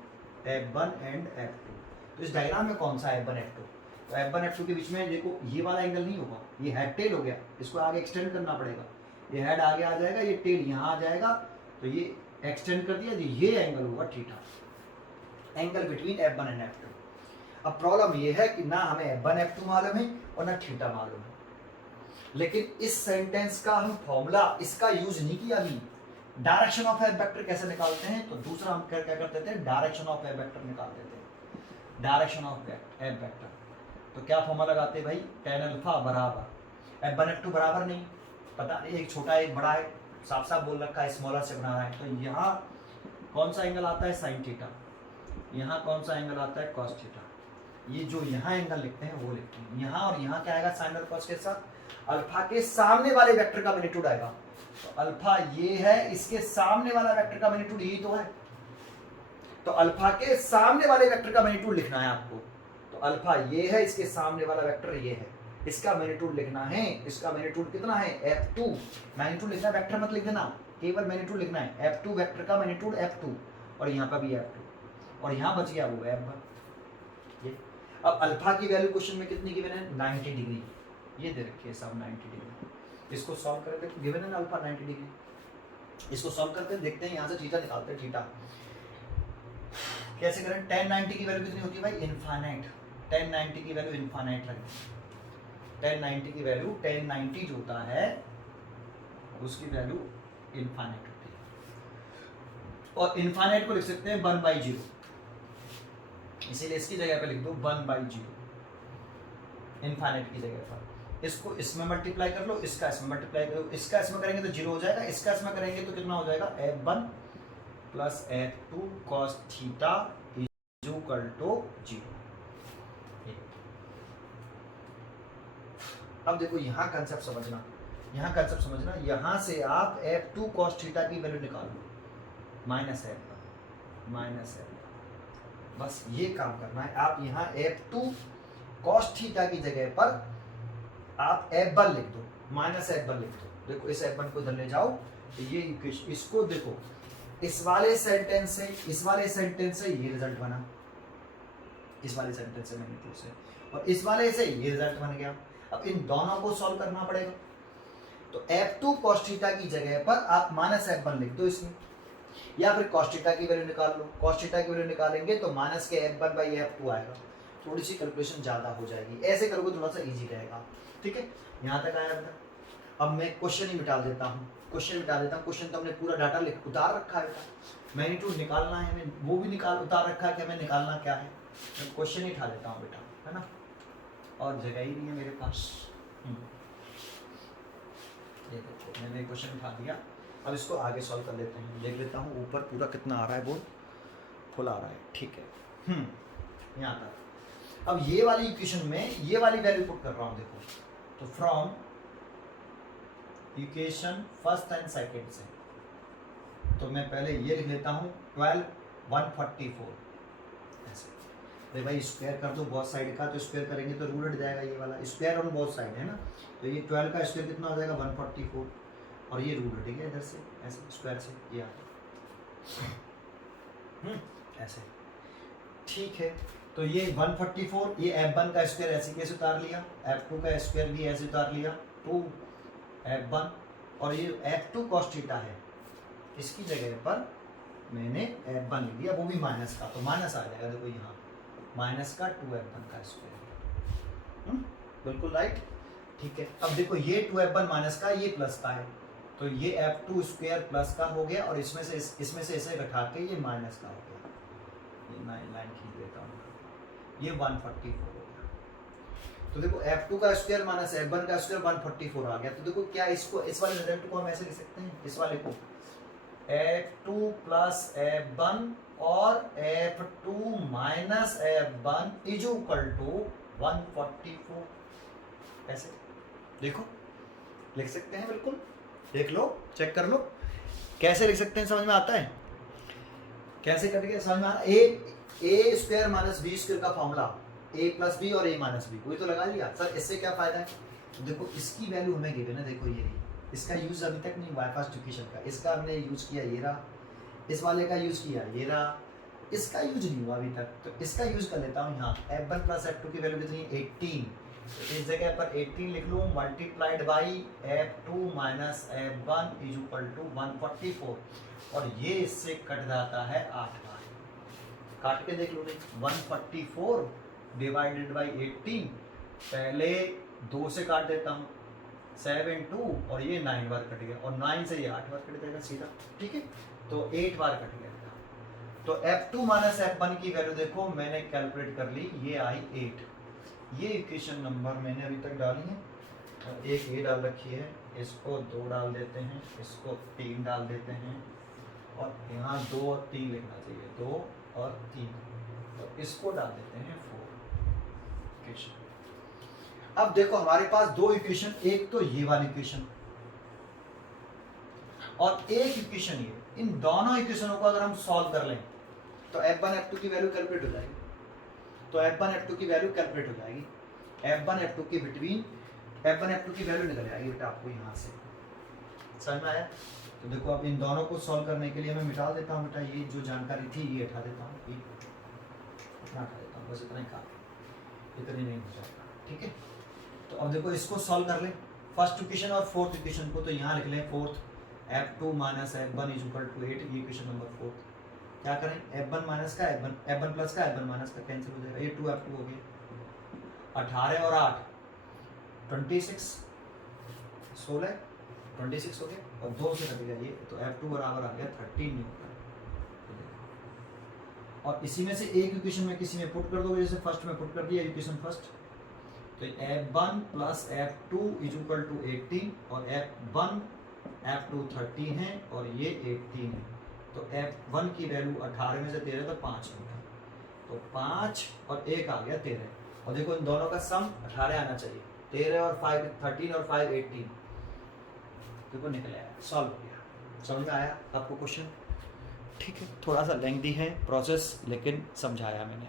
F1 and F2। तो इस डायग्राम में कौन सा F1 F2, तो F1 F2 के बीच में देखो ये वाला एंगल नहीं होगा, ये हेड टेल हो गया, इसको आगे एक्सटेंड करना पड़ेगा, ये हेड आगे आ जाएगा, ये टेल यहाँ आ जाएगा, तो ये एक्सटेंड कर दिया, ये एंगल होगा theta, angle between F1 and F2। अब प्रॉब्लम ये है कि ना हमें F1 F2 मालूम है और ना थीटा मालूम है, लेकिन इस सेंटेंस का हम फॉर्मूला इसका यूज नहीं किया अभी। डायरेक्शन ऑफ F वेक्टर कैसे निकालते हैं, तो दूसरा हम क्या करते थे, डायरेक्शन ऑफ F वेक्टर निकाल देते हैं। डायरेक्शन ऑफ F वेक्टर, तो क्या फॉर्मूला लगाते हैं भाई, tan अल्फा बराबर F1 F2 बराबर नहीं पता, एक छोटा एक बड़ा है, साफ साफ बोल रखा है स्मॉलर से बना रहा है, तो यहाँ कौन सा एंगल आता है साइन थीटा, यहाँ कौन सा एंगल आता है कॉस थीटा, ये जो यहाँ एंगल लिखते हैं वो लिखते हैं यहाँ, और यहाँ क्या आएगा साइन और कॉस के साथ अल्फा के सामने वाले वेक्टर का मैग्नीट्यूड आएगा। तो अल्फा ये है, इसके सामने वाला वेक्टर का मैग्नीट्यूड यही तो है, तो अल्फा के सामने वाले वेक्टर का मैग्नीट्यूड लिखना है आपको। तो अल्फा ये है, इसके सामने वाला वेक्टर ये है, इसका मैग्नीट्यूड लिखना है, इसका मैग्नीट्यूड कितना है f2, मैग्नीट्यूड लिखना है, वेक्टर मत लिख देना, केवल मैग्नीट्यूड लिखना है f2, वेक्टर का मैग्नीट्यूड f2, और यहाँ का भी f2, और यहाँ बच गया वो f1। ये अब अल्फा की वैल्यू क्वेश्चन में कितनी गिवन है 90 डिग्री, ये दे रखी है सब 90 डिग्री। इसको सॉल्व करते हैं, गिवन है ना अल्फा 90 डिग्री, इसको सॉल्व करते हैं, देखते हैं यहाँ से थीटा निकालते हैं। थीटा कैसे करें, tan 90 की वैल्यू कितनी होती है भाई इनफाइनाइट, tan 90 की वैल्यू इनफाइनाइट लगती है, tan 90 की वैल्यू tan 90 जो होता है उसकी वैल्यू इनफाइनाइट होती है, और इनफाइनाइट को लिख सकते हैं 1/0, इसीलिए इसकी जगह पे लिख दो 1/0 इनफाइनाइट की जगह पर। इसको इसमें मल्टीप्लाई कर लो, इसका इसमें मल्टीप्लाई करो, इसका इसमें करेंगे तो 0 हो जाएगा, इसका इसमें करेंगे तो कितना हो जाएगा f1 plus f2 cos theta is equal to 0। अब देखो यहाँ कंसेप्ट समझना, यहाँ कंसेप्ट समझना, यहाँ से आप f2 cos थीटा की वैल्यू निकालो माइनस f1, बस ये काम करना है। आप यहाँ f2 cos थीटा की जगह पर आप f1 लिख दो, माइनस f1 लिख दो। देखो इस f1 को इधर ले जाओ, तो ये इक्वेशन, इसको देखो इस वाले सेंटेंस से इस वाले सेंटेंस से ये रिजल्ट बना, इस वाले सेंटेंस से मैग्नीट्यूड से, और इस वाले से ये रिजल्ट बन गया। अब इन दोनों को सॉल्व करना पड़ेगा, तो f2 cos थीटा की जगह पर आप माइनस f1 लिख दो इसमें, या फिर cos थीटा की वैल्यू निकाल लो। cos थीटा की वैल्यू निकालेंगे तो माइनस के f1/f2 आएगा, थोड़ी सी कैलकुलेशन ज़्यादा हो जाएगी, ऐसे करोगे थोड़ा सा इजी रहेगा। ठीक है, यहाँ तक आया बेटा। अब मैं क्वेश्चन ही मिटा देता हूँ, क्वेश्चन तो हमने पूरा डाटा उतार रखा है बेटा, मैग्नीट्यूड निकालना है हमें, वो भी उतार रखा है कि हमें निकालना क्या है, मैं क्वेश्चन ही उठा देता हूँ बेटा, है ना, और जगह ही नहीं है मेरे पास। ये देखो मैंने क्वेश्चन उठा दिया, अब इसको आगे सॉल्व कर लेते हैं। देख लेता हूँ ऊपर पूरा कितना आ रहा है, बोर्ड फुल आ रहा है, ठीक है। यहाँ तक। अब ये वाली इक्वेशन में ये वाली वैल्यू पुट कर रहा हूँ, देखो, तो from equation first and second से, तो मैं पहले ये लिख लेता हूँ 12 144, ऐसे। अरे भाई स्क्वायर कर दो बहुत साइड का, तो स्क्वायर करेंगे तो रूट हट जाएगा, ये वाला स्क्वायर ऑन बोथ साइड है ना, तो ये 12 का स्क्वायर कितना हो जाएगा 144, और ये रूट हट गया इधर से, ऐसे स्क्वायर से ये ऐसे, ठीक है। तो ये 144, ये f1 का स्क्वायर ऐसे कैसे उतार लिया, f2 का स्क्वायर भी ऐसे उतार लिया 2f1, और ये f2 cos थीटा है, इसकी जगह पर मैंने f1 लिख दिया, वो भी माइनस का, तो माइनस आ जाएगा, देखो यहाँ माइनस का 2f1 का स्क्वायर, बिल्कुल राइट, ठीक है। अब देखो ये 2f1 माइनस का, ये प्लस का है, तो ये f2 स्क्वायर प्लस का हो गया, और इसमें से इसे घटा के ये माइनस का हो गया, ये लाइन खींच देता हूँ, ये 144 हो गया। तो देखो f2 का स्क्वायर माइनस f1 का स्क्वायर 144 आ गया। तो देखो क्या इसको, इस वाले रिजल्ट को हम ऐसे लिख सकते हैं, इस वाले को f2 प्लस f1 और f2 minus f1 is equal to 144, ऐसे देखो लिख सकते हैं, बिल्कुल देख लो, चेक कर लो कैसे लिख सकते हैं, समझ में आता है कैसे करके, समझ में आ रहा है। ए स्क्वायर माइनस बी स्क्वायर का फॉर्मूला a प्लस बी और a माइनस बी, वही तो लगा लिया सर, इससे क्या फायदा है। तो देखो इसकी वैल्यू हमें गिवन है, देखो ये इसका यूज अभी तक नहीं हुआ है फर्स्ट इक्वेशन का, इसका हमने यूज किया ये रहा, इस वाले का यूज किया ये रहा, इसका यूज नहीं हुआ अभी तक, तो इसका यूज कर लेता हूँ। यहाँ f1 प्लस f2 की वैल्यू कितनी 18, तो इस जगह पर 18 लिख लूँ, multiplied by f2 minus f1 is equal to 144, और ये इससे कट जाता है 8 बार, काट के देख लो, 144 डिवाइडेड बाई 18, पहले 2 से काट देता हूँ 7 2, और ये 9 बार कट गया, और 9 से ये 8 बार कट जाएगा सीधा, ठीक है, तो 8 बार कट गया। तो f2 माइनस f1 की वैल्यू देखो मैंने कैलकुलेट कर ली, ये आई 8, ये इक्वेशन नंबर मैंने अभी तक डाली है, एक ये डाल रखी है इसको 2 डाल देते हैं, इसको 3 डाल देते हैं, और यहाँ 2 और 3 लिखना चाहिए, 2 और 3, तो इसको डाल देते हैं 4 इक्वेशन। अब देखो हमारे पास 2 इक्वेशन, एक तो ये वाली इक्वेशन और एक इक्वेशन ये, इन दोनों इक्वेशनों को अगर हम सॉल्व कर लें तो F1 F2 की वैल्यू कैलकुलेट हो जाएगी। तो F1 F2 की वैल्यू कैलकुलेट हो जाएगी, F1 F2 के बिटवीन F1 F2 की वैल्यू निकल आएगी बेटा आपको यहाँ से। समझ में आया? तो देखो अब इन दोनों को सॉल्व करने के लिए मैं मिटा देता हूँ बेटा, ये जो जानकारी थी ये हटा देता हूँ, ये इतना हटा देता हूँ, बस इतना ही काफी, इतनी नहीं हो जाएगा, ठीक है। तो अब देखो इसको सॉल्व कर लें, फर्स्ट इक्वेशन और फोर्थ इक्वेशन को, तो यहाँ लिख लें fourth F2 minus F1 is equal to 8, ये इक्वेशन नंबर 4। क्या करें, F1 माइनस का F1 प्लस का F1 माइनस का कैंसिल हो जाएगा, ये 2F2 हो गया, 18 और 8 26, 16 26 हो गया, और 2 से कटेगा ये, तो F2 बराबर आ गया 13 न्यूटन। और इसी में से एक इक्वेशन में किसी में पुट कर दोगे, जैसे फर्स्ट में पुट कर दिया इक्वेशन फर्स्ट, तो F1 plus F2 is equal to 18, और F1 F2 13 है और ये 18 है, तो F1 की वैल्यू 18 में से 13 तो 5 होगा, तो 5 और 1 आ गया 13, और देखो इन दोनों का सम 18 आना चाहिए, 13 और 5 13 और 5 18, देखो निकल आया, सॉल्व हो गया। समझ में आया आपको क्वेश्चन? ठीक है, थोड़ा सा लेंथी है प्रोसेस, लेकिन समझाया मैंने,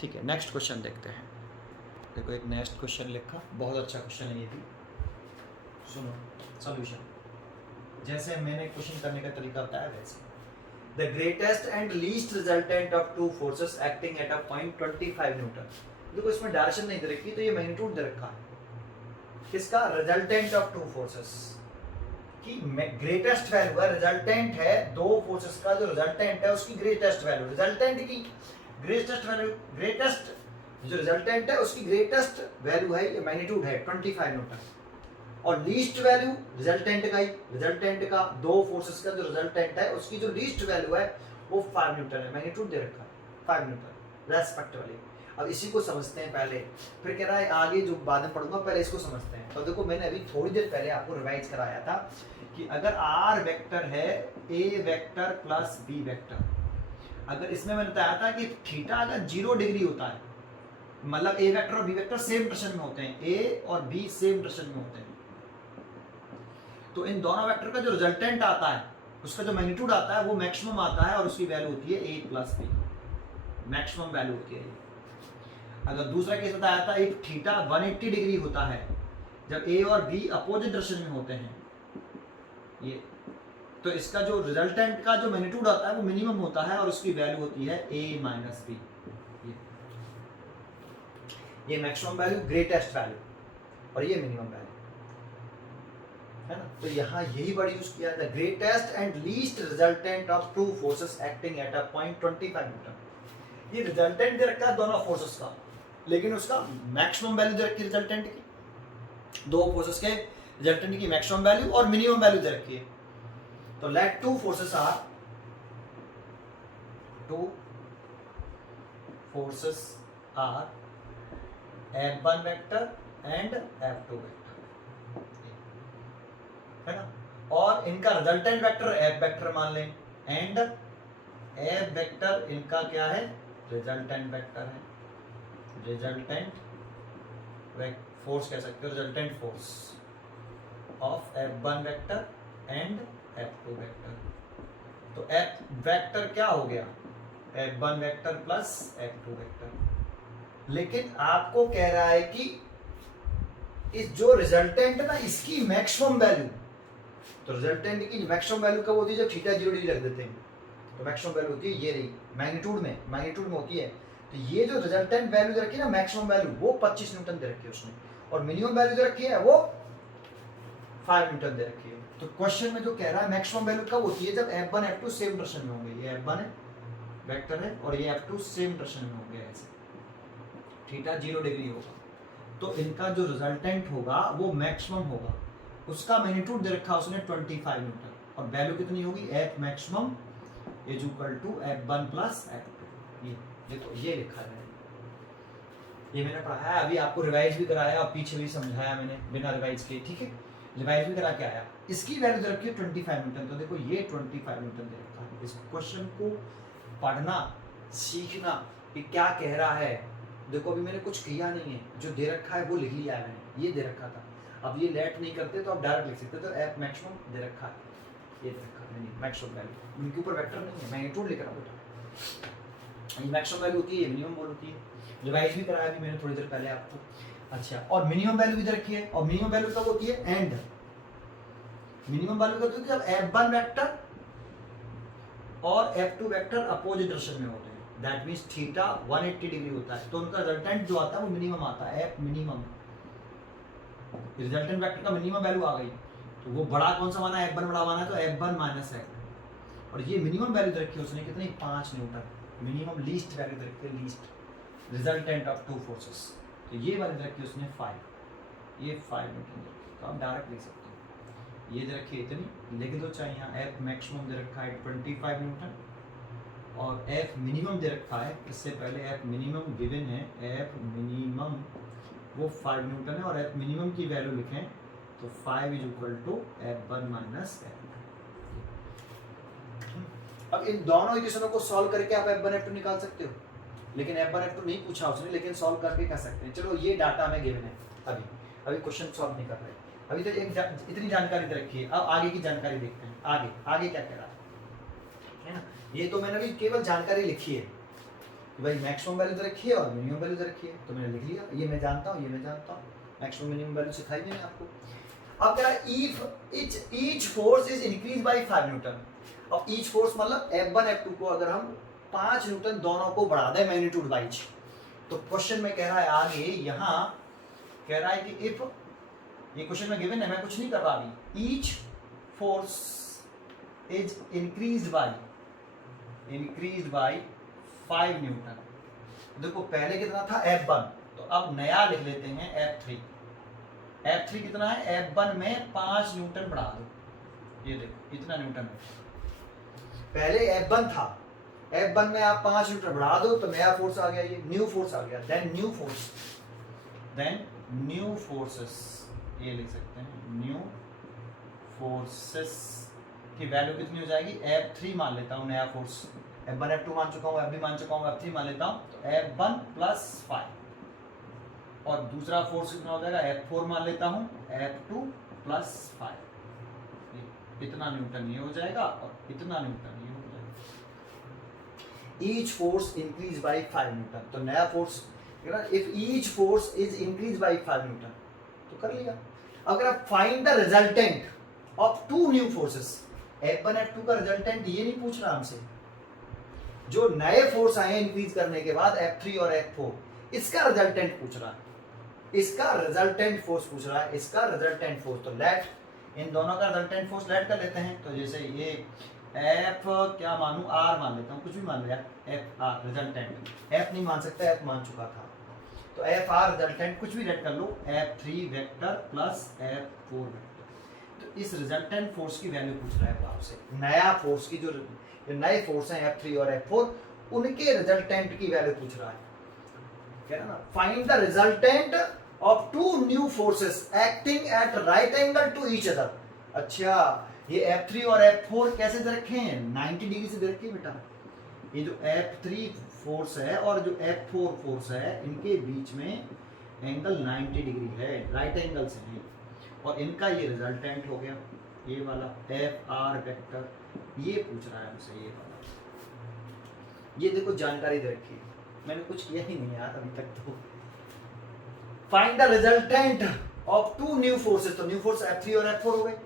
ठीक है। नेक्स्ट क्वेश्चन देखते हैं। देखो एक नेक्स्ट क्वेश्चन लिखा, बहुत अच्छा क्वेश्चन है ये भी, सुनो सॉल्यूशन। जैसे मैंने क्वेश्चन करने का तरीका बताया वैसे, the greatest and least resultant of two forces acting at a point 25 Newton. देखो इसमें डायरेक्शन नहीं दे रखी, तो ये मैग्नीट्यूड दे रखा है किसका, रिजल्टेंट ऑफ टू फोर्सेस की ग्रेटेस्ट वैल्यू है, रिजल्टेंट है दो फोर्सेस का, जो रिजल्टेंट है उसकी ग्रेटेस्ट वैल्यू, रिजल्टेंट की ग्रेटेस्ट वैल्यू, ग्रेटेस्ट जो रिजल्टेंट है उसकी ग्रेटेस्ट वैल्यू है, ये मैग्नीट्यूड है 25 न्यूटन, और लीस्ट वैल्यू रिजल्टेंट का ही, रिजल्टेंट का दो फोर्सेस का जो रिजल्टेंट है उसकी जो लीस्ट वैल्यू है वो 5 न्यूटन है, मैग्नीट्यूड दे रखा है 5 न्यूटन रेस्पेक्टिवली। अब इसी को समझते हैं पहले, फिर कह रहा है आगे जो बाद में पढ़ूंगा, पहले इसको समझते हैं। तो देखो मैंने अभी थोड़ी देर पहले आपको रिवाइज कराया था कि अगर r वेक्टर है a vector plus b vector, अगर इसमें मैंने बताया था कि थीटा अगर 0 डिग्री होता है, मतलब a वेक्टर और b वेक्टर सेम डायरेक्शन में होते हैं, a और b सेम डायरेक्शन में होते हैं, तो इन दोनों वेक्टर का जो रिजल्टेंट आता है उसका जो मैग्नीट्यूड आता है वो मैक्सिमम आता है, और उसकी वैल्यू होती है a plus b, maximum value होती है। अगर दूसरा केस बताया था एक थीटा 180 डिग्री होता है जब a और b अपोजिट डायरेक्शन में होते हैं, ये तो इसका जो रिजल्टेंट का जो मैग्नीट्यूड आता है वो मिनिमम होता है, और उसकी वैल्यू होती है a माइनस b, ये मैक्सिमम वैल्यू, ग्रेटेस्ट वैल्यू, और ये मिनिमम वैल्यू है ना। तो यहाँ यही वर्ड यूज किया था, greatest and least resultant of two forces acting at a point 25 Newton. ये रिजल्टेंट दे रखा है दोनों फोर्सेस का, लेकिन उसका मैक्सिमम वैल्यू दे रखी है रिजल्टेंट की, दो फोर्सेस के रिजल्टेंट की मैक्सिमम वैल्यू और मिनिमम वैल्यू दे रखी है। तो let two forces are F1 vector and F2 vector, है ना, और इनका रिजल्टेंट वेक्टर F वेक्टर मान लें, एंड F वेक्टर इनका क्या है, रिजल्टेंट वेक्टर है, रिजल्टेंट फोर्स कह सकते हो, resultant force of F1 vector and F2 vector. तो F वेक्टर क्या हो गया, F1 vector plus F2 vector. लेकिन आपको कह रहा है कि इस जो रिजल्टेंट है ना इसकी मैक्सिमम वैल्यू, तो रिजल्टेंट की मैक्सिमम वैल्यू कब होती है, जब थीटा 0 डिग्री रख देते हैं, तो मैक्सिमम वैल्यू होती है ये रही, मैग्नीट्यूड में होती है। तो ये जो रिजल्टेंट वैल्यू दे रखी है ना, मैक्सिमम वैल्यू वो 25 न्यूटन दे रखी है उसने, और मिनिमम वैल्यू दे रखी है वो 5 न्यूटन दे रखी है। तो क्वेश्चन में जो कह रहा है मैक्सिमम वैल्यू कब होती है, जब F1 F2 सेम डायरेक्शन में होंगे, ये F1 वेक्टर है और ये F2 सेम डायरेक्शन में होंगे, ऐसे थीटा 0 डिग्री होगा, तो इनका जो रिजल्टेंट होगा वो मैक्सिमम होगा, उसका मैग्नीट्यूड दे रखा उसने 25 न्यूटन, और वैल्यू कितनी होगी, F maximum is equal to F1 plus F2। ये देखो ये लिखा है, ये मैंने पढ़ाया अभी, आपको रिवाइज भी कराया और पीछे भी समझाया मैंने बिना रिवाइज के, ठीक है। रिवाइज भी करा के आया, इसकी वैल्यू दे रखी है 25 न्यूटन। तो देखो ये 25 न्यूटन दे रखा है। इस क्वेश्चन को पढ़ना, सीखना कि क्या कह रहा है। देखो अभी मैंने कुछ किया नहीं है, जो दे रखा है वो लिख लिया है मैंने, ये दे रखा था। अब ये लेट नहीं करते तो आप डायरेक्ट लिख सकते, तो एफ मैक्सिमम दे रखा है, ये दे रखा है मैक्सिमम वैल्यू, उनके ऊपर वेक्टर नहीं है, मैग्नीट्यूड लिख रहा हूँ बेटा। ये मैक्सिमम वैल्यू होती है, मिनिमम वैल्यू होती है, रिवाइज भी कराया अभी मैंने थोड़ी देर पहले आपको। अच्छा, और मिनिमम वैल्यू भी दे रखी है, और मिनिमम वैल्यू कब होती है? एंड। मिनिमम वैल्यू कब होती है? जब F1 वेक्टर और F2 वेक्टर अपोजिट डायरेक्शन में होते हैं, दैट मींस थीटा 180 डिग्री होता है, तो उनका रिजल्टेंट जो आता है वो मिनिमम आता है, F मिनिमम। रिजल्टेंट वेक्टर का मिनिमम वैल्यू आ गई, तो वो बड़ा कौन सा माना है? F1 बड़ा माना है, तो F1 माइनस है। और ये मिनिमम वैल्यू रखी है उसने कितनी? 5 न्यूटन। मिनिमम लीस्ट वैल्यू रखी है, least resultant of two forces, तो ये वाली रखी है उसने 5, ये 5 न्यूटन। तो आप डायरेक्ट लिख सकते हो, ये दे रखी है इतनी, लिख दो चाहे यहाँ F मैक्सिमम दे रखा है 25 न्यूटन, और F मिनिमम दे रखा है, इससे पहले F मिनिमम गिवन है, F मिनिमम वो 5 न्यूटन है, और F मिनिमम की वैल्यू लिखें तो 5 is equal to F1 minus F। अब इन दोनों इक्वेशनों को सॉल्व करके आप F1 F2 निकाल सकते हो, लेकिन F1 F2 नहीं पूछा उसने, लेकिन सॉल्व करके कर सकते हैं। चलो ये डाटा हमें गिवन है, अभी क्वेश्चन सॉल्व नहीं कर रहे, अभी तो इतनी जानकारी दे रखी है। अब आगे की जानकारी देखते हैं, आगे क्या कह रहा है ना। ये तो मैंने अभी केवल जानकारी लिखी है कि भाई मैक्सिमम वैल्यू दे रखी है और मिनिमम वैल्यू दे रखी है, तो मैंने लिख लिया, ये मैं जानता हूँ, ये मैं जानता हूँ, मैक्सिमम मिनिमम वैल्यू सिखाई मैंने आपको। अब कह रहा है if each force is increase by 5 Newton. अब ईच फोर्स मतलब F1 F2 को अगर हम 5 न्यूटन दोनों को बढ़ा दें मैग्नीट्यूड वाइज, तो क्वेश्चन में कह रहा है आगे, यहाँ कह रहा है कि इफ, ये क्वेश्चन में गिवन है, मैं कुछ नहीं कर रहा अभी, each force is increased by 5 Newton. देखो पहले कितना था? F1, तो अब नया लिख लेते हैं F3। F3 कितना है? F1 में 5 न्यूटन बढ़ा दो, ये देखो इतना न्यूटन है। पहले F1 था, F1 में आप 5 न्यूटन बढ़ा दो तो नया फोर्स आ गया, ये न्यू फोर्स आ गया। देन न्यू फोर्सेस, ये लिख सकते हैं, न्यू फोर्सेस की वैल्यू कितनी हो जाएगी? F3 मान लेता हूँ नया फोर्स, F1 F2 मान चुका हूँ, F भी मान चुका हूँ, F3 मान लेता हूँ, तो F1 प्लस 5, और दूसरा फोर्स कितना हो जाएगा? F4 मान लेता हूँ, F2 प्लस 5, इतना न्यूटन ये हो जाएगा, और इतना न्यूटन ये हो जाएगा। Each force increase by 5 newton, तो नया force, if each force is increase by 5 newton, तो कर लिया। अगर आप find the resultant of two new forces, F1 F2 का रिजल्टेंट ये नहीं पूछ रहा हमसे, जो नए फोर्स आए इंक्रीज करने के बाद F3 और F4, इसका रिजल्टेंट पूछ रहा है, इसका रिजल्टेंट फोर्स पूछ रहा है, इसका रिजल्टेंट फोर्स। तो लेट इन दोनों का रिजल्टेंट फोर्स लेट कर लेते हैं, तो जैसे ये F क्या मानूं? R मान लेता हूँ, कुछ भी मान लिया, F R रिजल्टेंट, F नहीं मान सकता, F मान चुका था, तो F R रिजल्टेंट कुछ भी लेट कर लो, F3 vector plus F4 vector. तो इस रिजल्टेंट फोर्स की वैल्यू पूछ रहा है वो आपसे, नया फोर्स की, जो नए फोर्स हैं F3 और F4, उनके रिजल्टेंट की वैल्यू पूछ रहा है, क्या है ना। Find the resultant of two new forces acting at right angle to each other. अच्छा, ये F3 और F4 कैसे दे रखे हैं? 90 डिग्री से दे रखे हैं बेटा। ये जो F3 फोर्स है और जो F4 फोर्स है, इनके बीच में एंगल 90 डिग्री है, राइट एंगल से है, और इनका ये रिजल्टेंट हो गया, ये वाला FR वेक्टर, ये पूछ रहा है हमसे, ये वाला। ये देखो जानकारी दे रखी है, मैंने कुछ किया ही नहीं यार अभी तक। तो find the resultant of two new forces, तो न्यू फोर्स F3 और F4 हो गए।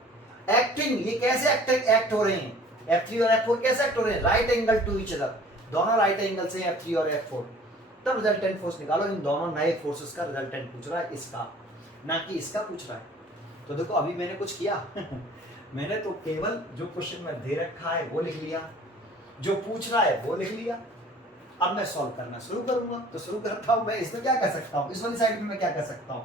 एक्टिंग, ये कैसे एक्ट हो रहे हैं? F3 और F4 कैसे एक्ट हो रहे हैं? Right angle to each other, दोनों राइट एंगल से F3 और F4। तब रिजल्टेंट फोर्स निकालो, इन दोनों नए फोर्सेस का रिजल्टेंट पूछ रहा है, इसका, ना कि इसका पूछ रहा है। तो देखो अभी मैंने कुछ किया मैंने तो केवल जो क्वेश्चन में दे रखा है वो लिख लिया, जो पूछ रहा है वो लिख लिया। अब मैं सॉल्व करना शुरू करूंगा, तो शुरू करता हूं। मैं इसमें क्या कर सकता हूं? इस वाली साइड में मैं क्या कर सकता हूं?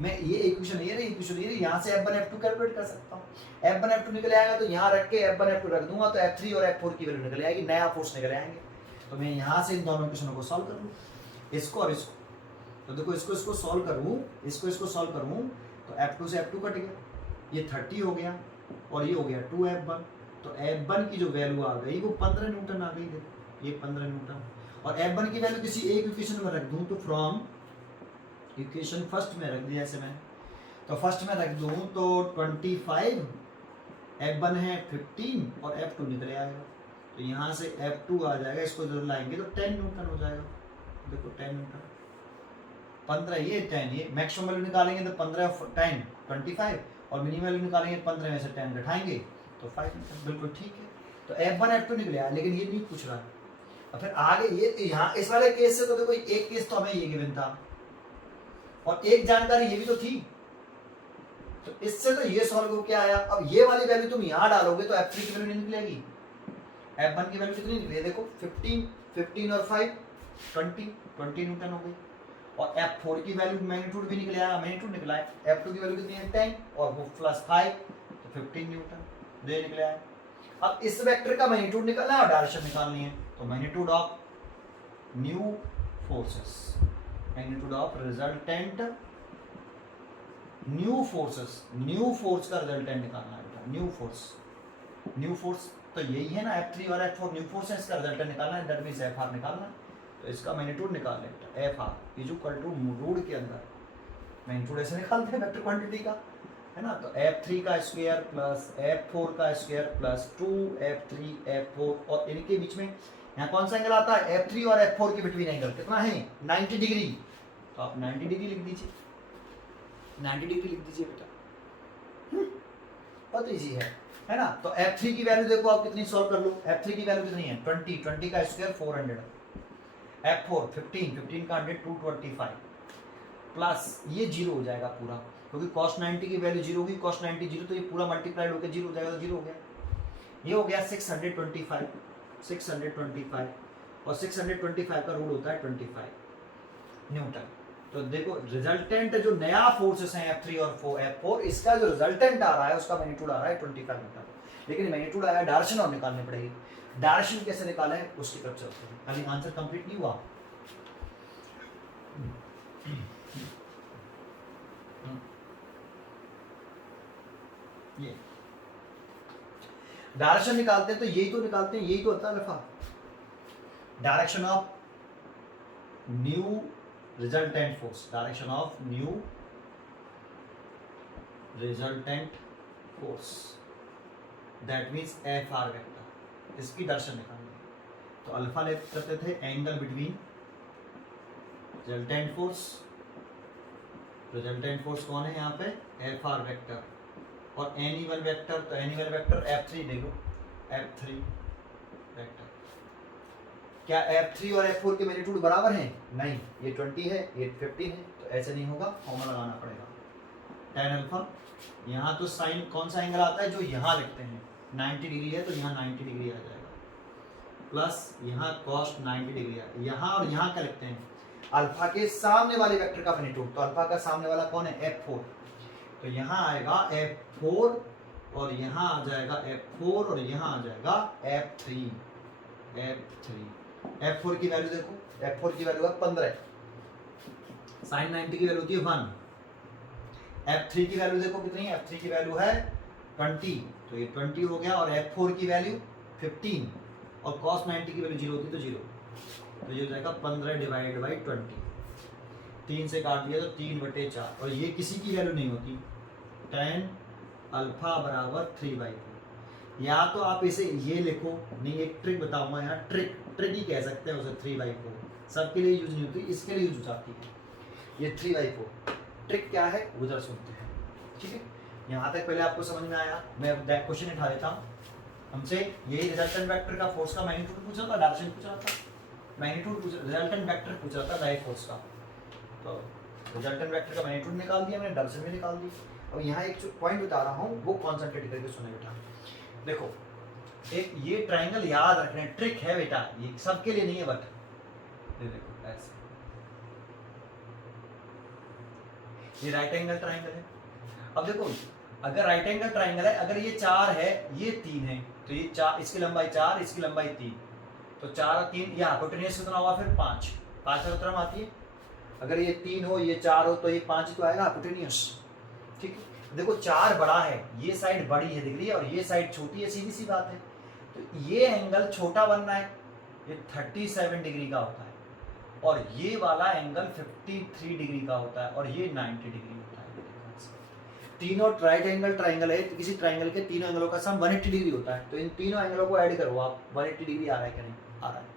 मैं ये इक्वेशन ये रही, इक्वेशन ये रही, यहाँ से F1 F2 कैलकुलेट कर सकता हूँ। F1 F2 निकल आएगा तो यहाँ रख के F1 F2 रख दूंगा, तो F3 और F4 की वैल्यू निकल आएगी, नया फोर्स निकल आएंगे। तो मैं यहाँ से इन दोनों इक्वेशनों को सॉल्व कर लूँ, इसको और इसको। तो देखो इसको सॉल्व करूँ, इसको सॉल्व करूँ, तो F2 से F2 कट गया, ये 30 हो गया और ये हो गया 2F1। तो F1 की जो वैल्यू आ गई वो 15 न्यूटन आ गई। देखो ये 15 न्यूटन, और F1 की वैल्यू किसी एक इक्वेशन में रख दूं तो फ्रॉम इक्वेशन फर्स्ट में रख दिया ऐसे मैंने, तो फर्स्ट में रख दूं तो 25, F1 है 15 और F2 निकले आएगा। तो यहाँ से F2 आ जाएगा, इसको जब लाएंगे तो 10 न्यूटन हो जाएगा। देखो 10 न्यूटन, 15 ये 10 ये, मैक्सिमम वैल्यू निकालेंगे तो 15 10 25 और मिनिमम वैल्यू निकालेंगे 15 में से 10 घटाएंगे तो 5 न्यूटन। बिल्कुल ठीक है। तो F1 F2 निकले, लेकिन ये नहीं पूछ रहा है। और फिर आगे ये यहाँ इस वाले केस से तो देखो एक केस तो हमें ये गिवन था और एक जानकारी ये भी तो थी, तो इससे तो ये सॉल्व हो क्या आया। अब ये वाली वैल्यू तुम यहाँ डालोगे तो F3 की वैल्यू नहीं निकलेगी। F1 की वैल्यू कितनी निकली देखो 15 और 5 20 न्यूटन हो गई। और F4 की वैल्यू मैग्नीट्यूड भी निकल आया, मैग्नीट्यूड निकला है। F2 की वैल्यू कितनी है 10 और वो +5 तो 15 न्यूटन दे निकला है। अब इस वेक्टर का मैग्नीट्यूड निकालना है और डायरेक्शन निकालनी है, तो magnitude of new forces, magnitude of resultant new forces, new force का रिजल्टेंट निकालना है। न्यू फोर्स तो यही है ना, F3 और F4 न्यू फोर्स है, इसका रिजल्टेंट निकालना है, दैट मींस FR निकालना है। तो इसका मैग्नीट्यूड निकाल लें, FR is equal to root के अंदर मैग्नीट्यूड ऐसे निकालते हैं वेक्टर क्वांटिटी का, है ना। तो F3 का स्क्वायर प्लस F4 का स्क्वायर प्लस 2F3 F4 और इनके बीच में यहाँ कौन सा एंगल आता है, F3 और F4 के बिटवीन एंगल कितना है 90 डिग्री। तो आप 90 डिग्री लिख दीजिए, 90 डिग्री लिख दीजिए बेटा, बहुत इजी है ना। तो F3 की वैल्यू देखो आप कितनी सॉल्व कर लो। F3 की वैल्यू कितनी है 20 का स्क्वायर 400, F4 15 का 100 225 प्लस ये 0 हो जाएगा पूरा, क्योंकि cos 90 की वैल्यू 0 होगी, cos 90 0 तो ये पूरा मल्टीप्लाइड होकर 0 हो जाएगा, तो 0 हो गया। ये हो गया 625 और 625 का रूट होता है 25 न्यूटन। तो देखो रिजल्टेंट जो नया फोर्सेस हैं F3 और F4, इसका जो रिजल्टेंट आ रहा है उसका मैग्नीट्यूड आ रहा है 25 न्यूटन। लेकिन मैग्नीट्यूड आया, डायरेक्शन और निकालनी पड़ेगी। डायरेक्शन कैसे निकालें उसकी तरफ चलते हैं, अभी आंसर कंप्लीट नहीं हुआ। ये डायरेक्शन निकालते हैं तो यही तो निकालते हैं, यही तो होता है alpha, direction of new resultant force, direction of new resultant force, that means FR vector, इसकी डायरेक्शन निकालनी है। तो अल्फा ले करते थे angle between resultant force, resultant force कौन है यहाँ पे FR वेक्टर, और एनिमल वेक्टर, तो एनिमल वेक्टर F3 देखो, F3 वेक्टर। क्या F3 और F4 के मैग्नीट्यूड बराबर हैं? नहीं, ये 20 है ये 15 है, तो ऐसे नहीं होगा, फॉर्मूला लगाना पड़ेगा tan अल्फा। यहाँ तो साइन कौन सा एंगल आता है जो यहाँ लिखते हैं 90 डिग्री है, तो यहाँ 90 डिग्री आ जाएगा, प्लस यहाँ cos 90 डिग्री आ, यहाँ और यहाँ क्या लिखते हैं अल्फा के सामने वाले वेक्टर का मैग्नीट्यूड। तो अल्फा का सामने वाला कौन है F4, तो यहाँ आएगा F4 और यहाँ आ जाएगा F4 और यहाँ आ जाएगा F3। F4 की वैल्यू देखो, F4 की वैल्यू है 15, sin 90 की वैल्यू होती है 1। F3 की वैल्यू देखो कितनी है, F3 की वैल्यू है 20, तो ये 20 हो गया, और F4 की वैल्यू 15 और cos 90 की वैल्यू 0 होती है तो 0, तो ये हो जाएगा 15 डिवाइड बाई 20, 3 से काट दिया तो 3/4, और ये किसी की वैल्यू नहीं होती, tan अल्फा बराबर 3/4। या तो आप इसे ये लिखो, नहीं एक ट्रिक बताऊंगा यहाँ, ट्रिक ही कह सकते हैं उसे, 3/4 सबके लिए यूज नहीं होती, इसके लिए यूज हो जाती है ये 3/4। ट्रिक क्या है उधर सुनते हैं, ठीक है। यहाँ तक पहले आपको समझ में आया। मैं क्वेश्चन उठा लेता हूँ, हमसे यही रिजल्टेंट वेक्टर का फोर्स का मैग्नीट्यूड पूछा था, डायरेक्शन पूछा था, मैग्नीट्यूड रिजल्टेंट वेक्टर पूछा था डायरेक्ट फोर्स का, तो रिजल्टेंट वेक्टर का मैग्नीट्यूड निकाल दिया मैंने, डायरेक्शन भी निकाल दी। अब यहाँ एक जो पॉइंट बता रहा हूँ वो कॉन्सेंट्रेट करके सुने बेटा। देखो एक ये ट्राइंगल याद रखना, ट्रिक है बेटा, ये सबके लिए नहीं है, बट ये देखो ऐसे, ये राइट एंगल ट्राइंगल है। अब देखो अगर राइट एंगल ट्राइंगल है, अगर ये 4 है ये 3 है, तो ये 4, इसकी लंबाई 4 इसकी लंबाई 3, तो 4 और 3 ये हाइपोटेन्यूज कितना हुआ फिर 5 का तरफ आती है। अगर ये 3 हो ये 4 हो तो ये 5 तो आएगा हाइपोटेन्यूज, ठीक है। देखो 4 बड़ा है, ये साइड बड़ी है दिख रही है और ये साइड छोटी है, सीधी सी बात है। तो ये एंगल छोटा बन रहा है, ये 37 डिग्री का होता है और ये वाला एंगल 53 डिग्री का होता है और ये 90 डिग्री होता है। तीनों राइट एंगल ट्राइंगल है, तो किसी ट्राइंगल के तीनों एंगलों का सम 180 डिग्री होता है। तो इन तीनों एंगलों को ऐड करो आप, 180 डिग्री आ रहा है कि नहीं आ रहा है।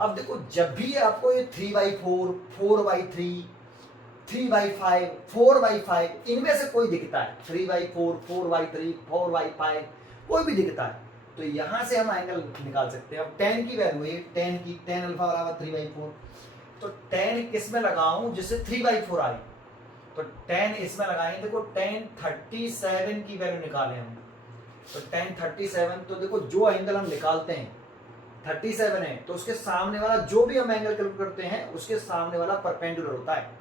अब देखो जब भी आपको ये 3/4, 4/3, 3/5, 4/5 इनमें से कोई दिखता है, 3/4, 4/3, 4/5 कोई भी दिखता है, तो यहां से हम एंगल निकाल सकते हैं। अब tan की वैल्यू है, tan अल्फा बराबर 3/4, तो tan किस में लगाऊं जिससे 3/4 आई, तो tan इसमें लगाएंगे। देखो tan 37 की वैल्यू निकाले हम, तो tan 37, तो देखो जो एंगल हम निकालते हैं 37 है, तो उसके सामने वाला जो भी हम एंगल कैलकुलेट करते हैं उसके सामने वाला परपेंडिकुलर होता है।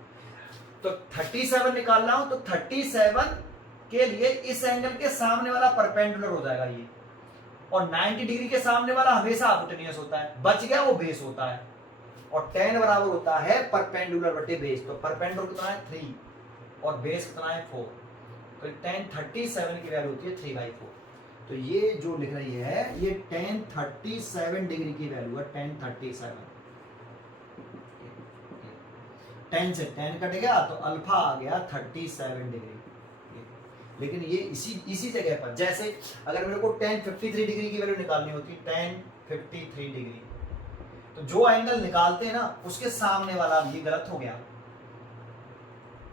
तो 37 निकालना हो तो 37 के लिए इस एंगल के सामने वाला परपेंडिकुलर हो जाएगा ये, और 90 डिग्री के सामने वाला हमेशा हाइपोटेन्यूस होता है, बच गया वो बेस होता है। और tan बराबर होता है परपेंडिकुलर बटे बेस, तो परपेंडिकुलर कितना है 3 और बेस कितना है 4, तो tan 37 की वैल्यू होती है 3/4। तो ये जो लिख रही है ये tan 37 डिग्री की वैल्यू है, tan 37। tan से tan कट गया तो अल्फा आ गया 37 डिग्री। लेकिन ये इसी जगह पर, जैसे अगर मेरे को tan 53 डिग्री की वैल्यू निकालनी होती, tan 53 डिग्री, तो जो एंगल निकालते हैं ना उसके सामने वाला, ये गलत हो गया,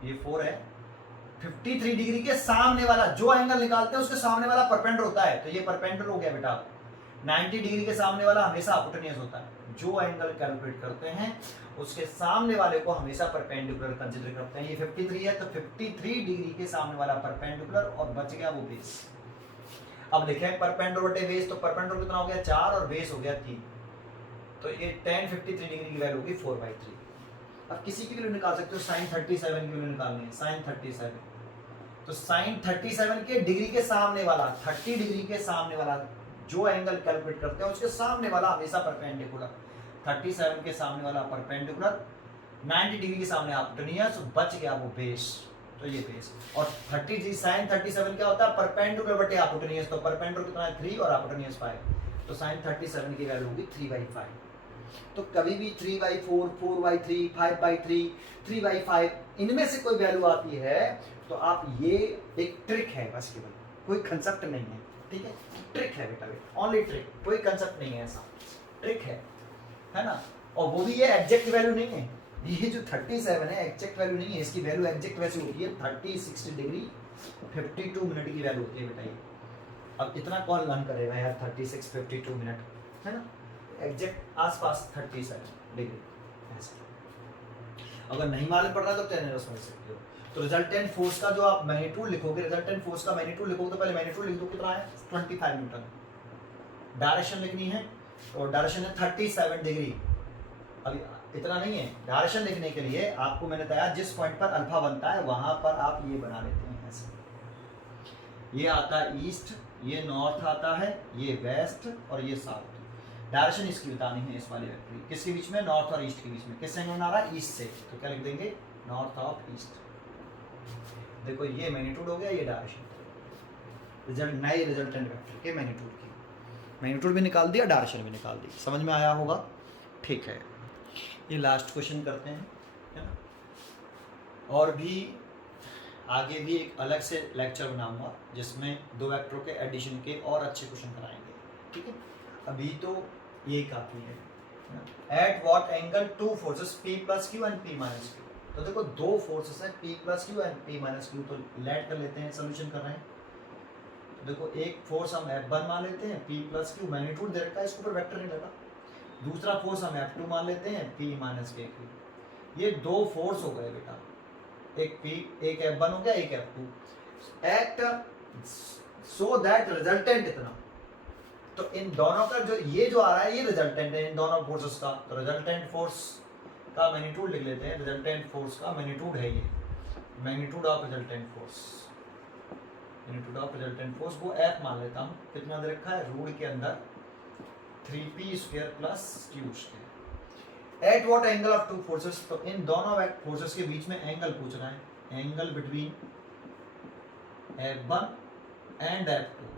ये 4 है, 53 डिग्री के सामने वाला जो एंगल निकालते हैं उसके सामने वाला परपेंडिकुलर होता है, तो ये परपेंडिकुलर हो गया बेटा। 90 डिग्री के सामने वाला हमेशा हाइपोटेन्यूस होता है, जो एंगल कैलकुलेट करते हैं उसके सामने वाले को हमेशा परपेंडिकुलर कंसीडर करते हैं। ये 53 है तो 53 डिग्री के सामने वाला परपेंडिकुलर और बच गया वो बेस। अब लिखें परपेंडिकुलर बटे बेस, तो परपेंडिकुलर कितना हो गया 4 और बेस हो गया 3, तो ये tan 53 डिग्री की वैल्यू होगी 4/3। अब किसी की वैल्यू निकाल सकते हो, sin 37 की वैल्यू निकालनी है, sin 37, तो sin 37 के डिग्री के सामने वाला, 30 डिग्री के सामने वाला जो एंगल कैलकुलेट करते हैं उसके सामने वाला हमेशा परपेंडिकुलर, 37 के सामने वाला परपेंडिकुलर, 90 डिग्री के सामने हाइपोटेन्यूस, बच गया वो बेस, तो ये बेस। और 30 sin 37 क्या होता है परपेंडिकुलर बटे हाइपोटेन्यूस, तो परपेंडिकुलर कितना है 3 और हाइपोटेन्यूस 5, तो sin 37 की वैल्यू होगी 3/5। तो कभी भी 3/4, 4/3, 5/3, 3/5 इनमें से कोई वैल्यू आती है तो आप, ये एक ट्रिक है बस, केवल कोई कंसेप्ट नहीं है, ठीक है, ट्रिक है बेटा, ओनली ट्रिक, कोई कंसेप्ट नहीं है, ऐसा ट्रिक है ना। और वो भी ये एग्जैक्ट वैल्यू नहीं है, ये जो 37 है एग्जैक्ट वैल्यू नहीं है, इसकी वैल्यू एग्जैक्ट वैसे होती है 30-60 डिग्री 52 मिनट की वैल्यू होती है बेटा ये। अब इतना कौन लर्न करेगा यार 36-52 मिनट, है ना, एग्जैक्ट आसपास 37 डिग्री ऐसा। अगर नहीं मालूम पड़ रहा तो 10 समझ सकते हो। तो रिजल्टेंट फोर्स का जो आप मैग्नीट्यूड लिखोगे, रिजल्टेंट फोर्स का मैग्नीट्यूड लिखोगे तो पहले मैग्नीट्यूड लिख दो, कितना है 25 न्यूटन। डायरेक्शन लिखनी है तो डायरेक्शन है 37 डिग्री। अभी इतना नहीं है, डायरेक्शन लिखने के लिए आपको मैंने बताया जिस पॉइंट पर अल्फा बनता है वहां पर आप ये बना लेते हैं ऐसे, ये आता है ईस्ट, ये नॉर्थ आता है, ये वेस्ट और ये साउथ। डायरेक्शन इसकी बतानी है इस वाली वेक्टर, किसके बीच में, नॉर्थ और ईस्ट के बीच में। किस एंगल बना रहा है, ईस्ट से, तो क्या लिख देंगे नॉर्थ ऑफ ईस्ट। देखो ये मैग्नीट्यूड हो गया, ये डायरेक्शन, रिजल्ट नए रिजल्टेंट वेक्टर के मैग्नीट्यूड की, मैग्नीट्यूड भी निकाल दिया, डायरेक्शन भी निकाल दी, समझ में आया होगा, ठीक है। ये लास्ट क्वेश्चन करते हैं, है ना, और भी आगे भी एक अलग से लेक्चर बनाऊंगा जिसमें 2 वेक्टरों के एडिशन के और अच्छे क्वेश्चन कराएंगे, ठीक है। अभी तो ये काफी है। At what angle 2 forces P plus Q and P minus Q, तो देखो 2 फोर्सेस हैं P plus Q and P minus Q, तो लेट कर लेते हैं, सोल्यूशन कर रहे हैं। तो देखो एक फोर्स हम F1 मान लेते हैं, P प्लस Q मैग्नीट्यूड दे रखा है, इसके ऊपर वेक्टर नहीं लगा। दूसरा फोर्स हम F2 मान लेते हैं, P माइनस Q। ये 2 फोर्स हो गए बेटा, एक F1 हो गया, एक F2। Act so that resultant इतना, तो इन दोनों का जो ये जो आ रहा है ये रिजल्टेंट है इन दोनों फोर्सेस का, तो रिजल्टेंट फोर्स का मैग्नीट्यूड लिख लेते हैं। रिजल्टेंट फोर्स का मैग्नीट्यूड है ये, magnitude of resultant force, magnitude of resultant force को F मान लेता हूँ, कितना दे रखा है रूट के अंदर 3p² plus q²। At what angle of 2 forces, तो इन दोनों फोर्सेस के बीच में एंगल पूछ रहा है, angle between F1 and F2।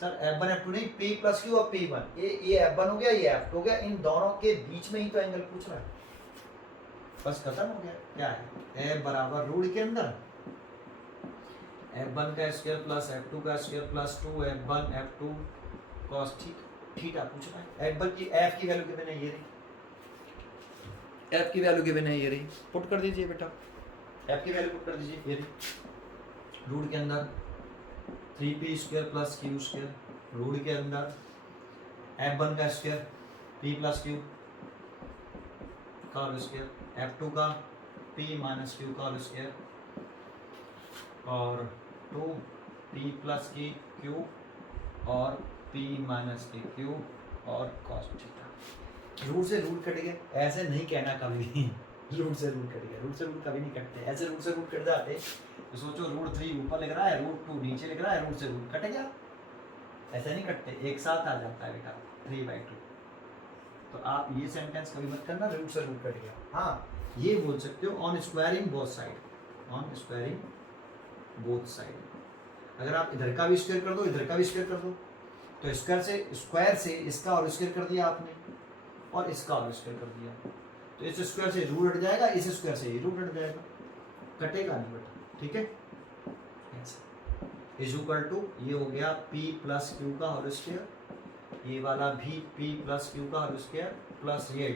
Sir F1 F2 नहीं, P प्लस क्यू और P1, ये F1 हो गया, ये F2 हो गया, इन दोनों के बीच में ही तो एंगल पूछ रहा है, बस खत्म हो गया। क्या है, F बराबर रूट के अंदर F1 का स्क्वायर प्लस F2 का square plus 2F1 F2 cos theta पूछ रहा है। F1 की F की वैल्यू कितनी है, ये रही, F की वैल्यू कितनी है, ये रही, पुट कर दीजिए बेटा, F की वैल्यू पुट कर दीजिए, ये रही, रूट के अंदर 3p square plus q square, root के अंदर F1 का स्क्वायर p प्लस q का होल स्क्वायर, F2 का p माइनस q का होल स्क्वायर और 2p प्लस की q और p माइनस की q और cos थीटा। रूट से रूट कट गए, ऐसे नहीं कहना कभी भी रूट से रूट कट गया, रूट से रूट कभी नहीं कटते, ऐसे रूट से रूट कट जाते तो सोचो रूट 3 ऊपर लिख रहा है, रूट 2 नीचे लिख रहा है, रूट से रूट कट गया, ऐसे नहीं कटते, एक साथ आ जाता है बेटा 3/2। तो आप ये सेंटेंस कभी मत करना रूट से रूट कट गया। हाँ ये बोल सकते हो on squaring both side, on squaring both side. अगर आप इधर का भी स्क्वायर कर दो, इधर का भी स्क्वायर कर दो, तो स्क्वायर से इसका और स्क्वायर कर दिया आपने और इसका और स्क्वायर कर दिया, तो इस स्क्वायर से रूट हट जाएगा, इस स्क्वायर से ये रूट हट जाएगा, कटेगा नहीं बेटा, ठीक है। इज इक्वल टू ये हो गया p प्लस क्यू का होल स्क्वायर, ये वाला भी p प्लस क्यू का होल स्क्वायर प्लस ये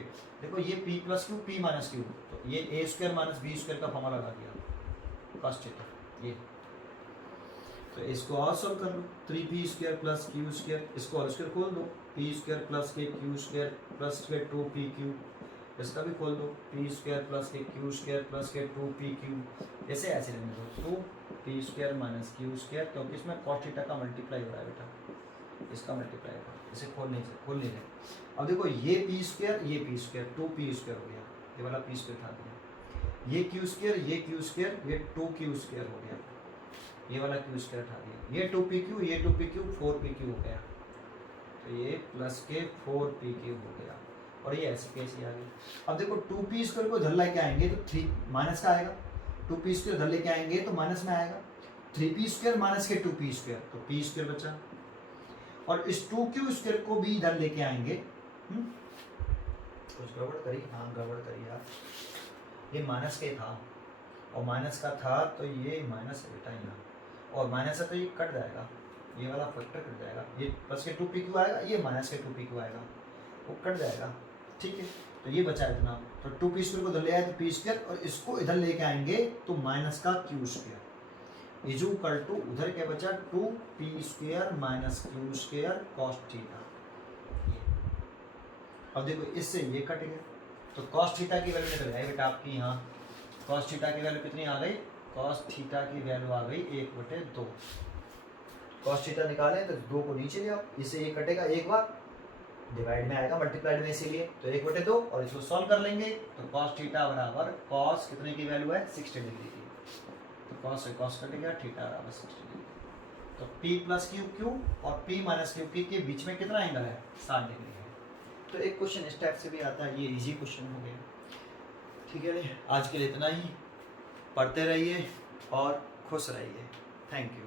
देखो ये p plus Q p minus Q, तो ये a square minus b square का फॉर्मूला लगा दिया cos थीटा, ये तो इसको और सॉल्व कर लो, 3p square plus Q square, इसको होल स्क्वायर खोल दो, p स्क्वायर प्लस के क्यू स्क्वायर प्लस के 2pq, इसका भी खोल दो, p स्क्वायर प्लस के क्यू स्क्वायर प्लस के 2pq, ऐसे ऐसे रहने दो, 2p square minus Q square, क्योंकि इसमें cos थीटा का मल्टीप्लाई हो रहा है बेटा, इसका मल्टीप्लाई होगा, इसे खोल नहीं रहे। अब देखो ये p स्क्वायर, ये p स्क्वायर, 2p स्क्वायर हो गया, ये वाला p स्क्वायर था दिया, ये q स्क्वायर, ये q स्क्वायर, ये 2q स्क्वायर हो गया, ये वाला q स्क्वायर हटा दिया, ये 2pq, ये 2pq 4pq हो गया, तो ये प्लस के 4pq हो गया, और ये ऐसे कैसे आ गई। अब देखो 2p स्क्वायर को इधर लेके आएंगे तो 3 माइनस का आएगा, 2p स्क्वायर इधर लेके आएंगे तो माइनस में आएगा, 3p स्क्वायर माइनस के 2p स्क्वायर, तो p स्क्वायर बचा, और इस 2q स्क्वायर को भी इधर लेके आएंगे, कुछ गड़बड़ करी, हाँ गड़बड़ करी यार, ये माइनस के था और माइनस का था तो ये माइनस है बेटा यहाँ, और माइनस है तो ये कट जाएगा, ये वाला फैक्टर कट जाएगा, ये प्लस के 2pq आएगा, ये माइनस के 2pq आएगा, वो कट जाएगा, ठीक है। तो ये बचा इतना, तो 2p स्क्वायर को इधर ले आए तो p स्क्वायर, और इसको इधर लेके आएंगे तो माइनस का q square is equal to उधर क्या बचा 2p square minus q square cos theta. अब देखो इससे ये कट गया, तो cos थीटा की वैल्यू निकल जाएगी बेटा आपकी यहाँ, cos थीटा की वैल्यू कितनी आ गई, cos थीटा की वैल्यू आ गई 1/2, cos थीटा निकालें तो 2 को नीचे ले आओ, इससे ये कटेगा एक बार, डिवाइड में आएगा मल्टीप्लाइड में, इसीलिए तो 1/2, और इसको सॉल्व कर लेंगे तो cos थीटा बराबर cos कितने की वैल्यू है 60 डिग्री की, तो cos से cos कट गया, थीटा बराबर 60 डिग्री, तो p प्लस क्यू क्यू और p माइनस क्यू p के बीच में कितना एंगल है 60 डिग्री है। तो एक क्वेश्चन इस टाइप से भी आता है, ये इजी क्वेश्चन हो गया, ठीक है। आज के लिए इतना ही, पढ़ते रहिए और खुश रहिए, थैंक यू।